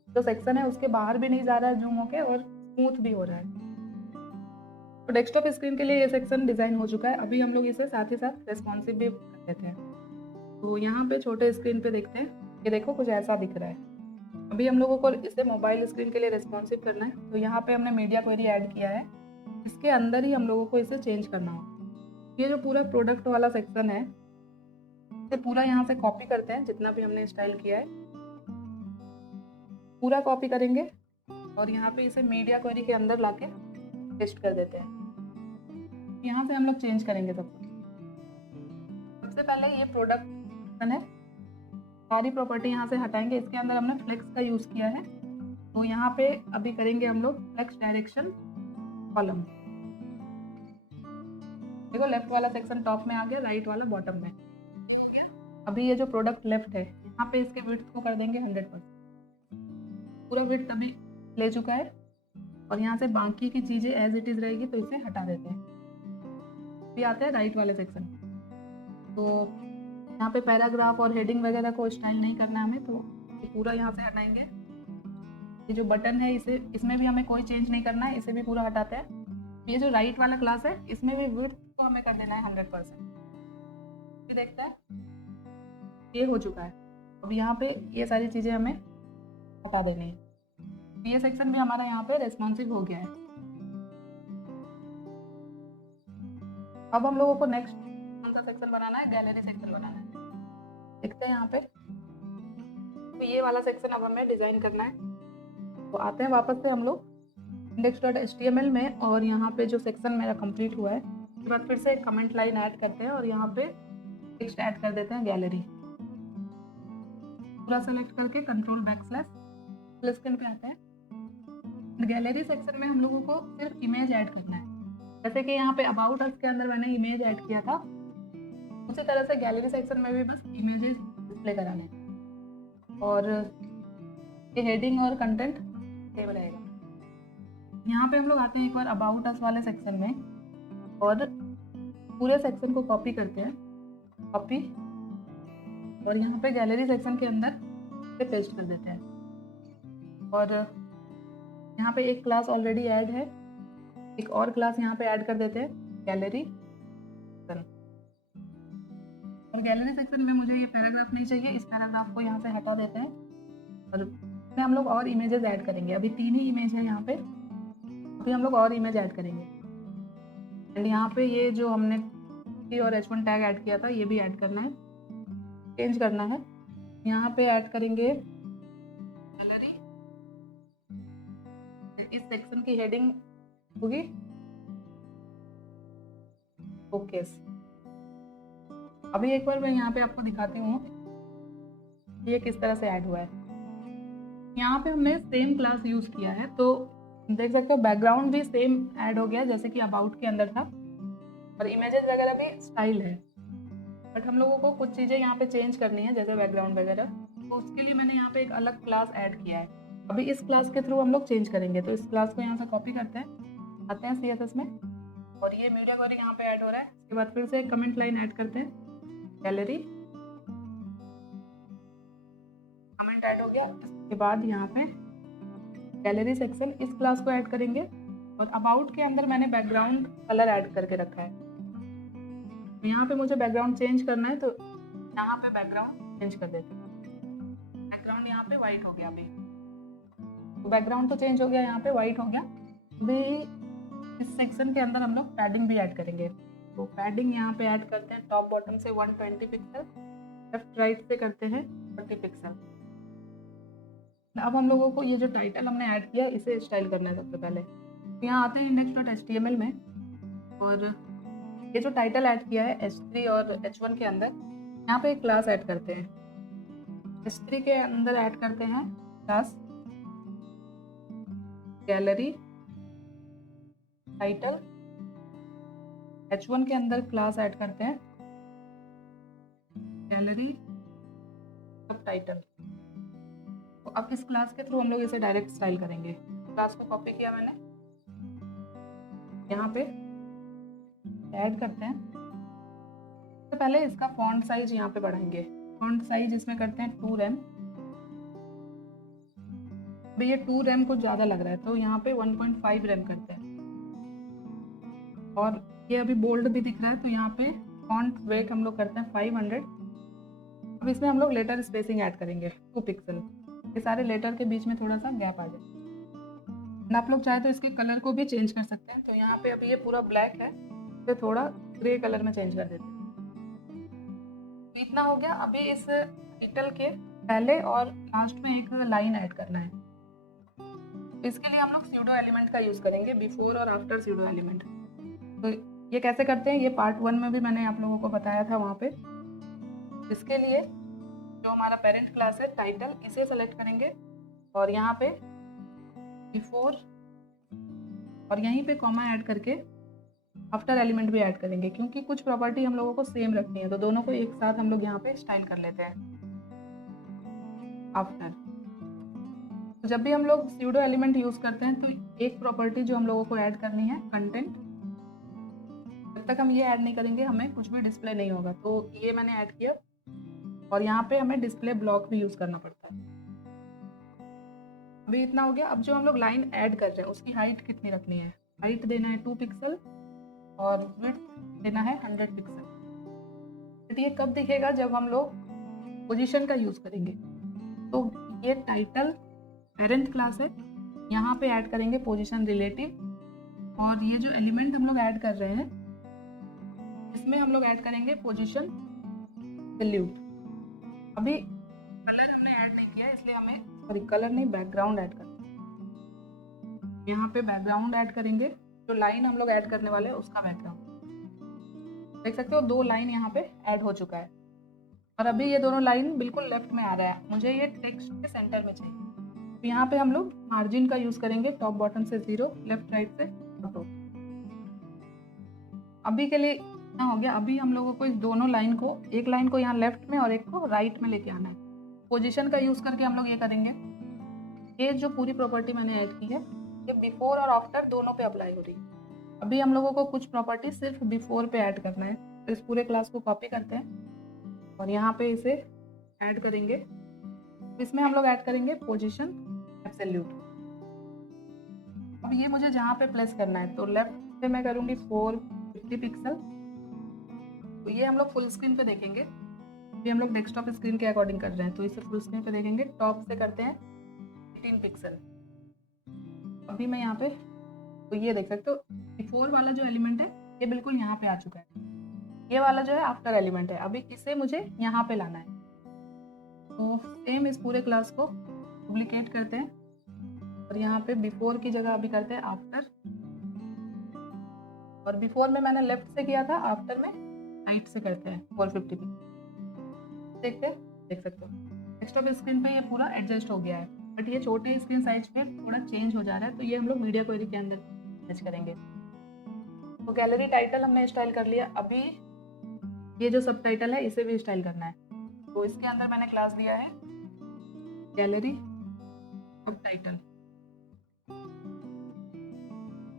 जो सेक्शन है उसके बाहर भी नहीं जा रहा है जूम होके और स्मूथ भी हो रहा है। तो डेस्कटॉप स्क्रीन के लिए ये सेक्शन डिज़ाइन हो चुका है। अभी हम लोग इसे साथ ही साथ रेस्पॉन्सिव भी कर देते हैं। तो यहाँ पे छोटे स्क्रीन पे देखते हैं, ये देखो कुछ ऐसा दिख रहा है। अभी हम लोगों को इसे मोबाइल स्क्रीन के लिए रेस्पॉन्सिव करना है, तो यहाँ पे हमने मीडिया क्वेरी ऐड किया है, इसके अंदर ही हम लोगों को इसे चेंज करना होगा। ये जो पूरा प्रोडक्ट वाला सेक्शन है इसे पूरा यहाँ से कॉपी करते हैं, जितना भी हमने स्टाइल किया है पूरा कॉपी करेंगे और यहाँ पे इसे मीडिया क्वेरी के अंदर लाके पेस्ट कर देते हैं। यहाँ से हम लोग चेंज करेंगे सब कुछ। सबसे पहले ये प्रोडक्ट है, सारी प्रॉपर्टी यहाँ से हटाएंगे। इसके अंदर हमने फ्लेक्स का यूज किया है, तो यहाँ पे अभी करेंगे हम लोग फ्लेक्स डायरेक्शन कॉलम। देखो लेफ्ट वाला सेक्शन टॉप में आ गया, राइट वाला बॉटम में। अभी ये जो प्रोडक्ट लेफ्ट है यहाँ पे इसके विड्थ को कर देंगे 100%। पूरा विड्थ अभी ले चुका है और यहाँ से बाकी की चीजें एज इट इज रहेगी, तो इसे हटा देते हैं। अभी आते हैं राइट वाले सेक्शन। तो यहाँ पे पैराग्राफ और हेडिंग वगैरह को स्टाइल नहीं करना है हमें, तो पूरा यहाँ से हटाएंगे। ये जो बटन है इसे, इसमें भी हमें कोई चेंज नहीं करना है, इसे भी पूरा हटाते हैं। ये जो राइट वाला क्लास है इसमें भी विड्थ को हमें कर देना है 100%। ये देखते हैं, ये हो चुका है। अब यहाँ पे ये सारी चीजें हमें हटा देनी है। ये सेक्शन भी हमारा यहाँ पे रेस्पॉन्सिव हो गया है। अब हम लोगों को नेक्स्ट कौन सा सेक्शन बनाना है, गैलरी सेक्शन बनाना है। देखते हैं यहाँ पे, तो ये वाला सेक्शन अब हमें डिजाइन करना है। तो आते हैं वापस से हम लोग index.html में, और यहाँ पे जो सेक्शन मेरा कंप्लीट हुआ है उसके बाद फिर से एक कमेंट लाइन ऐड करते हैं और यहाँ पे टेक्स्ट ऐड कर देते हैं गैलरी। पूरा सेलेक्ट करके कंट्रोल बैकस्लैश स्क्रीन पे आते हैं। गैलरी सेक्शन में हम लोगों को सिर्फ इमेज ऐड करना है। जैसे कि यहाँ पे अबाउट अस के अंदर मैंने इमेज ऐड किया था, उसी तरह से गैलरी सेक्शन में भी बस इमेजेस डिस्प्ले कराने हैं और ये हेडिंग और कंटेंट सेव रहेगा। यहाँ पे हम लोग आते हैं एक बार अबाउट अस वाले सेक्शन में और पूरे सेक्शन को कॉपी करते हैं, कॉपी, और यहाँ पे गैलरी सेक्शन के अंदर पे पेस्ट कर देते हैं। और यहाँ पे एक क्लास ऑलरेडी ऐड है, एक और क्लास यहाँ पे ऐड कर देते हैं, गैलरी सेक्शन। और गैलरी सेक्शन में मुझे ये पैराग्राफ नहीं चाहिए, इस पैराग्राफ को यहाँ से हटा देते हैं और इसमें हम लोग और इमेजेस ऐड करेंगे। अभी 3 ही इमेज है यहाँ पे, अभी हम लोग और इमेज ऐड करेंगे। एंड यहाँ पे ये जो हमने P और H1 टैग ऐड किया था ये भी ऐड करना है, चेंज करना है। यहाँ पे ऐड करेंगे गैलरी, इस सेक्शन की हेडिंग होगी फोकस। अभी एक बार मैं यहाँ पे आपको दिखाती हूँ ये किस तरह से ऐड हुआ है। यहाँ पे हमने सेम क्लास यूज किया है, तो देख सकते हो बैकग्राउंड भी सेम ऐड हो गया जैसे कि अबाउट के अंदर था, और इमेजेस वगैरह भी स्टाइल है। बट हम लोगों को कुछ चीज़ें यहाँ पे चेंज करनी है जैसे बैकग्राउंड वगैरह, तो उसके लिए मैंने यहाँ पे एक अलग क्लास ऐड किया है। अभी इस क्लास के थ्रू हम लोग चेंज करेंगे, तो इस क्लास को यहाँ से कॉपी करते हैं, आते हैं CSS में, और ये मीडिया क्वेरी यहाँ पे ऐड हो रहा है। इसके बाद फिर से एक कमेंट लाइन ऐड करते हैं, गैलरी कमेंट ऐड हो गया। इसके बाद यहाँ पे गैलरी सेक्शन, इस क्लास को ऐड करेंगे, और अबाउट के अंदर मैंने बैकग्राउंड कलर ऐड करके रखा है। तो यहाँ पे मुझे बैकग्राउंड चेंज करना है, तो यहाँ पे बैकग्राउंड चेंज कर देते हैं। बैकग्राउंड यहाँ पे वाइट हो गया, अभी तो बैकग्राउंड तो चेंज हो गया, यहाँ पे वाइट हो गया। अभी इस सेक्शन के अंदर हम लोग पैडिंग भी ऐड करेंगे, तो पैडिंग यहाँ पे ऐड करते हैं टॉप बॉटम से 120 पिक्सल, लेफ्ट राइट से करते हैं 40 पिक्सल। अब हम लोगों को ये जो टाइटल हमने ऐड किया इसे स्टाइल करना है सबसे पहले। तो यहाँ आते हैं index.html में, और ये जो टाइटल ऐड किया है H3 और H1 के अंदर, यहाँ पे एक क्लास ऐड करते हैं। H3 के अंदर ऐड करते हैं क्लास गैलरी टाइटल, H1 के अंदर क्लास ऐड करते हैं गैलरी सब टाइटल। तो अब इस क्लास के थ्रू हम लोग इसे डायरेक्ट स्टाइल करेंगे। क्लास को कॉपी किया मैंने, यहाँ पे ऐड करते हैं। तो पहले इसका फॉन्ट साइज यहाँ पे बढ़ाएंगे, फॉन्ट साइज इसमें करते हैं 2 रैम। अभी ये 2 रैम कुछ ज़्यादा लग रहा है, तो यहाँ पे 1.5 रैम करते हैं। और ये अभी बोल्ड भी दिख रहा है, तो यहाँ पे फॉन्ट वेट हम लोग करते हैं 500। अब इसमें हम लोग लेटर स्पेसिंग ऐड करेंगे 2 पिक्सल, ये सारे लेटर के बीच में थोड़ा सा गैप आ जाए। आप लोग चाहे तो इसके कलर को भी चेंज कर सकते हैं। तो यहाँ पे अभी ये पूरा ब्लैक है, तो थोड़ा ग्रे कलर में चेंज कर देते हैं। तो इतना हो गया। अभी इस टाइटल के पहले और लास्ट में एक लाइन ऐड करना है, तो इसके लिए हम लोग स्यूडो एलिमेंट का यूज करेंगे, बिफोर और आफ्टर स्यूडो एलिमेंट। तो ये कैसे करते हैं, ये पार्ट 1 में भी मैंने आप लोगों को बताया था वहाँ पे। इसके लिए जो हमारा पेरेंट क्लास है टाइटल, इसे सेलेक्ट करेंगे और यहाँ पे बिफोर, और यहीं पे कॉमा ऐड करके आफ्टर एलिमेंट भी ऐड करेंगे, क्योंकि कुछ प्रॉपर्टी हम लोगों को सेम रखनी है, तो दोनों को एक साथ हम लोग यहाँ पे स्टाइल कर लेते हैं आफ्टर। तो जब भी हम लोग स्यूडो एलिमेंट यूज करते हैं तो एक प्रॉपर्टी जो हम लोगों को ऐड करनी है कंटेंट, जब तक हम ये ऐड नहीं करेंगे हमें कुछ भी डिस्प्ले नहीं होगा। तो ये मैंने ऐड किया, और यहाँ पे हमें डिस्प्ले ब्लॉक भी यूज करना पड़ता है। अभी इतना हो गया। अब जो हम लोग लाइन ऐड कर रहे हैं उसकी हाइट कितनी रखनी है, हाइट देना है 2 पिक्सल और विड्थ देना है 100 पिक्सल। तो ये कब दिखेगा, जब हम लोग पोजीशन का यूज करेंगे। तो ये टाइटल पेरेंट क्लास है, यहाँ पे ऐड करेंगे पोजीशन रिलेटिव, और ये जो एलिमेंट हम लोग ऐड कर रहे हैं इसमें हम लोग ऐड करेंगे पोजीशन वैल्यूड। अभी कलर हमने ऐड नहीं किया, इसलिए हमें सॉरी कलर नहीं बैकग्राउंड ऐड करना है। यहाँ पे बैकग्राउंड ऐड करेंगे, जो लाइन हम लोग ऐड करने वाले हैं उसका बैकग्राउंड। देख सकते हो 2 लाइन यहाँ पे ऐड हो चुका है और अभी ये दोनों लाइन बिल्कुल लेफ्ट में आ रहा है, मुझे ये टेक्स्ट के सेंटर में चाहिए। तो यहाँ पे हम लोग मार्जिन का यूज करेंगे, टॉप बॉटम से 0, लेफ्ट राइट से ऑटो। अभी के लिए इतना हो गया। अभी हम लोगों को इस दोनों लाइन को, एक लाइन को यहाँ लेफ्ट में और एक को राइट में लेके आना है। पोजीशन का यूज करके हम लोग ये करेंगे, ये जो पूरी प्रॉपर्टी मैंने ऐड की है ये बिफोर और आफ्टर दोनों पे अप्लाई हो रही है। अभी हम लोगों को कुछ प्रॉपर्टी सिर्फ बिफोर पे ऐड करना है, तो इस पूरे क्लास को कॉपी करते हैं और यहाँ पे इसे ऐड करेंगे। इसमें हम लोग ऐड करेंगे पोजीशन एब्सोल्यूट। अब ये मुझे जहाँ पे प्लेस करना है, तो लेफ्ट से मैं करूँगी 450 पिक्सल। तो ये हम लोग फुल स्क्रीन पे देखेंगे, अभी हम लोग डेस्कटॉप स्क्रीन के अकॉर्डिंग कर रहे हैं, तो इसे फुल स्क्रीन पे देखेंगे। टॉप से करते हैं 18 पिक्सल। अभी मैं यहाँ पे, तो ये देख सकते हो बिफोर वाला जो एलिमेंट है ये बिल्कुल यहाँ पे आ चुका है, ये वाला जो है आफ्टर एलिमेंट है। अभी इसे मुझे यहाँ पे लाना है, तो सेम इस पूरे क्लास को डुप्लीकेट करते हैं और यहाँ पे बिफोर की जगह अभी करते हैं आफ्टर। और बिफोर में मैंने लेफ्ट से किया था, आफ्टर में राइट से करते हैं 450 पे। देखते हैं, देख सकते हो डेस्कटॉप स्क्रीन पे ये पूरा एडजस्ट हो गया है, बट ये छोटे स्क्रीन साइज पे थोड़ा चेंज हो जा रहा है, तो ये हम लोग मीडिया क्वेरी के अंदर मैच करेंगे। तो गैलरी टाइटल हमने स्टाइल कर लिया। अभी ये जो सब टाइटल है इसे भी स्टाइल करना है, तो इसके अंदर मैंने क्लास दिया है गैलरी सब टाइटल।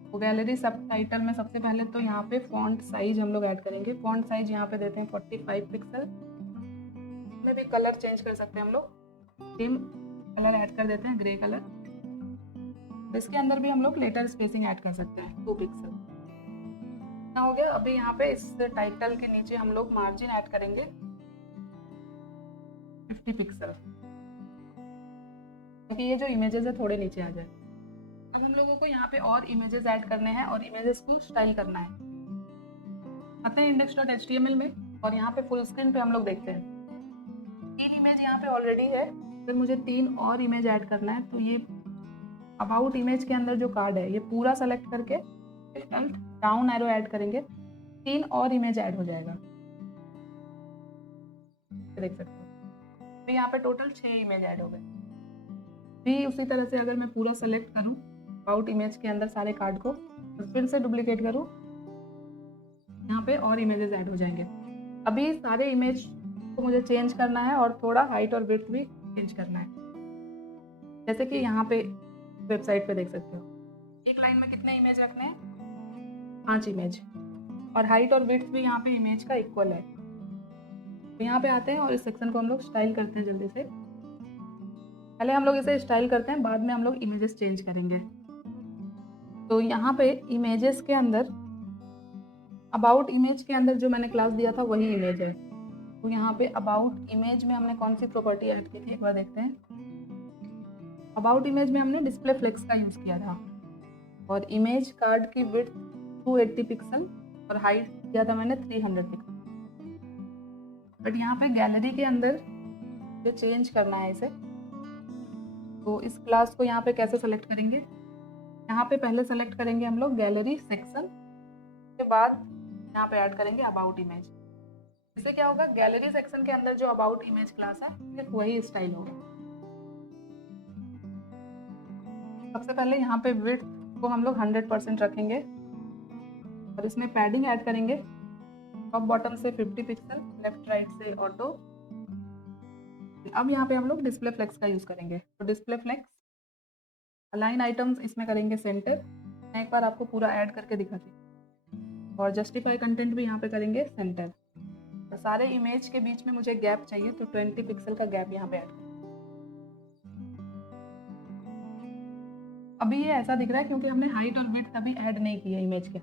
तो गैलरी सब टाइटल में सबसे पहले तो यहाँ पे फॉन्ट साइज हम लोग ऐड करेंगे। फॉन्ट साइज यहाँ पे देते हैं 45 पिक्सल। इसमें भी कलर चेंज कर सकते हैं हम लोग, सेम कलर ऐड कर देते हैं ग्रे कलर। इसके अंदर भी हम लोग लेटर स्पेसिंग ऐड कर सकते हैं 2 पिक्सल। क्या हो गया। अभी यहाँ पे इस टाइटल के नीचे हम लोग मार्जिन ऐड करेंगे 50 पिक्सल, क्योंकि ये जो इमेजेस है थोड़े नीचे आ जाए। अब हम लोगों को यहाँ पे और इमेजेस ऐड करने हैं और इमेजेस को स्टाइल करना है। आते हैं index.html में और यहाँ पे फुल स्क्रीन पे हम लोग देखते हैं 3 इमेज यहाँ पे ऑलरेडी है, फिर मुझे 3 और इमेज ऐड करना है। तो ये अबाउट इमेज के अंदर जो कार्ड है ये पूरा सेलेक्ट करके डाउन एरो ऐड करेंगे, 3 और इमेज ऐड हो जाएगा, देख सकते हो। तो यहाँ पे टोटल 6 इमेज ऐड हो गए। भी उसी तरह से अगर मैं पूरा सेलेक्ट करूँ अबाउट इमेज के अंदर सारे कार्ड को, तो फिर से डुप्लीकेट करूँ, यहाँ पे और इमेजेस ऐड हो जाएंगे। अभी सारे इमेज को मुझे चेंज करना है और थोड़ा हाइट और विड्थ भी चेंज करना है। जैसे कि यहाँ पे वेबसाइट पे देख सकते हो, एक लाइन में कितने इमेज रखने हैं, 5 इमेज, और हाइट और विड्थ भी यहाँ पे इमेज का इक्वल है। तो यहाँ पे आते हैं और इस सेक्शन को हम लोग स्टाइल करते हैं जल्दी से। पहले हम लोग इसे स्टाइल करते हैं, बाद में हम लोग इमेजेस चेंज करेंगे। तो यहाँ पे इमेजेस के अंदर अबाउट इमेज के अंदर जो मैंने क्लास दिया था वही इमेज है। तो यहाँ पे अबाउट इमेज में हमने कौन सी प्रॉपर्टी ऐड की थी एक बार देखते हैं। अबाउट इमेज में हमने डिस्प्ले फ्लेक्स का यूज किया था और इमेज कार्ड की विड्थ 280 पिक्सल और हाइट दिया था मैंने 300 पिक्सल। बट यहाँ पे गैलरी के अंदर जो चेंज करना है इसे, तो इस क्लास को यहाँ पे कैसे सेलेक्ट करेंगे, यहाँ पे पहले सेलेक्ट करेंगे हम लोग गैलरी सेक्शन, के बाद यहाँ पे ऐड करेंगे अबाउट इमेज। इससे क्या होगा, गैलरी सेक्शन के अंदर जो अबाउट इमेज क्लास है सिर्फ वही स्टाइल होगा। सबसे पहले यहाँ पे विड्थ को हम लोग 100% रखेंगे और इसमें पैडिंग ऐड करेंगे, टॉप बॉटम से 50 पिक्सल, लेफ्ट राइट से ऑटो। अब यहाँ पे हम लोग डिस्प्ले फ्लेक्स का यूज करेंगे। तो डिस्प्ले फ्लेक्स अलाइन आइटम्स इसमें करेंगे सेंटर। मैं एक बार आपको पूरा ऐड करके दिखाती हूँ। और जस्टिफाई कंटेंट भी यहाँ पे करेंगे सेंटर। तो सारे इमेज के बीच में मुझे गैप चाहिए, तो 20 पिक्सल का गैप यहाँ पे ऐड करें। अभी ये ऐसा दिख रहा है क्योंकि हमने हाइट और विड्थ अभी ऐड नहीं किया इमेज के।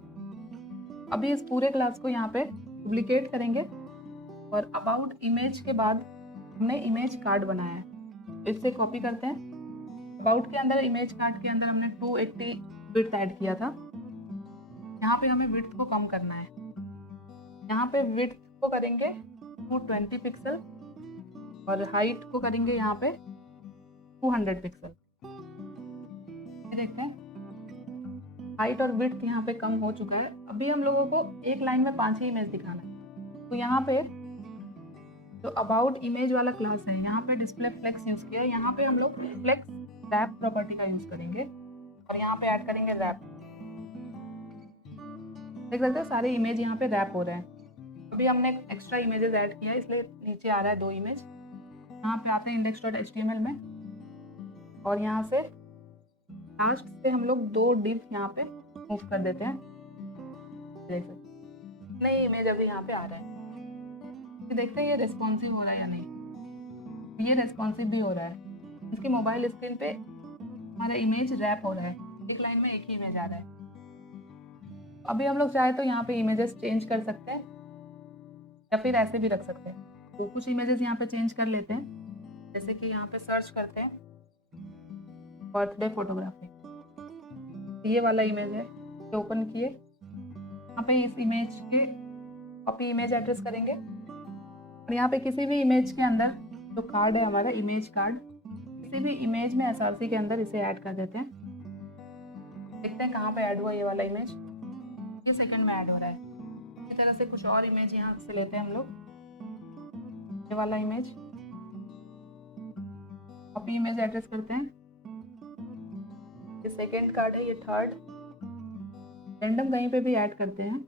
अभी इस पूरे क्लास को यहाँ पे डुप्लीकेट करेंगे और अबाउट इमेज के बाद हमने इमेज कार्ड बनाया है, इससे कॉपी करते हैं। अबाउट के अंदर इमेज कार्ड के अंदर हमने 280 विड्थ ऐड किया था, यहाँ पे हमें विड्थ को कम करना है। यहाँ पे विड्थ को करेंगे 220 पिक्सल और हाइट को करेंगे यहाँ पे 200 पिक्सल। देखते हैं हाइट और विड्थ यहाँ पे कम हो चुका है। अभी हम लोगों को एक लाइन में 5 ही इमेज दिखाना है। तो यहाँ पे जो अबाउट इमेज वाला क्लास है, यहाँ पे डिस्प्ले फ्लेक्स यूज किया है। यहाँ पे हम लोग फ्लेक्स रैप प्रॉपर्टी का यूज करेंगे और यहाँ पे ऐड करेंगे रैप। देख सकते हो सारे इमेज यहाँ पे रैप हो रहे हैं। अभी हमने एक्स्ट्रा इमेजेस ऐड किया है इसलिए नीचे आ रहा है 2 इमेज। यहाँ पे आते हैं index.html में और यहाँ से लास्ट से हम लोग 2 div यहाँ पे मूव कर देते हैं। देख सकते नई इमेज अभी यहाँ पे आ रहा है। देखते हैं ये रेस्पॉन्सिव हो रहा है या नहीं। ये रेस्पॉन्सिव भी हो रहा है। इसकी मोबाइल स्क्रीन पे हमारा इमेज रैप हो रहा है। एक लाइन में एक ही इमेज आ रहा है। अभी हम लोग चाहे तो यहाँ पे इमेजेस चेंज कर सकते हैं या फिर ऐसे भी रख सकते हैं। तो कुछ इमेजेस यहाँ पे चेंज कर लेते हैं। जैसे कि यहाँ पे सर्च करते हैं बर्थडे फोटोग्राफी, ये वाला इमेज है। तो ओपन किए, यहाँ पे इस इमेज के कॉपी इमेज एड्रेस करेंगे और यहाँ पे किसी भी इमेज के अंदर जो कार्ड है हमारा इमेज कार्ड, किसी भी इमेज में एसआरसी के अंदर इसे ऐड कर देते हैं। देखते हैं कहाँ पे ऐड हुआ ये वाला इमेज। ये सेकंड में ऐड हो रहा है। इसी तरह से कुछ और इमेज यहाँ से लेते हैं हम लोग। ये वाला इमेज कॉपी इमेज एड्रेस करते हैं। ये सेकंड कार्ड है, ये थर्ड। रैंडम कहीं पे भी ऐड करते हैं।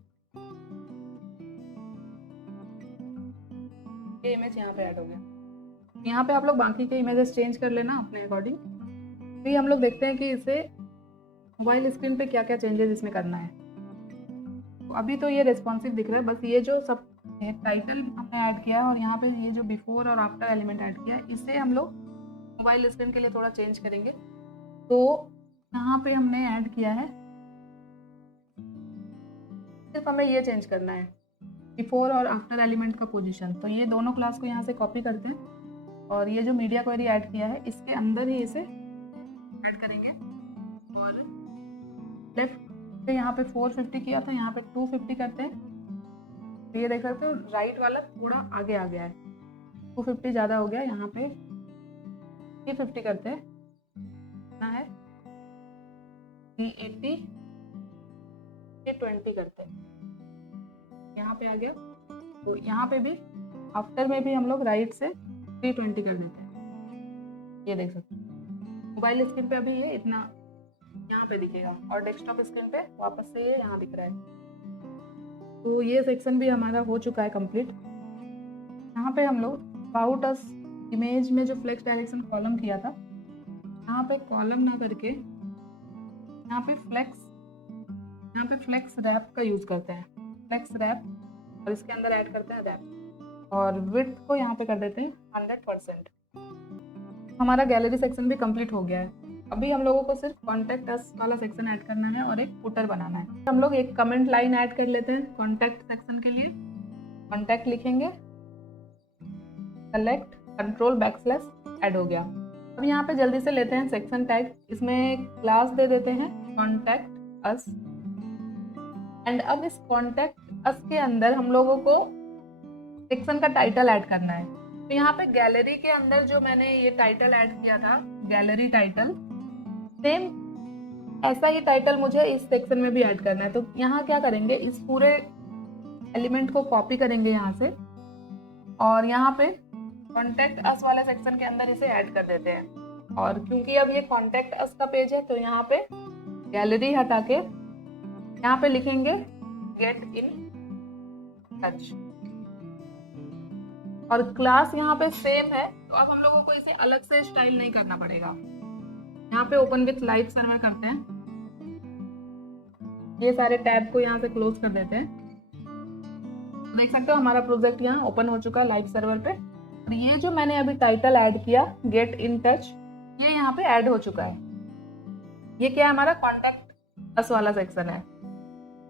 ये इमेज यहाँ पे ऐड हो गया। यहाँ पे आप लोग बाकी के इमेजेस चेंज कर लेना अपने अकॉर्डिंग। फिर हम लोग देखते हैं कि इसे मोबाइल स्क्रीन पे क्या क्या चेंजेस इसमें करना है। तो अभी तो ये रेस्पॉन्सिव दिख रहा है। बस ये जो सब टाइटल हमने ऐड किया है और यहाँ पे ये जो बिफोर और आफ्टर एलिमेंट ऐड किया है, इसे हम लोग मोबाइल स्क्रीन के लिए थोड़ा चेंज करेंगे। तो यहाँ पे हमने ऐड किया है, सिर्फ हमें ये चेंज करना है बिफोर और आफ्टर एलिमेंट का पोजीशन। तो ये दोनों क्लास को यहाँ से कॉपी करते हैं और ये जो मीडिया क्वेरी ऐड किया है इसके अंदर ही इसे ऐड करेंगे। और लेफ्ट से यहाँ पे 450 किया था, यहाँ पे 250 करते हैं। तो ये देख सकते हो राइट वाला थोड़ा आगे आ गया है, 250 ज़्यादा हो गया। यहाँ पे 350 करते हैं, कितना है 380, 320 करते हैं। यहाँ पे आ गया। तो यहाँ पे भी आफ्टर में भी हम लोग राइट से 320 कर देते हैं। ये देख सकते हैं मोबाइल स्क्रीन पे अभी ये इतना यहाँ पे दिखेगा और डेस्कटॉप स्क्रीन पे वापस से ये यहाँ दिख रहा है। तो ये सेक्शन भी हमारा हो चुका है कंप्लीट। यहाँ पे हम लोग अबाउट अस इमेज में जो फ्लेक्स डायरेक्शन कॉलम किया था, यहाँ पे कॉलम ना करके यहाँ पे फ्लेक्स रैप का यूज करते हैं। फ्लेक्स रैप और इसके अंदर ऐड करते हैं रैप और विड्थ को यहाँ पे कर देते हैं 100%। हमारा गैलरी सेक्शन भी कंप्लीट हो गया है। अभी हम लोगों को सिर्फ कॉन्टैक्ट अस वाला सेक्शन ऐड करना है और एक फुटर बनाना है। हम लोग एक कमेंट लाइन ऐड कर लेते हैं कॉन्टैक्ट सेक्शन के लिए। कॉन्टैक्ट लिखेंगे, सेलेक्ट, कंट्रोल / ऐड हो गया। अब यहाँ पे जल्दी से लेते हैं सेक्शन टैग। इसमें क्लास दे देते हैं कॉन्टैक्ट अस एंड अब इस कॉन्टैक्ट अस के अंदर हम लोगों को सेक्शन का टाइटल ऐड करना है। तो यहाँ पे गैलरी के अंदर जो मैंने ये टाइटल ऐड किया था, गैलरी टाइटल, सेम ऐसा ही टाइटल मुझे इस सेक्शन में भी ऐड करना है। तो यहाँ क्या करेंगे, इस पूरे एलिमेंट को कॉपी करेंगे यहाँ से और यहाँ पे कॉन्टैक्ट अस वाले सेक्शन के अंदर इसे ऐड कर देते हैं। और क्योंकि अब ये कॉन्टैक्ट अस का पेज है तो यहाँ पे गैलरी हटा के यहाँ पे लिखेंगे गेट इन टच और क्लास यहाँ पे सेम है। तो अब हम लोगों को इसे अलग से स्टाइल नहीं करना पड़ेगा। यहाँ पे ओपन विथ लाइव सर्वर करते हैं। ये सारे टैब को यहाँ से क्लोज कर देते हैं। देख सकते हो हमारा प्रोजेक्ट यहाँ ओपन हो चुका है लाइव सर्वर पे। और ये जो मैंने अभी टाइटल ऐड किया गेट इन टच, ये यहाँ पे ऐड हो चुका है। ये क्या है, हमारा कॉन्टैक्ट अस वाला सेक्शन है।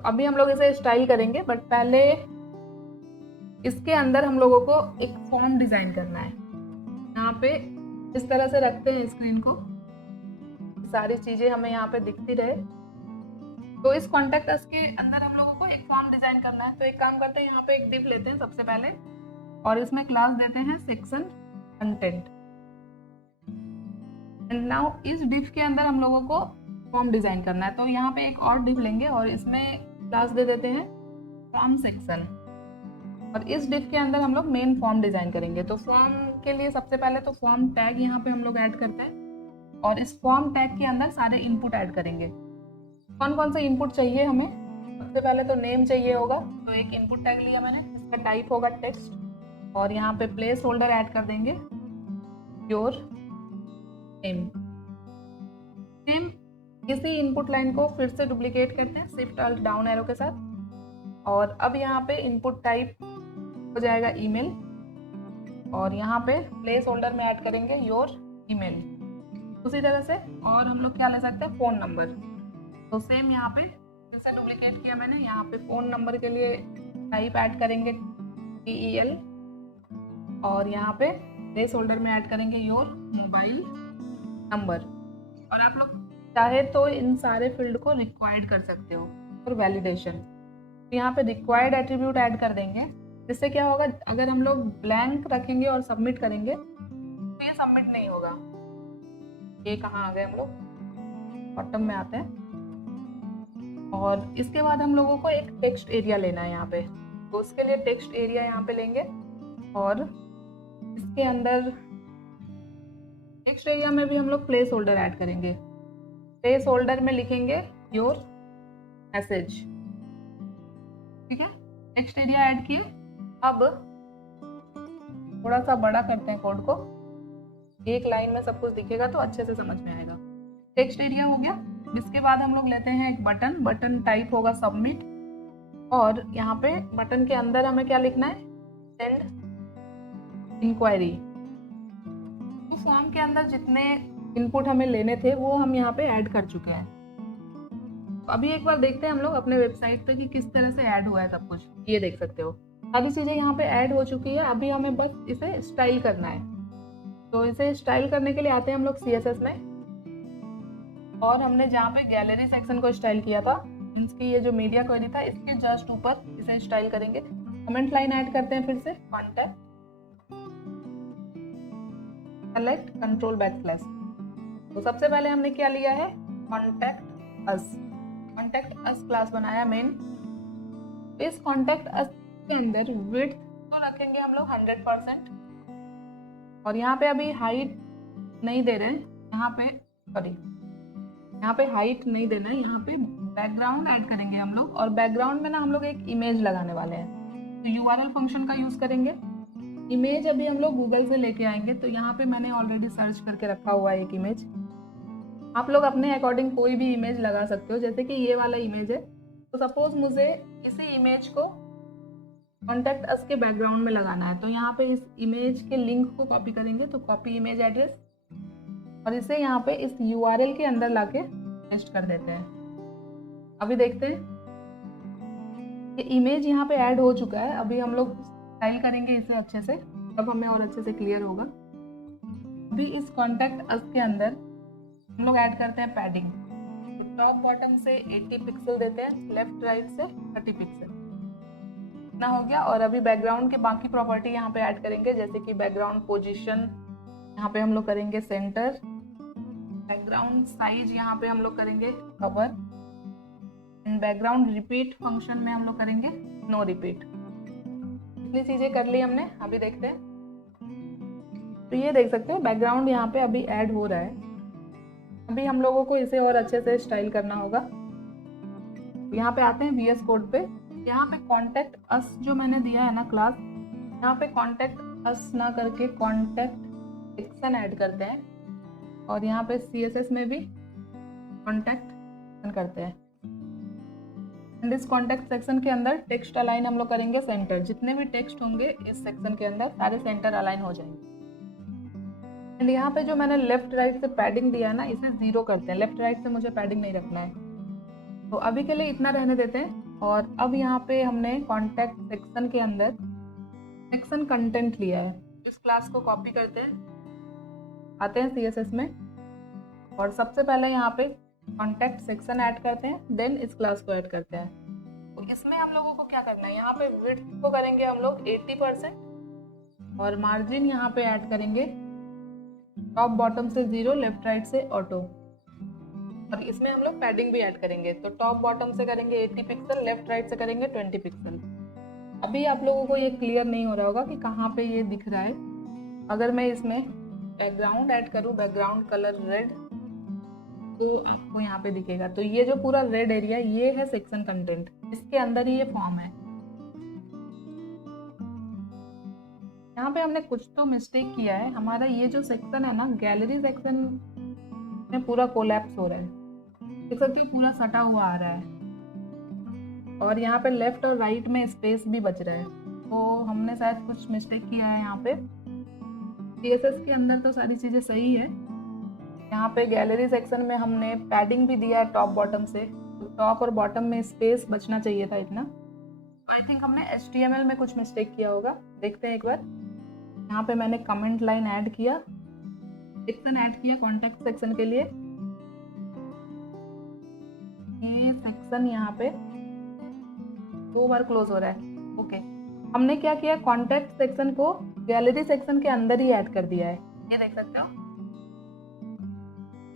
अभी हम लोग इसे स्टाइल करेंगे, बट पहले इसके अंदर हम लोगों को एक फॉर्म डिजाइन करना है। यहाँ पे इस तरह से रखते हैं स्क्रीन को, सारी चीजें हमें यहाँ पे दिखती रहे। तो इस कॉन्टैक्ट अस के अंदर हम लोगों को एक फॉर्म डिजाइन करना है तो एक काम करते हैं, यहाँ पे एक डिव लेते हैं सबसे पहले और इसमें क्लास देते हैं सेक्शन कंटेंट। एंड नाउ इस डिव के अंदर हम लोगों को फॉर्म डिजाइन करना है, तो यहाँ पे एक और डिव लेंगे और इसमें क्लास दे देते हैं फॉर्म सेक्शन, और इस डिव के अंदर हम लोग मेन फॉर्म डिजाइन करेंगे। तो फॉर्म के लिए सबसे पहले तो फॉर्म टैग यहाँ पे हम लोग ऐड करते हैं और इस फॉर्म टैग के अंदर सारे इनपुट ऐड करेंगे। कौन कौन से इनपुट चाहिए हमें? सबसे पहले तो नेम चाहिए होगा, तो एक इनपुट टैग लिया मैंने, इसका टाइप होगा टेक्स्ट और यहाँ पे प्लेस होल्डर ऐड कर देंगे योर नेम। नेम इसी इनपुट लाइन को फिर से डुप्लीकेट करते हैं शिफ्ट अल्ट डाउन एरो के साथ, और अब यहाँ पे इनपुट टाइप हो जाएगा ईमेल और यहाँ पे प्लेस होल्डर में ऐड करेंगे योर ईमेल। उसी तरह से और हम लोग क्या ले सकते हैं, फ़ोन नंबर। तो सेम यहाँ पे फिर से डुप्लीकेट किया मैंने, यहाँ पे फ़ोन नंबर के लिए टाइप ऐड करेंगे TEL और यहाँ पे प्लेस होल्डर में ऐड करेंगे योर मोबाइल नंबर। और आप लोग चाहे तो इन सारे फील्ड को रिक्वायर्ड कर सकते हो फॉर वैलिडेशन। यहाँ पे रिक्वायर्ड एट्रीब्यूट ऐड कर देंगे, जिससे क्या होगा, अगर हम लोग ब्लैंक रखेंगे और सबमिट करेंगे तो ये सबमिट नहीं होगा। ये कहाँ आ गए, हम लोग बॉटम में आते हैं। और इसके बाद हम लोगों को एक टेक्स्ट एरिया लेना है यहाँ पे, तो उसके लिए टेक्स्ट एरिया यहाँ पे लेंगे और इसके अंदर टेक्स्ट एरिया में भी हम लोग प्लेस होल्डर ऐड करेंगे। प्लेस होल्डर में लिखेंगे योर मैसेज, ठीक है। टेक्स्ट एरिया ऐड किए, अब थोड़ा सा बड़ा करते हैं कोड को, एक लाइन में सब कुछ दिखेगा तो अच्छे से समझ में आएगा। टेक्स्ट एरिया हो गया। इसके बाद हम लोग लेते हैं एक बटन, बटन टाइप होगा सबमिट, और यहाँ पे बटन के अंदर हमें क्या लिखना है, सेंड इंक्वायरी। तो फॉर्म के अंदर जितने इनपुट हमें लेने थे वो हम यहाँ पे ऐड कर चुके हैं। तो अभी एक बार देखते हैं हम लोग अपने वेबसाइट पे कि किस तरह से ऐड हुआ है सब कुछ। ये देख सकते हो सारी चीज़ें यहाँ पे ऐड हो चुकी है। अभी हमें बस इसे स्टाइल करना है, तो इसे स्टाइल करने के लिए आते हैं हम लोग CSS में, और हमने जहाँ पे गैलरी सेक्शन को स्टाइल किया था, इसकी ये जो मीडिया क्वेरी था इसके जस्ट ऊपर इसे स्टाइल करेंगे। कमेंट लाइन ऐड करते हैं फिर से, कॉन्टैक्ट सेलेक्ट कंट्रोल बैकस्लैश। तो सबसे पहले हमने क्या लिया है, contact us. Contact us class बनाया मेन। इस कॉन्टैक्ट अस के अंदर विड्थ तो रखेंगे हम लोग 100%, और यहाँ पे अभी हाइट नहीं दे रहे हैं, यहाँ पे हाइट नहीं देना है, यहाँ पे बैकग्राउंड ऐड करेंगे हम लोग, और बैकग्राउंड में ना हम लोग एक इमेज लगाने वाले हैं, तो URL फंक्शन का यूज करेंगे। इमेज अभी हम लोग गूगल से लेके आएंगे, तो यहाँ पे मैंने ऑलरेडी सर्च करके रखा हुआ है एक इमेज। आप लोग अपने अकॉर्डिंग कोई भी इमेज लगा सकते हो, जैसे कि ये वाला इमेज है, तो सपोज मुझे इसी इमेज को कॉन्टैक्ट अस के बैकग्राउंड में लगाना है, तो यहाँ पे इस इमेज के लिंक को कॉपी करेंगे, तो कॉपी इमेज एड्रेस, और इसे यहाँ पे इस URL के अंदर लाके पेस्ट कर देते हैं। अभी देखते हैं कि इमेज यहाँ पे ऐड हो चुका है। अभी हम लोग स्टाइल करेंगे इसे अच्छे से, तब हमें और अच्छे से क्लियर होगा। अभी इस कॉन्टैक्ट अस के अंदर हम लोग ऐड करते हैं पैडिंग, तो टॉप बॉटम से 80 पिक्सल देते हैं, लेफ्ट राइट से 30 पिक्सल, इतना हो गया। और अभी बैकग्राउंड के बाकी प्रॉपर्टी यहाँ पे ऐड करेंगे, जैसे कि बैकग्राउंड पोजीशन यहाँ पे हम लोग करेंगे सेंटर, बैकग्राउंड साइज यहाँ पे हम लोग करेंगे cover, and background repeat function में हम लोग करेंगे नो रिपीट। इतनी चीजें कर ली हमने। अभी देखते हैं, तो ये देख सकते हो बैकग्राउंड यहाँ पे अभी ऐड हो रहा है। अभी हम लोगों को इसे और अच्छे से स्टाइल करना होगा। यहाँ पे आते हैं VS कोड पे, यहाँ पे कॉन्टैक्ट अस जो मैंने दिया है ना क्लास, यहाँ पे कॉन्टैक्ट अस ना करके कॉन्टैक्ट सेक्शन ऐड करते हैं, और यहाँ पे CSS में भी कॉन्टैक्ट करते हैं। एंड इस कॉन्टैक्ट सेक्शन के अंदर टेक्स्ट अलाइन हम लोग करेंगे सेंटर। जितने भी टेक्स्ट होंगे इस सेक्शन के अंदर सारे सेंटर अलाइन हो जाएंगे। एंड यहाँ पे जो मैंने लेफ्ट राइट से पैडिंग दिया है ना, इसे 0 करते हैं। लेफ्ट राइट से मुझे पैडिंग नहीं रखना है, तो अभी के लिए इतना रहने देते हैं। और अब यहाँ पे हमने कॉन्टैक्ट सेक्शन के अंदर सेक्शन कंटेंट लिया है, इस क्लास को कॉपी करते हैं, आते हैं CSS में, और सबसे पहले यहाँ पे कॉन्टैक्ट सेक्शन ऐड करते हैं, देन इस क्लास को ऐड करते हैं। तो इसमें हम लोगों को क्या करना है, यहाँ पे विड्थ को करेंगे हम लोग 80% और मार्जिन यहाँ पे ऐड करेंगे टॉप बॉटम से 0, लेफ्ट राइट से ऑटो, और इसमें हम लोग पैडिंग भी ऐड करेंगे। तो टॉप बॉटम से करेंगे 80 पिक्सल, लेफ्ट राइट से करेंगे 20 पिक्सल। अभी आप लोगों को ये क्लियर नहीं हो रहा होगा कि कहाँ पे ये दिख रहा है। अगर मैं इसमें बैकग्राउंड ऐड करूँ, बैकग्राउंड कलर रेड, तो आपको यहाँ पे दिखेगा। तो ये जो पूरा रेड एरिया ये है सेक्शन कंटेंट, इसके अंदर ही ये फॉर्म है। यहाँ पे हमने कुछ तो मिस्टेक किया है, हमारा ये जो सेक्शन है ना, गैलरी सेक्शन में पूरा कोलैप्स हो रहा है, देख सकते हो पूरा सटा हुआ आ रहा है, और यहाँ पे लेफ्ट और राइट में स्पेस भी बच रहा है। तो हमने शायद कुछ मिस्टेक किया है यहाँ पे। CSS के अंदर तो सारी चीज़ें सही है, यहाँ पे गैलरी सेक्शन में हमने पैडिंग भी दिया है टॉप बॉटम से, तो टॉप और बॉटम में स्पेस बचना चाहिए था इतना। आई थिंक हमने HTML में कुछ मिस्टेक किया होगा, देखते हैं एक बार। यहाँ पे मैंने कमेंट लाइन ऐड किया, सेक्शन ऐड किया कॉन्टेक्ट सेक्शन के लिए, ये सेक्शन यहाँ पे 2 बार क्लोज हो रहा है। ओके, हमने क्या किया, कॉन्टेक्ट सेक्शन को गैलरी सेक्शन के अंदर ही ऐड कर दिया है, ये देख सकते हो।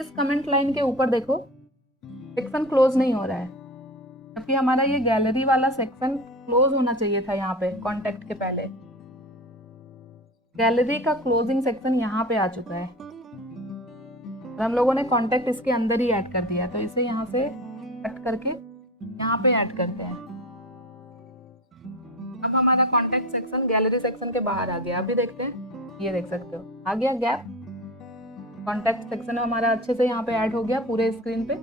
इस कमेंट लाइन के ऊपर देखो सेक्शन क्लोज नहीं हो रहा है, जबकि हमारा ये गैलरी वाला सेक्शन क्लोज होना चाहिए था। यहाँ पे कॉन्टेक्ट के पहले गैलरी का क्लोजिंग सेक्शन यहाँ पे आ चुका है, और हम लोगों ने कॉन्टेक्ट इसके अंदर ही ऐड कर दिया। तो इसे यहाँ से कट करके यहाँ पे ऐड करते हैं। अब हमारा कॉन्टेक्ट सेक्शन गैलरी सेक्शन के बाहर आ गया। अभी देखते हैं, ये देख सकते हो आ गया गैप, कॉन्टेक्ट सेक्शन हमारा अच्छे से यहाँ पे ऐड हो गया पूरे स्क्रीन पे।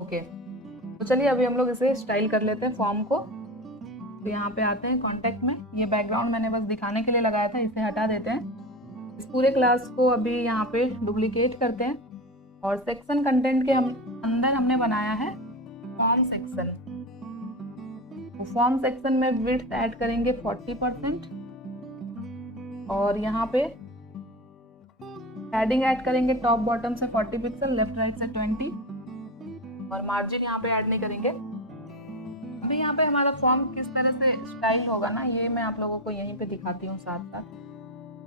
ओके, तो चलिए अभी हम लोग इसे स्टाइल कर लेते हैं फॉर्म को। तो यहाँ पे आते हैं कॉन्टेक्ट में, ये बैकग्राउंड मैंने बस दिखाने के लिए लगाया था, इसे हटा देते हैं। इस पूरे क्लास को अभी यहाँ पे डुप्लीकेट करते हैं, और सेक्शन कंटेंट के अंदर हमने बनाया है फॉर्म सेक्शन। तो फॉर्म सेक्शन में विड्थ ऐड करेंगे 40%, और यहाँ पे पैडिंग ऐड करेंगे टॉप बॉटम से 40 पिक्सल, लेफ्ट राइट से 20, और मार्जिन यहाँ पे ऐड नहीं करेंगे। अभी यहाँ पे हमारा फॉर्म किस तरह से स्टाइल होगा ना, ये मैं आप लोगों को यहीं पे दिखाती हूँ साथ साथ।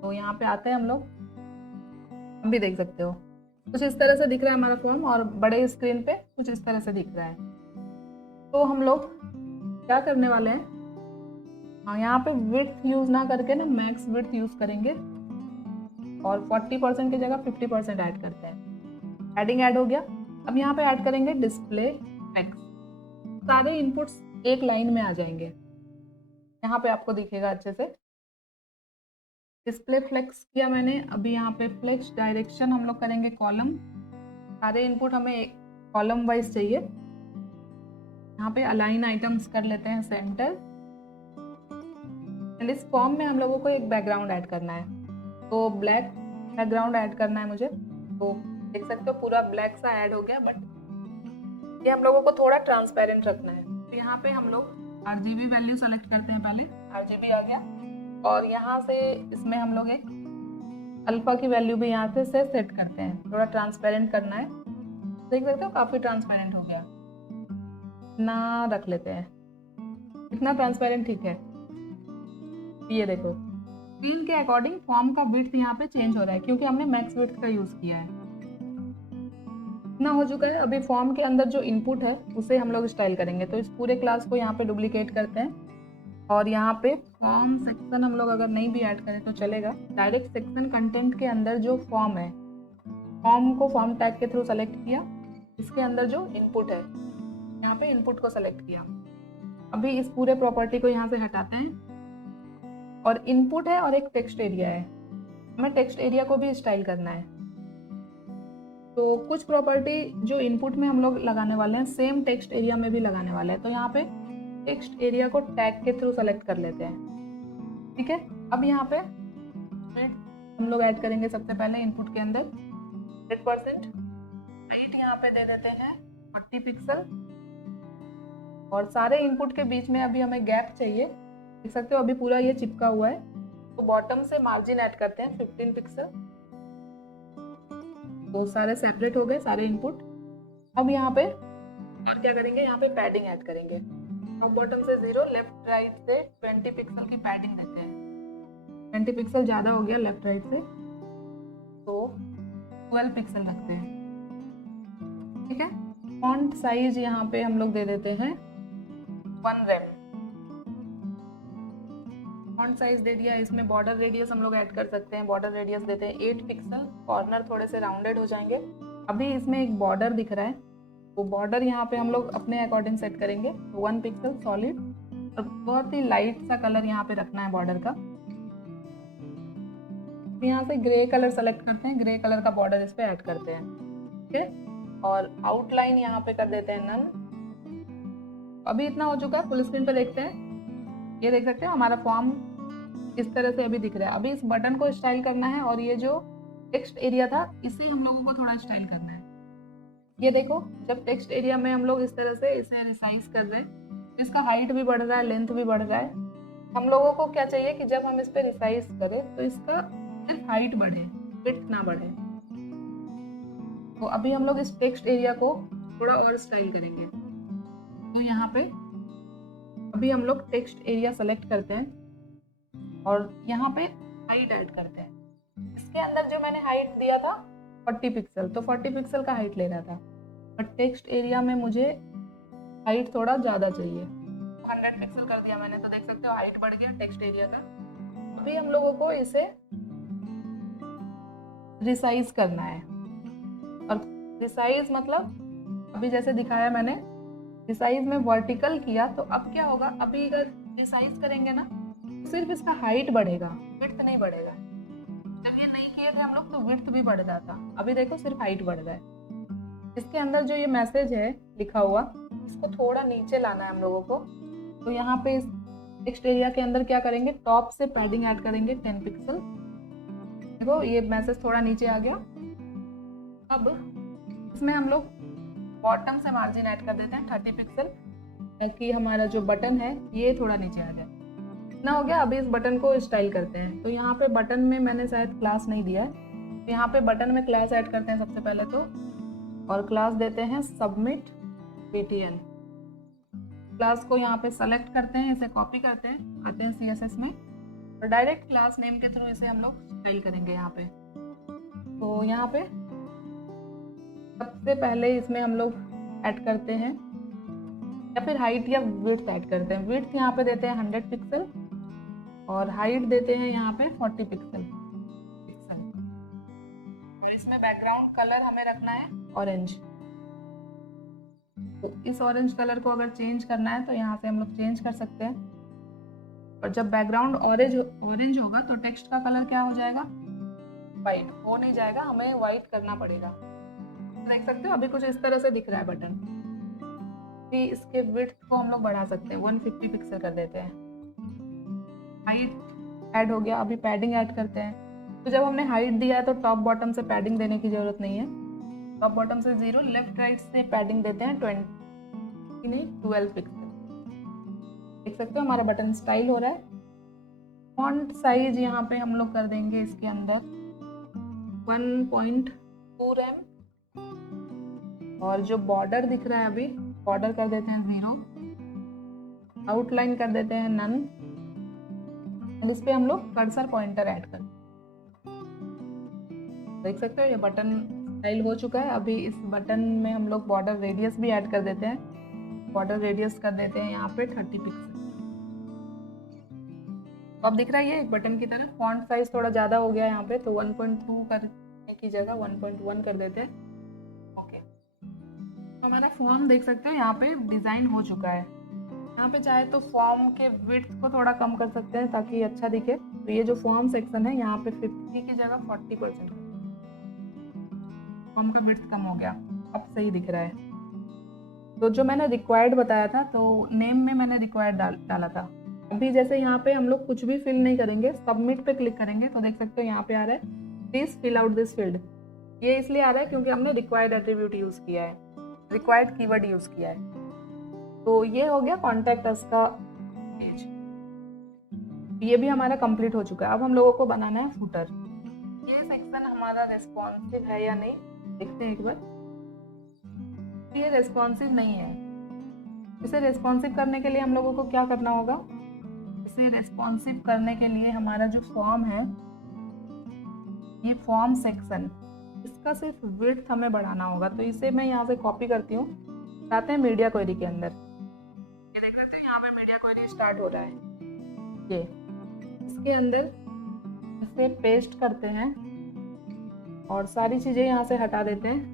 तो यहाँ पे आते हैं हम लोग, अभी देख सकते हो कुछ इस तरह से दिख रहा है हमारा फॉर्म, और बड़े स्क्रीन पे कुछ इस तरह से दिख रहा है। तो हम लोग क्या करने वाले हैं, हाँ यहाँ पे विड्थ यूज ना करके ना मैक्स विड्थ यूज करेंगे, और 40% की जगह 50% ऐड करते हैं। एडिंग ऐड हो गया। अब यहाँ पे ऐड करेंगे डिस्प्ले फ्लेक्स, सारे इनपुट्स एक लाइन में आ जाएंगे, यहाँ पे आपको दिखेगा अच्छे से। डिस्प्ले फ्लेक्स किया मैंने। अभी यहाँ पे फ्लेक्स डायरेक्शन हम लोग करेंगे कॉलम, सारे इनपुट हमें कॉलम वाइज चाहिए। यहाँ पे अलाइन आइटम्स कर लेते हैं सेंटर, एंड इस फॉर्म में हम लोगों को एक बैकग्राउंड ऐड करना है, तो ब्लैक बैकग्राउंड ऐड करना है मुझे। तो देख सकते हो पूरा ब्लैक सा ऐड हो गया, बट ये हम लोगों को थोड़ा ट्रांसपेरेंट रखना है। तो यहाँ पे हम लोग RGB वैल्यू सेलेक्ट करते हैं, पहले RGB आ गया, और यहाँ से इसमें हम लोग एक अल्फा की वैल्यू भी यहाँ से सेट करते हैं, थोड़ा ट्रांसपेरेंट करना है। देख सकते हो काफी ट्रांसपेरेंट हो गया, ना रख लेते हैं, इतना ट्रांसपेरेंट ठीक है। ये देखो स्क्रीन के अकॉर्डिंग फॉर्म का विड्थ यहाँ पे चेंज हो रहा है, क्योंकि हमने मैक्स विड्थ का यूज किया है। इतना हो चुका है। अभी फॉर्म के अंदर जो इनपुट है उसे हम लोग स्टाइल करेंगे। तो इस पूरे क्लास को यहाँ पे डुप्लीकेट करते हैं, और यहाँ पे फॉर्म सेक्शन हम लोग अगर नहीं भी ऐड करें तो चलेगा। डायरेक्ट सेक्शन कंटेंट के अंदर जो फॉर्म है, फॉर्म को फॉर्म टैग के थ्रू सेलेक्ट किया, इसके अंदर जो इनपुट है यहाँ पे इनपुट को सेलेक्ट किया। अभी इस पूरे प्रॉपर्टी को यहाँ से हटाते हैं, और इनपुट है और एक टेक्स्ट एरिया है, हमें टेक्स्ट एरिया को भी स्टाइल करना है। तो कुछ प्रॉपर्टी जो इनपुट में हम लोग लगाने वाले हैं सेम टेक्स्ट एरिया में भी लगाने वाले हैं। तो यहाँ पे टेक्स्ट एरिया को टैग के थ्रू सेलेक्ट कर लेते हैं, ठीक है। अब यहाँ पे हम लोग ऐड करेंगे सबसे पहले इनपुट के अंदर 100%, हाइट यहाँ पे दे देते हैं 40 पिक्सल, और सारे इनपुट के बीच में अभी हमें गैप चाहिए, देख सकते हो अभी पूरा ये चिपका हुआ है। तो बॉटम से मार्जिन ऐड करते हैं 15 पिक्सल। तो सारे सेपरेट हो गए सारे इनपुट। अब यहाँ पे और क्या करेंगे, यहाँ पे पैडिंग ऐड करेंगे। टॉप बॉटम से 0, लेफ्ट राइट से 20 पिक्सल की पैडिंग देते हैं। 20 पिक्सल ज़्यादा हो गया लेफ्ट राइट से, तो 12 पिक्सल रखते हैं। ठीक है। फॉन्ट साइज यहाँ पे हम लोग दे देते हैं 1 रेम। फॉन्ट साइज दे दिया। इसमें बॉर्डर रेडियस हम लोग ऐड कर सकते हैं। बॉर्डर रेडियस देते हैं 8 पिक्सल। कॉर्नर थोड़े से राउंडेड हो जाएंगे। अभी इसमें एक बॉर्डर दिख रहा है, तो बॉर्डर यहाँ पे हम लोग अपने अकॉर्डिंग सेट करेंगे। 1 पिक्सल सॉलिड, और बहुत ही लाइट सा कलर यहाँ पे रखना है बॉर्डर का। यहाँ से ग्रे कलर सेलेक्ट करते हैं, ग्रे कलर का बॉर्डर इस पे ऐड करते हैं। ठीक है। और आउटलाइन यहाँ पे कर देते हैं नन। अभी इतना हो चुका है। फुल स्क्रीन पे देखते हैं। ये देख सकते हैं हमारा फॉर्म इस तरह से अभी दिख रहा है। अभी इस बटन को स्टाइल करना है, और ये जो टेक्स्ट एरिया था इसे हम लोगों को थोड़ा स्टाइल करना है। ये देखो, जब टेक्स्ट एरिया में हम लोग इस तरह से इसे रिसाइज कर रहे हैं, इसका हाइट भी बढ़ रहा है, लेंथ भी बढ़ रहा है। हम लोगों को क्या चाहिए कि जब हम इस पे रिसाइज करें तो इसका सिर्फ हाइट बढ़े, विड्थ ना बढ़े। तो अभी हम लोग इस टेक्स्ट एरिया को थोड़ा और स्टाइल करेंगे। तो यहाँ पे अभी हम लोग टेक्स्ट एरिया सेलेक्ट करते हैं और यहाँ पे हाइट ऐड करते हैं। इसके अंदर जो मैंने हाइट दिया था 40 पिक्सल, तो 40 पिक्सल का हाइट ले रहा था, बट टेक्स्ट एरिया में मुझे हाइट थोड़ा ज़्यादा चाहिए। 100 पिक्सल कर दिया मैंने, तो देख सकते हो हाइट बढ़ गया टेक्स्ट एरिया का। अभी हम लोगों को इसे रिसाइज करना है। और रिसाइज मतलब अभी जैसे दिखाया मैंने, रिसाइज में वर्टिकल किया, तो अब क्या होगा, अभी अगर रिसाइज करेंगे ना तो सिर्फ इसका हाइट बढ़ेगा, विड्थ नहीं बढ़ेगा। जब ये नहीं किए थे हम लोग तो विड्थ भी बढ़ जाता। अभी देखो सिर्फ हाइट बढ़ रहा है। इसके अंदर जो ये मैसेज है लिखा हुआ, इसको थोड़ा नीचे लाना है हम लोगों को। तो यहाँ पे इस टेक्स्ट एरिया के अंदर क्या करेंगे, टॉप से पैडिंग ऐड करेंगे 10 पिक्सल। देखो ये मैसेज थोड़ा नीचे आ गया। अब इसमें हम लोग बॉटम से मार्जिन ऐड कर देते हैं 30 पिक्सल, ताकि हमारा जो बटन है ये थोड़ा नीचे आ जाए। इतना हो गया। अभी इस बटन को स्टाइल करते हैं। तो यहाँ पे बटन में मैंने शायद क्लास नहीं दिया है, तो यहाँ पे बटन में क्लास ऐड करते हैं सबसे पहले तो, और क्लास देते हैं सबमिट btn। क्लास को यहाँ पे सेलेक्ट करते हैं, इसे कॉपी करते हैं, आते हैं CSS में, और डायरेक्ट क्लास नेम के थ्रू इसे हम लोग स्टाइल करेंगे यहाँ पे। तो यहाँ पे सबसे पहले इसमें हम लोग ऐड करते हैं, या फिर हाइट या विड्थ ऐड करते हैं। विड्थ यहाँ पे देते हैं 100 पिक्सल, और हाइट देते हैं यहाँ पे 40 पिक्सल। इसमें बैकग्राउंड कलर हमें रखना है ऑरेंज। तो इस ऑरेंज कलर को अगर चेंज करना है तो यहाँ से हम लोग चेंज कर सकते हैं। और जब बैकग्राउंड ऑरेंज होगा तो टेक्स्ट का कलर क्या हो जाएगा, वाइट हो नहीं जाएगा, हमें वाइट करना पड़ेगा। देख सकते हो अभी कुछ इस तरह से दिख रहा है बटन। फिर इसके विड्थ को हम लोग बढ़ा सकते हैं, 150 पिक्सल कर देते हैं। हाइट ऐड हो गया। अभी पैडिंग ऐड करते हैं। तो जब हमने हाइट दिया है तो टॉप बॉटम से पैडिंग देने की जरूरत नहीं है। टॉप बॉटम से 0, लेफ्ट राइट से पैडिंग देते हैं 12 पिक्सल। देख सकते हो हमारा बटन स्टाइल हो रहा है। फॉन्ट साइज यहाँ पे हम लोग कर देंगे इसके अंदर 1.4 एम, और जो बॉर्डर दिख रहा है अभी बॉर्डर कर देते हैं 0, आउटलाइन कर देते हैं नन। अब इस पे हम लोग कर्सर पॉइंटर ऐड कर, देख सकते हो ये बटन स्टाइल हो चुका है। अभी इस बटन में हम लोग बॉर्डर रेडियस भी ऐड कर देते हैं। बॉर्डर रेडियस कर देते हैं यहाँ पे 30 पिक्सल। तो अब दिख रहा है ये एक बटन की तरह। फॉन्ट साइज थोड़ा ज़्यादा हो गया यहाँ पे, तो 1.2 करने की जगह 1.1 कर देते हैं। ओके, तो हमारा फॉर्म देख सकते हो यहाँ पे डिज़ाइन हो चुका है। यहाँ पे चाहे तो फॉर्म के विड्थ को थोड़ा कम कर सकते हैं ताकि अच्छा दिखे। तो ये जो फॉर्म सेक्शन है यहाँ पे 50 की जगह 40%, फॉर्म का विड्थ कम हो गया, अब सही दिख रहा है। तो जो मैंने रिक्वायर्ड बताया था, तो नेम में मैंने रिक्वायर्ड डाला था। अभी जैसे यहाँ पे हम लोग कुछ भी फिल नहीं करेंगे, सबमिट पे क्लिक करेंगे तो देख सकते हो यहाँ पे आ रहा है please fill out this field. ये इसलिए आ रहा है क्योंकि हमने रिक्वायर्ड एट्रीब्यूट यूज किया है, रिक्वायर्ड कीवर्ड यूज किया है। तो ये हो गया कॉन्टैक्ट अस का पेज। ये भी हमारा कंप्लीट हो चुका है। अब हम लोगों को बनाना है फुटर। ये सेक्शन हमारा रेस्पॉन्सिव है या नहीं देखते हैं एक बार। ये रेस्पॉन्सिव नहीं है। इसे रेस्पॉन्सिव करने के लिए हम लोगों को क्या करना होगा, इसे रेस्पॉन्सिव करने के लिए हमारा जो फॉर्म है, ये फॉर्म सेक्शन, इसका सिर्फ विड्थ हमें बढ़ाना होगा। तो इसे मैं यहाँ से कॉपी करती हूँ, जाते हैं मीडिया क्वेरी के अंदर। ये देख सकते हैं यहाँ पे मीडिया क्वेरी स्टार्ट हो रहा है। ये इसके अंदर इसे पेस्ट करते हैं और सारी चीज़ें यहाँ से हटा देते हैं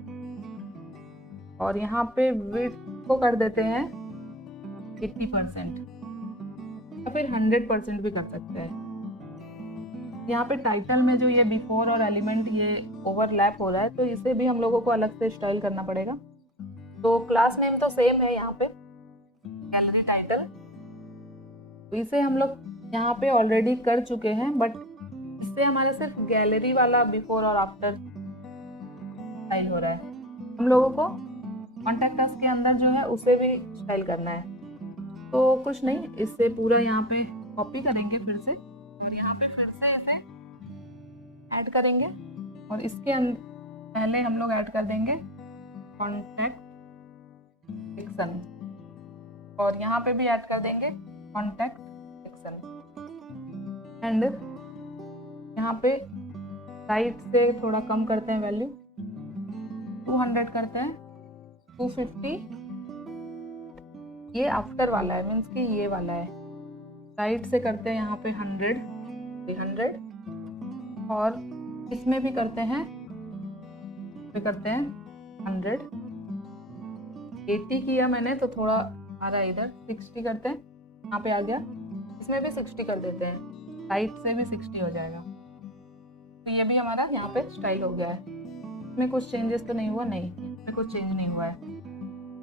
और यहाँ पे विड्थ को कर देते हैं 80% या फिर 100% भी कर सकते हैं। यहाँ पे टाइटल में जो ये बिफोर और एलिमेंट ये ओवरलैप हो रहा है, तो इसे भी हम लोगों को अलग से स्टाइल करना पड़ेगा। तो क्लास नेम तो सेम है यहाँ पे, गैलरी टाइटल, तो इसे हम लोग यहाँ पे ऑलरेडी कर चुके हैं, बट इससे हमारे सिर्फ गैलरी वाला बिफोर और आफ्टर स्टाइल हो रहा है। हम लोगों को कॉन्टैक्ट अस के अंदर जो है उसे भी स्टाइल करना है। तो कुछ नहीं, इससे पूरा यहाँ पे कॉपी करेंगे फिर से और यहाँ पे फिर से इसे ऐड करेंगे और इसके पहले हम लोग ऐड कर देंगे कॉन्टैक्ट सेक्शन और यहाँ पे भी ऐड कर देंगे कॉन्टैक्ट सेक्शन। एंड यहाँ पे राइट से थोड़ा कम करते हैं वैल्यू, 200 करते हैं, 250, ये आफ्टर वाला है, मीन्स कि ये वाला है। राइट से करते हैं यहाँ पे 100, 300 और इसमें भी करते हैं 100। 80 किया मैंने तो थोड़ा आ रहा है इधर, 60 करते हैं, यहाँ पे आ गया। इसमें भी 60 कर देते हैं, राइट से भी 60 हो जाएगा। तो ये भी हमारा यहाँ पे स्टाइल हो गया है। इसमें कुछ चेंजेस तो नहीं हुआ, नहीं इसमें कुछ चेंज नहीं हुआ है।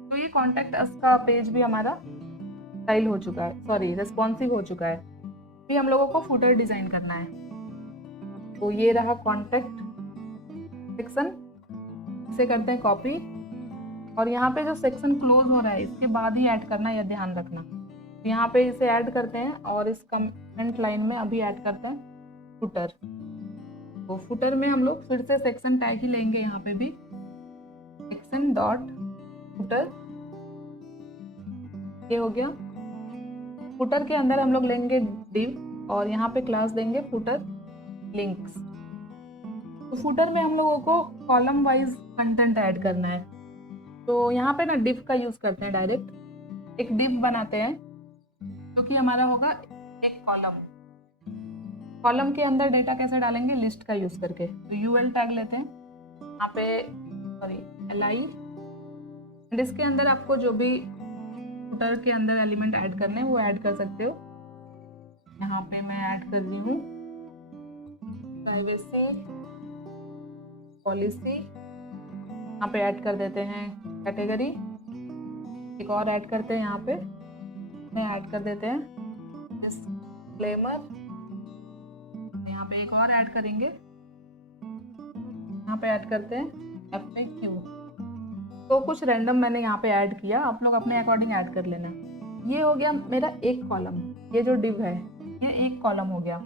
तो ये कॉन्टैक्ट अस का पेज भी हमारा स्टाइल हो चुका है, सॉरी रेस्पॉन्सिव हो चुका है। फिर हम लोगों को फुटर डिजाइन करना है। तो ये रहा कॉन्टैक्ट सेक्शन, इसे करते हैं कॉपी और यहाँ पे जो सेक्शन क्लोज हो रहा है इसके बाद ही ऐड करना, यह ध्यान रखना। तो यहाँ पे इसे ऐड करते हैं और इस कमेंट लाइन में अभी ऐड करते हैं फुटर। तो फुटर में हम लोग फिर से सेक्शन टैग ही लेंगे, यहाँ पे भी सेक्शन डॉट फुटर, ये हो गया। फुटर के अंदर हम लोग लेंगे डिव और यहाँ पे क्लास देंगे फुटर लिंक्स। तो फुटर में हम लोगों को कॉलम वाइज कंटेंट ऐड करना है। तो यहाँ पे ना डिव का यूज करते हैं, डायरेक्ट एक डिव बनाते हैं जो कि हमारा होगा एक कॉलम। कॉलम के अंदर डेटा कैसे डालेंगे, लिस्ट का यूज करके। तो यूएल टैग लेते हैं यहाँ पे, सॉरी li, एंड इसके अंदर आपको जो भी फुटर के अंदर एलिमेंट ऐड करने हैं वो ऐड कर सकते हो। यहाँ पे मैं ऐड कर रही हूँ प्राइवेसी पॉलिसी, यहाँ पे ऐड कर देते हैं कैटेगरी। एक और ऐड करते हैं, यहाँ पे ऐड कर देते हैं डिस्क्लेमर। यहाँ पे एक और ऐड करेंगे, यहाँ पे ऐड करते हैं FAQ। तो कुछ रैंडम मैंने यहाँ पे ऐड किया, आप लोग अपने अकॉर्डिंग ऐड कर लेना। ये हो गया मेरा एक कॉलम, ये जो डिव है ये एक कॉलम हो गया।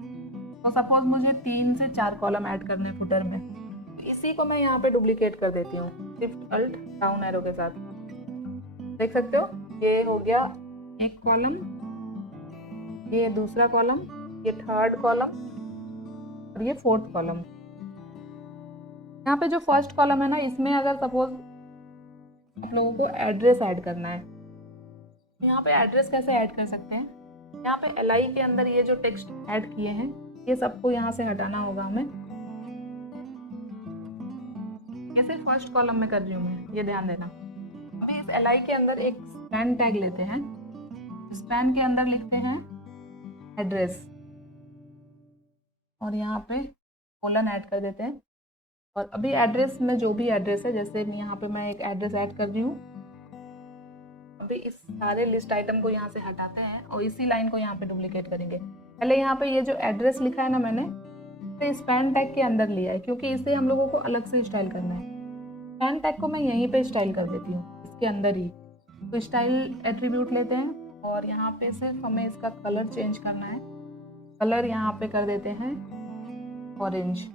तो सपोज मुझे 3 से 4 कॉलम ऐड करने फुटर में, इसी को मैं यहाँ पे डुप्लीकेट कर देती हूँ शिफ्ट अल्ट डाउन एरो के साथ। देख सकते हो ये हो गया एक कॉलम, ये दूसरा कॉलम, ये थर्ड कॉलम और ये फोर्थ कॉलम। यहाँ पे जो फर्स्ट कॉलम है ना, इसमें अगर सपोज आप लोगों को एड्रेस ऐड करना है, यहाँ पे एड्रेस कैसे ऐड कर सकते हैं, यहाँ पे li के अंदर ये जो टेक्स्ट ऐड किए हैं ये सबको यहाँ से हटाना होगा हमें। ये सिर्फ फर्स्ट कॉलम में कर रही हूँ मैं, ये ध्यान देना। अभी इस li के अंदर एक स्पैन टैग लेते हैं, स्पैन के अंदर लिखते हैं एड्रेस और यहाँ पे कोलन ऐड कर देते हैं। और अभी एड्रेस में जो भी एड्रेस है, जैसे यहाँ पे मैं एक एड्रेस ऐड कर रही हूँ। अभी इस सारे लिस्ट आइटम को यहाँ से हटाते हैं और इसी लाइन को यहाँ पे डुप्लीकेट करेंगे। पहले यहाँ पे ये जो एड्रेस लिखा है ना मैंने, इसे स्पैन टैग के अंदर लिया है क्योंकि इसे हम लोगों को अलग से स्टाइल करना है। स्पैन टैग को मैं यहीं पे स्टाइल कर देती हूँ, इसके अंदर ही। तो स्टाइल एट्रीब्यूट लेते हैं और यहाँ पे सिर्फ हमें इसका कलर चेंज करना है। कलर यहाँ पे कर देते हैं ऑरेंज।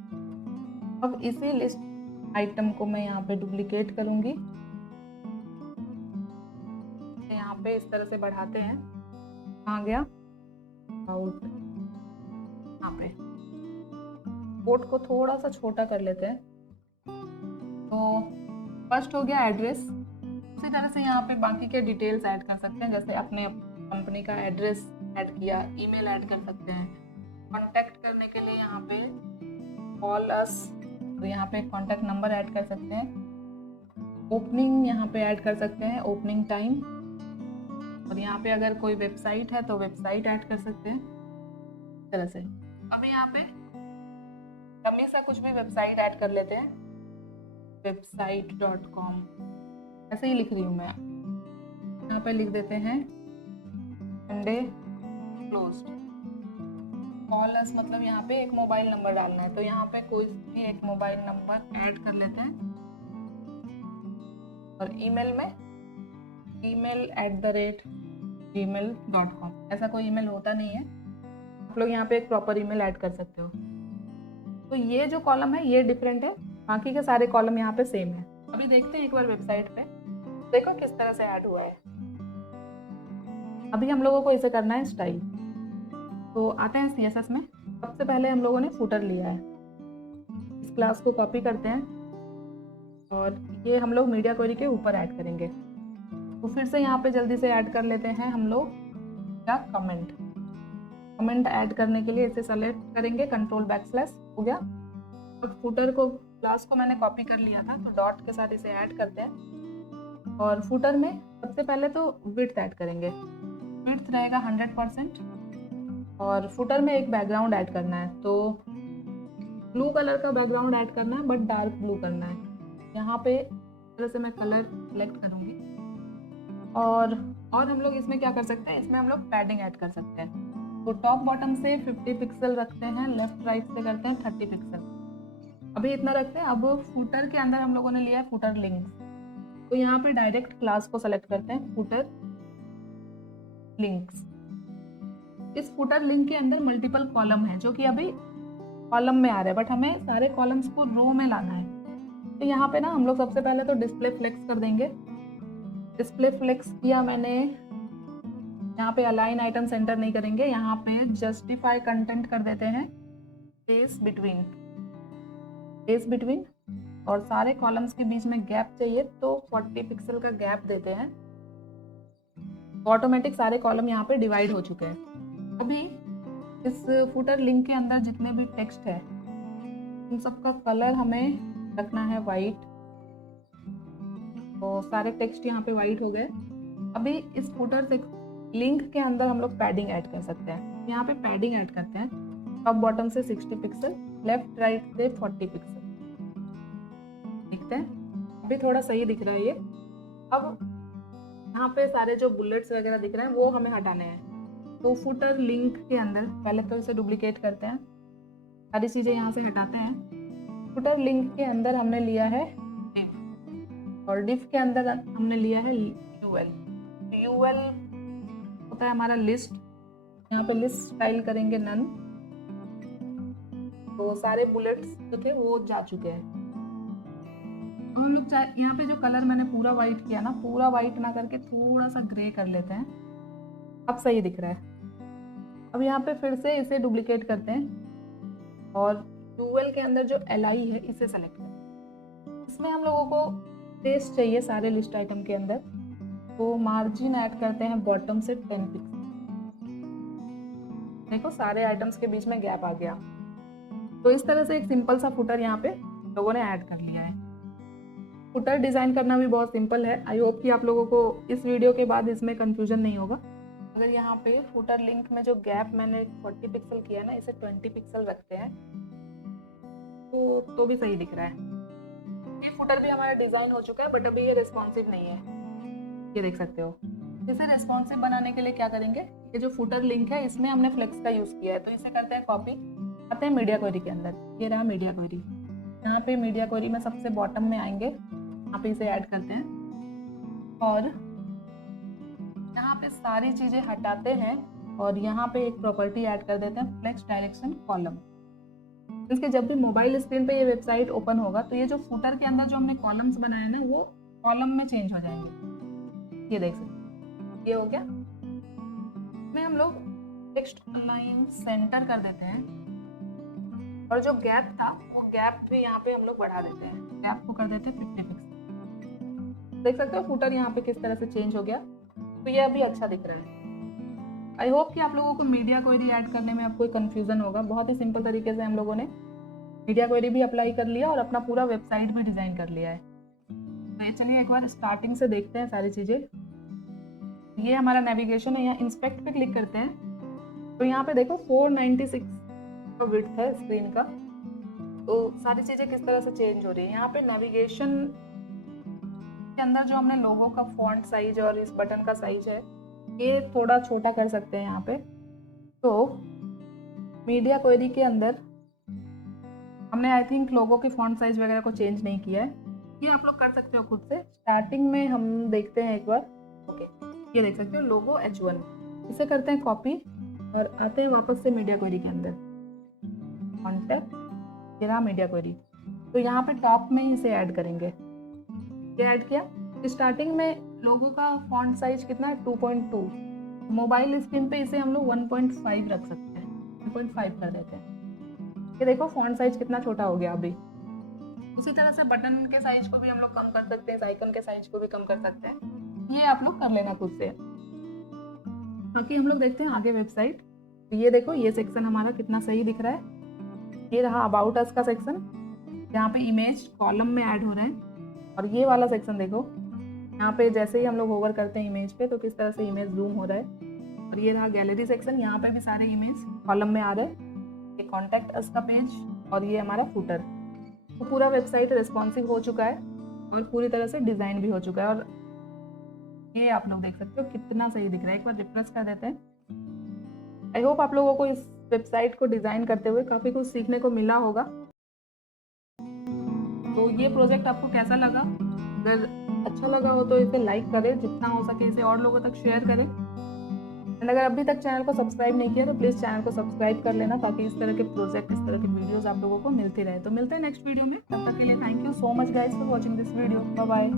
अब इसी लिस्ट आइटम को मैं यहाँ पे डुप्लीकेट करूँगी यहाँ पे इस तरह से बढ़ाते हैं। कहाँ गया? आउट। यहाँ पे कोड को थोड़ा सा छोटा कर लेते हैं। तो फर्स्ट हो गया एड्रेस। उसी तरह से यहाँ पे बाकी के डिटेल्स ऐड कर सकते हैं, जैसे अपने कंपनी का एड्रेस ऐड किया, ईमेल ऐड कर सकते हैं। कांटेक्ट करने के लिए यहाँ पे कॉल अस, तो यहाँ पे कांटेक्ट नंबर ऐड कर सकते हैं। ओपनिंग यहाँ पे ऐड कर सकते हैं, ओपनिंग टाइम। और यहाँ पे अगर कोई वेबसाइट है तो वेबसाइट ऐड कर सकते हैं इस तरह से। अब यहाँ पे हमेशा कुछ भी वेबसाइट ऐड कर लेते हैं, website.com ऐसे ही लिख रही हूँ मैं। यहाँ पे लिख देते हैं संडे क्लोज्ड। कॉल अस मतलब यहाँ पे एक मोबाइल नंबर डालना है, तो यहाँ पे कोई भी एक मोबाइल नंबर ऐड कर लेते हैं। और ईमेल में email@gmail.com, ऐसा कोई ईमेल होता नहीं है, आप लोग यहाँ पे एक प्रॉपर ईमेल ऐड कर सकते हो। तो ये जो कॉलम है ये डिफरेंट है, बाकी के सारे कॉलम यहाँ पे सेम है। अभी देखते हैं एक बार वेबसाइट पे, देखो किस तरह से ऐड हुआ है। अभी हम लोगों को इसे करना है स्टाइल। तो आते हैं CSS में। सबसे पहले हम लोगों ने फुटर लिया है, इस क्लास को कॉपी करते हैं और ये हम लोग मीडिया क्वेरी के ऊपर ऐड करेंगे। तो फिर से यहाँ पे जल्दी से ऐड कर लेते हैं हम लोग क्या, कमेंट ऐड करने के लिए इसे सेलेक्ट करेंगे, कंट्रोल बैकस्लैश हो गया। तो फुटर को, क्लास को मैंने कॉपी कर लिया था, तो डॉट के साथ इसे ऐड करते हैं। और फुटर में सबसे पहले तो विड्थ ऐड करेंगे, विड्थ रहेगा 100%। और फुटर में एक बैकग्राउंड ऐड करना है, तो ब्लू कलर का बैकग्राउंड ऐड करना है, बट डार्क ब्लू करना है। यहाँ पे तरह से मैं कलर सेलेक्ट करूँगी। और हम लोग इसमें क्या कर सकते हैं, इसमें हम लोग पैडिंग ऐड कर सकते हैं। तो टॉप बॉटम से 50 पिक्सल रखते हैं, लेफ्ट राइट से करते हैं 30 पिक्सल, अभी इतना रखते हैं। अब फुटर के अंदर हम लोगों ने लिया है फुटर लिंक्स, तो यहाँ पे डायरेक्ट क्लास को सेलेक्ट करते हैं, फुटर लिंक्स। इस फुटर लिंक के अंदर मल्टीपल कॉलम है, जो कि अभी कॉलम में आ रहा है, बट हमें सारे कॉलम्स को रो में लाना है। तो यहाँ पे ना हम लोग सबसे पहले तो डिस्प्ले फ्लेक्स कर देंगे। डिस्प्ले फ्लेक्स किया मैंने, यहाँ पे अलाइन आइटम सेंटर नहीं करेंगे, यहाँ पे जस्टिफाई कंटेंट कर देते हैं स्पेस बिटवीन, और सारे कॉलम्स के बीच में गैप चाहिए तो 40 पिक्सल का गैप देते हैं। ऑटोमेटिक सारे कॉलम यहाँ पे डिवाइड हो चुके हैं। अभी इस फुटर लिंक के अंदर जितने भी टेक्स्ट है उन सबका कलर हमें रखना है वाइट, तो सारे टेक्स्ट यहाँ पे वाइट हो गए। अभी इस फुटर से लिंक के अंदर हम लोग पैडिंग ऐड कर सकते हैं, यहाँ पे पैडिंग ऐड करते हैं, टॉप बॉटम से 60 पिक्सल, लेफ्ट राइट से 40 पिक्सल, दिखते हैं अभी थोड़ा सही दिख रहा है ये। अब यहाँ पे सारे जो बुलेट्स वगैरह दिख रहे हैं वो हमें हटाने हैं, तो फुटर लिंक के अंदर पहले तो इसे डुप्लीकेट करते हैं, सारी चीज़ें यहाँ से हटाते हैं। फुटर लिंक के अंदर हमने लिया है डिफ, और डिफ के अंदर हमने लिया है यूएल होता है हमारा लिस्ट, यहाँ पे लिस्ट स्टाइल करेंगे नन, तो सारे बुलेट्स जो थे वो जा चुके हैं। हम लोग यहाँ पे जो कलर मैंने पूरा वाइट किया ना, पूरा वाइट ना करके थोड़ा सा ग्रे कर लेते हैं, अब सही दिख रहा है। अब यहाँ पे फिर से इसे डुप्लीकेट करते हैं और यूएल के अंदर जो LI है इसे सेलेक्ट करें। इसमें हम लोगों को स्पेस चाहिए सारे लिस्ट आइटम के अंदर, तो मार्जिन ऐड करते हैं बॉटम से 10 पिक्सल। देखो सारे आइटम्स के बीच में गैप आ गया। तो इस तरह से एक सिंपल सा फुटर यहाँ पे लोगों ने ऐड कर लिया है। फुटर डिज़ाइन करना भी बहुत सिंपल है। आई होप कि आप लोगों को इस वीडियो के बाद इसमें कंफ्यूजन नहीं होगा। अगर यहाँ पे फुटर लिंक में जो गैप मैंने 40 पिक्सल किया है ना, इसे 20 पिक्सल रखते हैं तो भी सही दिख रहा है। ये फुटर भी हमारा डिज़ाइन हो चुका है, बट अभी ये रिस्पॉन्सिव नहीं है, ये देख सकते हो। इसे रिस्पॉन्सिव बनाने के लिए क्या करेंगे, ये जो फुटर लिंक है इसमें हमने फ्लेक्स का यूज़ किया है, तो इसे करते हैं कॉपी, आते हैं मीडिया क्वेरी के अंदर। ये रहा मीडिया क्वेरी, यहाँ पे मीडिया क्वेरी में सबसे बॉटम में आएंगे, यहाँ पे इसे ऐड करते हैं और यहाँ पे सारी चीज़ें हटाते हैं और यहाँ पे एक प्रॉपर्टी ऐड कर देते हैं फ्लेक्स डायरेक्शन कॉलम। इसके जब भी मोबाइल स्क्रीन पे ये वेबसाइट ओपन होगा तो ये जो फुटर के अंदर जो हमने कॉलम्स बनाए ना वो कॉलम में चेंज हो जाएंगे, ये देख सकते हैं। ये हो गया। में हम लोग टेक्स्ट अलाइन सेंटर कर देते हैं और जो गैप था वो गैप भी यहाँ पे हम लोग बढ़ा देते हैं, गैप को कर देते हैं 50 पिक्सल। देख सकते हो फुटर यहाँ पे किस तरह से चेंज हो गया, तो ये अभी अच्छा दिख रहा है। आई होप कि आप लोगों को मीडिया क्वेरी ऐड करने में आपको कंफ्यूजन होगा। बहुत ही सिंपल तरीके से हम लोगों ने मीडिया क्वेरी भी अप्लाई कर लिया और अपना पूरा वेबसाइट भी डिजाइन कर लिया है। तो ये चलिए एक बार स्टार्टिंग से देखते हैं सारी चीजें। ये हमारा नेविगेशन है, यहाँ इंस्पेक्ट पे क्लिक करते हैं तो यहाँ पे देखो 496 का विड्थ है स्क्रीन का। तो सारी चीजें किस तरह से चेंज हो रही है। यहाँ पे नेविगेशन के अंदर जो हमने लोगो का फॉन्ट साइज और इस बटन का साइज है ये थोड़ा छोटा कर सकते हैं यहाँ पे। तो मीडिया क्वेरी के अंदर हमने आई थिंक लोगो की फॉन्ट साइज वगैरह को चेंज नहीं किया है, ये आप लोग कर सकते हो खुद से। स्टार्टिंग में हम देखते हैं एक बार। ओके, ये देख सकते हो लोगो H1, इसे करते हैं कॉपी और आते हैं वापस से मीडिया क्वेरी के अंदर। कॉन्टेक्ट, ये रहा मीडिया क्वेरी। तो यहाँ पे टॉप में इसे ऐड करेंगे। ये ऐड किया। स्टार्टिंग में लोगो का फॉन्ट साइज कितना है 2.2, मोबाइल स्क्रीन पे इसे हम लोग 1.5 रख सकते हैं, 1.5 कर देते हैं। ये देखो फॉन्ट साइज कितना छोटा हो गया अभी। उसी तरह से बटन के साइज को भी हम लोग कम कर सकते हैं, आइकन के साइज को भी कम कर सकते हैं। ये आप लोग कर लेना खुद से। बाकी हम लोग देखते हैं आगे वेबसाइट। ये देखो ये सेक्शन हमारा कितना सही दिख रहा है। ये रहा अबाउट अस का सेक्शन, यहाँ पे इमेज कॉलम में ऐड हो रहे हैं। और ये वाला सेक्शन देखो, यहाँ पे जैसे ही हम लोग होवर करते हैं इमेज पे तो किस तरह से इमेज जूम हो रहा है। और ये रहा गैलरी सेक्शन, यहाँ पे भी सारे इमेज कॉलम में आ रहे हैं। ये कॉन्टैक्ट अस का पेज और ये हमारा फुटर। तो पूरा वेबसाइट रिस्पॉन्सिव हो चुका है और पूरी तरह से डिजाइन भी हो चुका है। और ये आप लोग देख सकते हो कितना सही दिख रहा है। एक बार रिफ्रेश कर देते हैं। आई होप आप लोगों को इस वेबसाइट को डिजाइन करते हुए काफी कुछ सीखने को मिला होगा। तो ये प्रोजेक्ट आपको कैसा लगा? अगर अच्छा लगा हो तो इसे लाइक करें, जितना हो सके इसे और लोगों तक शेयर करें। एंड अगर अभी तक चैनल को सब्सक्राइब नहीं किया तो प्लीज़ चैनल को सब्सक्राइब कर लेना, ताकि इस तरह के प्रोजेक्ट, इस तरह के वीडियोस आप लोगों को मिलते रहे। तो मिलते हैं नेक्स्ट वीडियो में, तब तक के लिए thank you so much guys for watching this video. Bye bye.